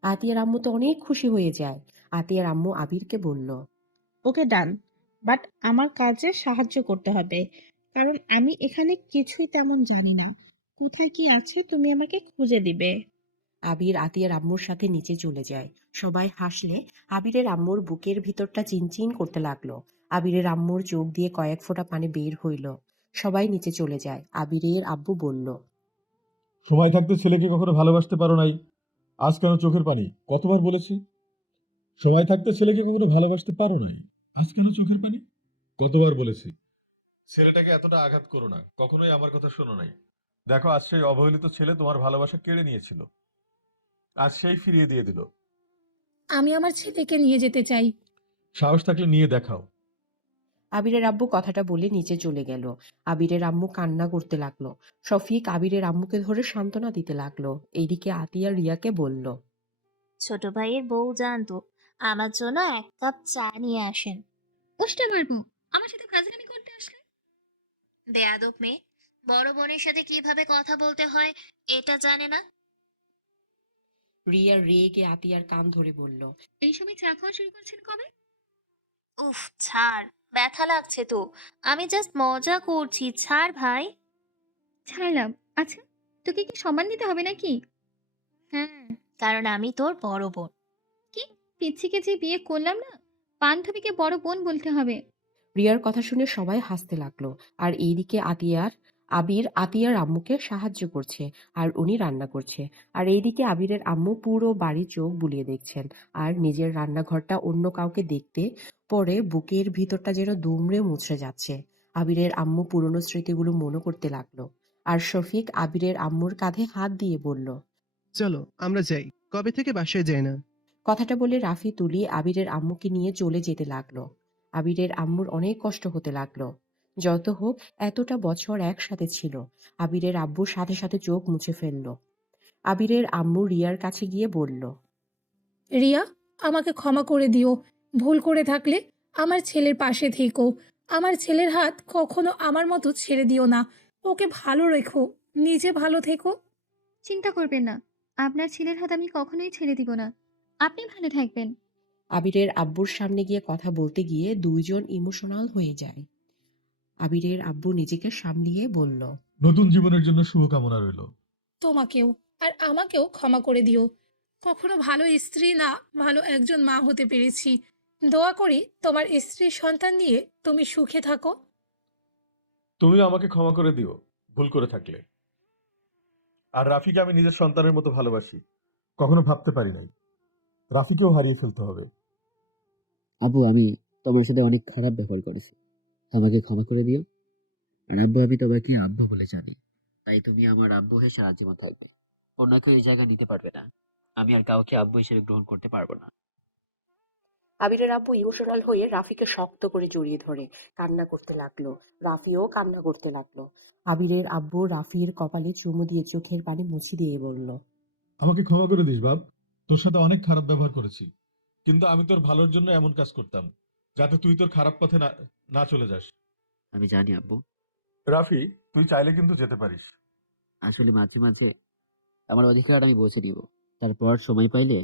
আতিয়ার আম্মু তো অনেক খুশি হয়ে যায়। আতিয়ার আম্মু আবিরকে বলল, ওকে ডান, বাট আমার কাজে সাহায্য করতে হবে, কারণ আমি এখানে কিছুই তেমন জানি না। কোথায় কি আছে তুমি আমাকে খুঁজে দিবে। আবির আতিয়ার আম্মুর সাথে নিচে চলে যায়। সবাই হাসলে আবিরের আম্মুর বুকের ভিতরটা চিনচিন করতে লাগলো। আবিরের আম্মুর চোখ দিয়ে কয়েক ফোঁটা পানি বের হইল। সবাই নিচে চলে যায়। আবিরের আব্বু বলল, সময় থাকতে ছেলেকে কখনো ভালোবাসতে পারো নাই, আজ কেন চোখের পানি? কতবার বলেছি সময় থাকতে ছেলেকে কখনো ভালোবাসতে পারো নাই, আজ কেন চোখের পানি? কতবার বলেছি ছেলেটাকে এতটা আঘাত করো না, কখনোই আমার কথা শোনো নাই। দেখো, আজ সেই অবহেলিত ছেলে তোমার ভালোবাসা কেড়ে নিয়েছিল, আজ সেই ফিরিয়ে দিয়ে দিল। আমি আমার ছেলেকে নিয়ে যেতে চাই। সাহস থাকলে নিয়ে দেখাও। আবিরের আব্বু কথাটা বলে নিচে চলে গেল। আবিরের আম্মু কান্না করতে লাগলো। শফিক আবিরের আম্মুকে ধরে সান্ত্বনা দিতে লাগলো। এইদিকে আতিয়া রিয়াকে বলল, ছোট ভাইয়ের বউ জানতো, আমার জন্য এক কাপ চা নিয়ে আসেন। কষ্টে মারবো আমার সাথে ফাজলামি করতে আসলে। বেয়াদব মেয়ে, বড় বোনের সাথে কিভাবে কথা বলতে হয় এটা জানে না। রিয়া রেগে আতিয়ার কান ধরে বলল, এই সময় চা খাওয়া শুরু করছেন কবে? উফ, ছাড়, ব্যথা লাগছে তো। আমি জাস্ট মজা করছি, ছাড় ভাই। ছাড়লাম। আচ্ছা, তোকে কি সম্মান দিতে হবে নাকি? হুম, কারণ আমি তোর বড় বোন। কি, পিচ্ছিকে যে বিয়ে করলাম না, বান্ধবীকে বড় বোন বলতে হবে? রিয়ার কথা শুনে সবাই হাসতে লাগলো। আর এইদিকে আবির আতিয়ার আম্মুকে সাহায্য করছে আর উনি রান্না করছে। আর এইদিকে আবিরের আম্মু পুরো বাড়ি চোখ বুলিয়ে দেখছেন। আর নিজের রান্নাঘরটা অন্য কাউকে দেখতে পরে বুকের ভিতরটা যেন দুমড়ে মুচড়ে যাচ্ছে। আবিরের আম্মু পুরনো স্মৃতিগুলো মনে করতে লাগলো। আর শফিক আবিরের আম্মুর কাঁধে হাত দিয়ে বলল। চলো আমরা যাই, কবে থেকে বাসায় যাই না। কথাটা বলে রাফি তুলি আবিরের আম্মুকে নিয়ে চলে যেতে লাগলো। আবিরের আম্মুর অনেক কষ্ট হতে লাগলো। যত হোক এতটা বছর একসাথে ছিল। আবিরের আব্বু সাথে সাথে চোখ মুছে ফেলল। আবিরের আম্মু রিয়ার কাছে গিয়ে বলল। রিয়া, আমাকে ক্ষমা করে দিও। ভুল করে থাকলে আমার ছেলের পাশে থেকো। আমার ছেলের হাত কখনো আমার মতো ছেড়ে দিও না। ওকে ভালো রেখো, নিজে ভালো থেকো। চিন্তা করবেন না, আপনার ছেলের হাত আমি কখনোই ছেড়ে দিব না। আপনি ভালো থাকবেন। আবিরের আব্বুর সামনে গিয়ে কথা বলতে গিয়ে দুইজন ইমোশনাল হয়ে যায়। আবিরের আব্বু নিজেকে সামলিয়ে বলল। নতুন জীবনের জন্য শুভকামনা রইল। তোমাকেও আর আমাকেও ক্ষমা করে দিও। কখনো ভালো স্ত্রী না, ভালো একজন মা হতে পেরেছি। দোয়া করি তোমার স্ত্রীর সন্তান নিয়ে তুমি সুখে থাকো। তুমিও আমাকে ক্ষমা করে দিও ভুল করে থাকলে। আর রাফিকে আমি নিজের সন্তানের মতো ভালোবাসি, কখনো ভাবতে পারি নাই রাফিকেও হারিয়ে ফেলতে হবে। আব্বু, আমি তোমার সাথে অনেক খারাপ ব্যবহার করেছি, আমাকে ক্ষমা করে দিও। আর আব্বু, আমি তোমাকে আব্বু বলে জানি, তাই তুমি আমার আব্বু হয়ে সারা জীবন থাকবে। অন্য কেউ এই জায়গা নিতে পারবে না। আমি আর কাউকে আব্বু হিসেবে গ্রহণ করতে পারবো না। আবিরের আব্বু ইমোশনাল হয়ে রাফিকে শক্ত করে জড়িয়ে ধরে কান্না করতে লাগলো। রাফিও কান্না করতে লাগলো। আবিরের আব্বু রাফির কপালে চুমু দিয়ে চোখের পানি মুছে দিয়ে বলল। আমাকে ক্ষমা করে দিস বাপ, তোর সাথে অনেক খারাপ ব্যবহার করেছি, কিন্তু আমি তোর ভালোর জন্য এমন কাজ করতাম যাতে তুই তোর খারাপ পথে না না চলে যাস। আমি জানি আব্বু। রাফি, তুই চাইলে কিন্তু যেতে পারিস। আসলে মাঝে মাঝে আমার অধিকার আমি বুঝে নিব, তারপর সময় পাইলে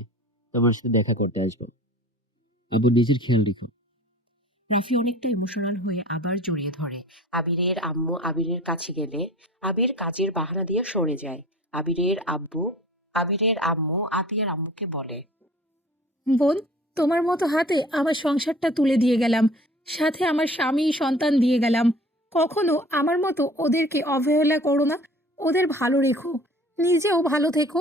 তোমার সাথে দেখা করতে আসবো। আব্বু, নিজের খেয়াল রেখো। রাফি অনেকটা ইমোশনাল হয়ে আবার জড়িয়ে ধরে। আবিরের আম্মু আবিরের কাছে গেলে আবির কাজের বাহানা দিয়ে সরে যায়। আবিরের আম্মু আতিয়ার আম্মুকে বলে। বোন, তোমার মতো হাতে আমার সংসারটা তুলে দিয়ে গেলাম, সাথে আমার স্বামী সন্তান দিয়ে গেলাম। কখনো আমার মতো ওদেরকে অবহেলা করো না। ওদের ভালো রেখো, নিজেও ভালো থেকো।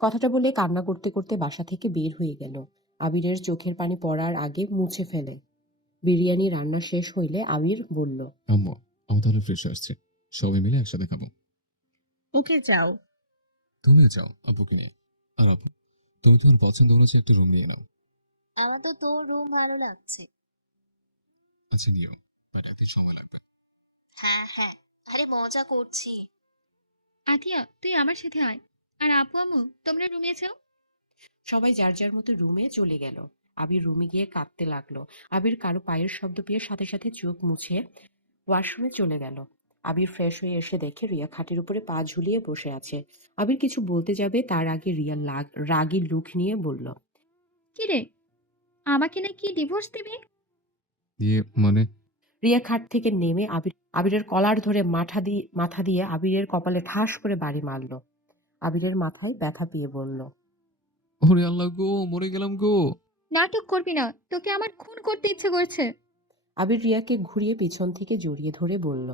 কথাটা বলে কান্না করতে করতে বাসা থেকে বের হয়ে গেল। আবিরের চোখের পানি পড়ার আগে মুছে ফেলে। বিরিয়ানি রান্না শেষ হইলে আবির বলল। আম্মু, আমার তাহলে ফ্রেশ আসছে, সবাই মিলে একসাথে খাবো। ওকে, যাও। তুমিও যাও আব্বুকে নিয়ে। আর আব্বু, তুমি তোমার পছন্দ অনুযায়ী একটা রুম নিয়ে নাও। আমার তো তোর রুম ভালো লাগছে। আচ্ছা নিও, বাট হাতে সময় লাগবে। হ্যাঁ হ্যাঁ, আরে মজা করছি। আতিয়া, তুই আমার সাথে আয়। আর আপু আম্মু, তোমরা রুমে যাও। সবাই যার যার মতো রুমে চলে গেল। আবির রুমে গিয়ে কাঁদতে লাগলো। আবির কারো পায়ের শব্দ পেয়ে সাথে সাথে চোখ মুছে ওয়াশরুমে চলে গেল। আবির ফ্রেশ হয়ে এসে দেখে রিয়া খাটের উপরে পা ঝুলিয়ে বসে আছে। আবির কিছু বলতে যাবে তার আগে রিয়া রাগী লুক নিয়ে বলল। কি রে, আমাকে নাকি ডিভোর্স দিবি? মানে? রিয়া খাট থেকে নেমে আবিরের কলার ধরে মাথা দিয়ে আবিরের কপালে ঠাস করে বাড়ি মারল। আবিরের মাথায় ব্যথা পেয়ে বলল। ওরে আল্লাহ গো, মরে গেলাম গো। নাটক করবি না, তোকে আমার খুন করতে ইচ্ছে করছে। আবির রিয়াকে ঘুরিয়ে পিছন থেকে জড়িয়ে ধরে বলল।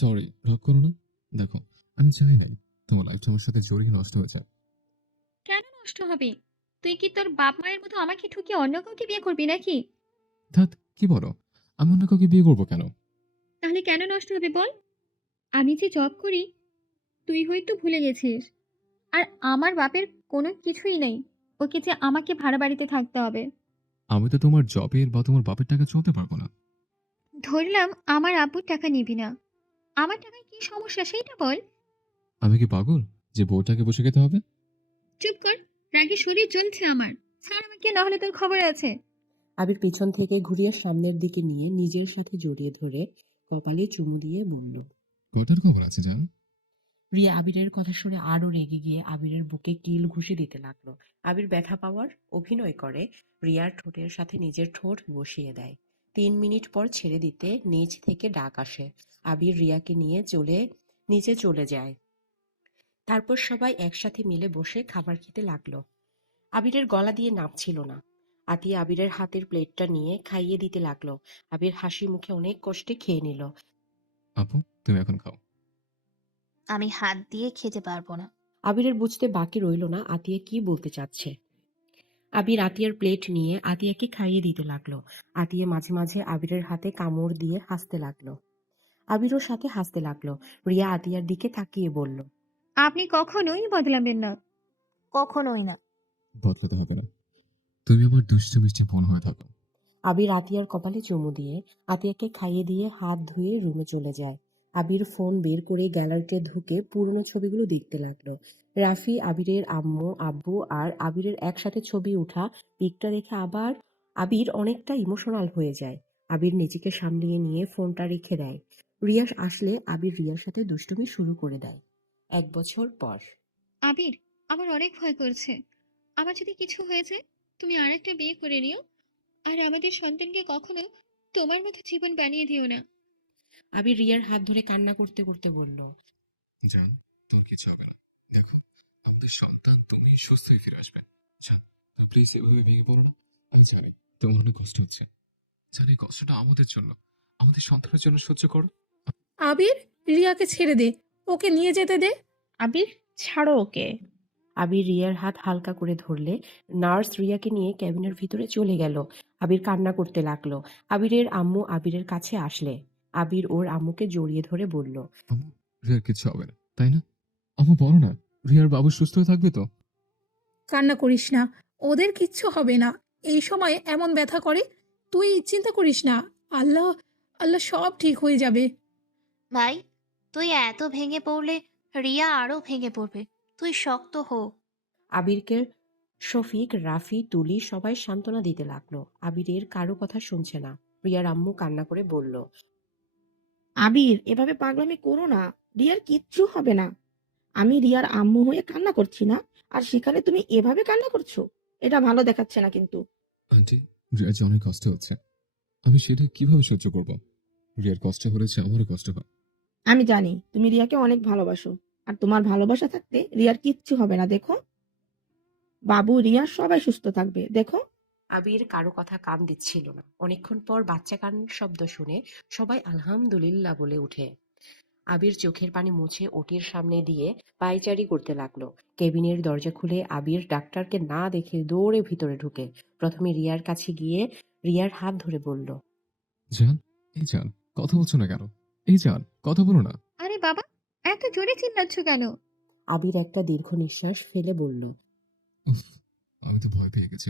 সরি, রাগ করো না। দেখো, আমি চাই নাই তোমার লাইফটা আমার সাথে জড়িয়ে নষ্ট হয়ে যায়। কেন নষ্ট হবে? তুই কি তোর বাপ মায়ের মতো আমাকে ঠুকিয়ে অন্য কাউকে বিয়ে করবি নাকি? ধ্যাৎ, কি বলো? আমি অন্য কাউকে বিয়ে করবো কেন? তাহলে কেন নষ্ট হবে বল? আমি যে জব করি, তুই হয়তো ভুলে গেছিস। আর আমার বাপের কোনো কিছুই নেই, ওকে যে আমাকে ভাড়া বাড়িতে থাকতে হবে। আমি তো তোমার জবের বা তোমার বাপের টাকা চলতে পারবো না। ধরলাম আমার আব্বুর টাকা নিবি না, আমার টাকায় কি সমস্যা সেইটা বল। আমি কি পাগল যে বউটাকে বসে খেতে হবে? চুপ কর, রাগে শরীর জ্বলছে আমার। ছাড় আমাকে, নাহলে তোর খবর আছে। আবির পিছন থেকে ঘুরিয়ে সামনের দিকে নিয়ে নিজের সাথে জড়িয়ে ধরে কপালে চুমু দিয়ে বলল। কটার খবর আছে জান? রিয়া আবিরের কথা শুনে আরো রেগে গিয়ে আবিরের বুকে কিল ঘুষি দিতে লাগলো। আবির ব্যথা পাওয়ার অভিনয় করে রিয়ার ঠোঁটের সাথে নিজের ঠোঁট বসিয়ে দেয়। 3 মিনিট পর ছেড়ে দিতে নিচ থেকে ডাক আসে। আবির রিয়াকে নিয়ে নিচে চলে যায়। তারপর সবাই একসাথে মিলে বসে খাবার খেতে লাগলো। আবিরের গলা দিয়ে নামছিল না। আতিয়া আবিরের হাতের প্লেটটা নিয়ে খাইয়ে দিতে লাগলো। আবির হাসি মুখে অনেক কষ্টে খেয়ে নিল। আপু, তুমি এখন খাও। আমি হাত দিয়ে খেতে পারবো না। আবিরের বুঝতে বাকি রইল না আতিয়া কি বলতে চাচ্ছে। আবির আতিয়ার প্লেট নিয়ে আতিয়াকে খাইয়ে দিতে লাগলো। আতিয়া মাঝে মাঝে আবিরের হাতে কামড় দিয়ে হাসতে লাগলো। আবির ওর সাথে হাসতে লাগলো। রিয়া আতিয়ার দিকে তাকিয়ে বলল, আপনি কখনোই বদলাবেন না। কখনোই না। বদলাতে হবে না। তুমি আমার দুষ্ট মিষ্টি বোন হয়ে থাকো। আবির আতিয়ার কপালে চুমু দিয়ে আতিয়াকে খাইয়ে দিয়ে হাত ধুয়ে রুমে চলে যায়। আবির ফোন বের করে গ্যালারিতে ঢুকে পুরনো ছবিগুলো দেখতে লাগলো। রাফি, আবিরের আম্মু, আব্বু আর আবিরের একসাথে ছবি ওঠা পিকটা দেখে আবার আবির অনেকটা ইমোশনাল হয়ে যায়। আবির নিজেকে সামলিয়ে নিয়ে ফোনটা রেখে দেয়। রিয়া আসলে আবির রিয়ার সাথে দুষ্টুমি শুরু করে দেয়। 1 বছর পর। আবির, আমার অনেক ভয় করছে। আমার যদি কিছু হয়ে যায়, তুমি আরেকটা বিয়ে করে নিও। আর আমাদের সন্তানকে কখনো তোমার মতো জীবন বানিয়ে দিও না। আবির রিয়ার হাত ধরে কান্না করতে করতে বলল, জান, তোর কিছু হবে না। দেখো, আমাদের সন্তান তুমি সুস্থ হয়ে ফিরে আসবে। জান, প্লিজ এভাবে ভেঙে পড়ো না। আমি জানি তোমার অনেক কষ্ট হচ্ছে। জানি কষ্টটা আমাদের জন্য, আমাদের সন্তানের জন্য সহ্য করো। আবির, রিয়াকে ছেড়ে দে, ওকে নিয়ে যেতে দে। আবির, ছাড়ো ওকে। আবির রিয়ার হাত হালকা করে ধরলে নার্স রিয়াকে নিয়ে ক্যাবিনের ভিতরে চলে গেল। আবির কান্না করতে লাগলো। আবিরের আম্মু আবিরের কাছে আসলে আবির ওর আম্মুকে জড়িয়ে ধরে বলল, আম্মু, রিয়ার কিছু হবে না, তাই না? আম্মু বলো না, রিয়ার বাবু সুস্থ হয়ে থাকবে তো? কান্না করিস না, ওদের কিচ্ছু হবে না। এই সময় এমন ব্যথা করে, তুই চিন্তা করিস না। আল্লাহ, আল্লাহ সব ঠিক হয়ে যাবে। ভাই, তুই এত ভেঙে পড়লে রিয়া আরো ভেঙে পড়বে। তুই শক্ত হো। আবিরকে শফিক, রাফি, তুলি সবাই সান্ত্বনা দিতে লাগলো। আবিরের কারো কথা শুনছে না। রিয়ার আম্মু কান্না করে বলল, আবির, এভাবে পাগলামি করো না। রিয়ার কিচ্ছু হবে না। আমি রিয়ার আম্মু হয়ে কান্না করছি না, আর সেখানে তুমি এভাবে কান্না করছো? এটা ভালো দেখাচ্ছে না কিন্তু। আন্টি, রিয়ার যে অনেক কষ্ট হচ্ছে, আমি সেটা কিভাবে সহ্য করব? রিয়ার কষ্ট হলেছে, আমারও কষ্ট হয়। আমি জানি তুমি রিয়াকে অনেক ভালোবাসো, আর তোমার ভালোবাসা থাকতে রিয়ার কিচ্ছু হবে না। দেখো, বাবু, রিয়া সবাই সুস্থ থাকবে। দেখো। আবির কারো কথা কান দিচ্ছিল না। অনেকক্ষণ পর বাচ্চা কান্নার শব্দ শুনে সবাই আলহামদুলিল্লাহ বলে উঠে। আবির চোখের পানি মুছে ওটির সামনে দিয়ে পায়চারি করতে লাগলো। কেবিনের দরজা খুলে আবির ডাক্তারকে না দেখে দৌড়ে ভিতরে ঢুকে প্রথমে রিয়ার কাছে গিয়ে রিয়ার হাত ধরে বলল, জান, এই জান, কথা বলছো না কেন? এই জান, কথা বলো না। আরে বাবা, এত জোরে চিল্লাচ্ছ কেন? আবির একটা দীর্ঘ নিঃশ্বাস ফেলে বলল, উফ, আমি তো ভয় পেয়ে গেছি।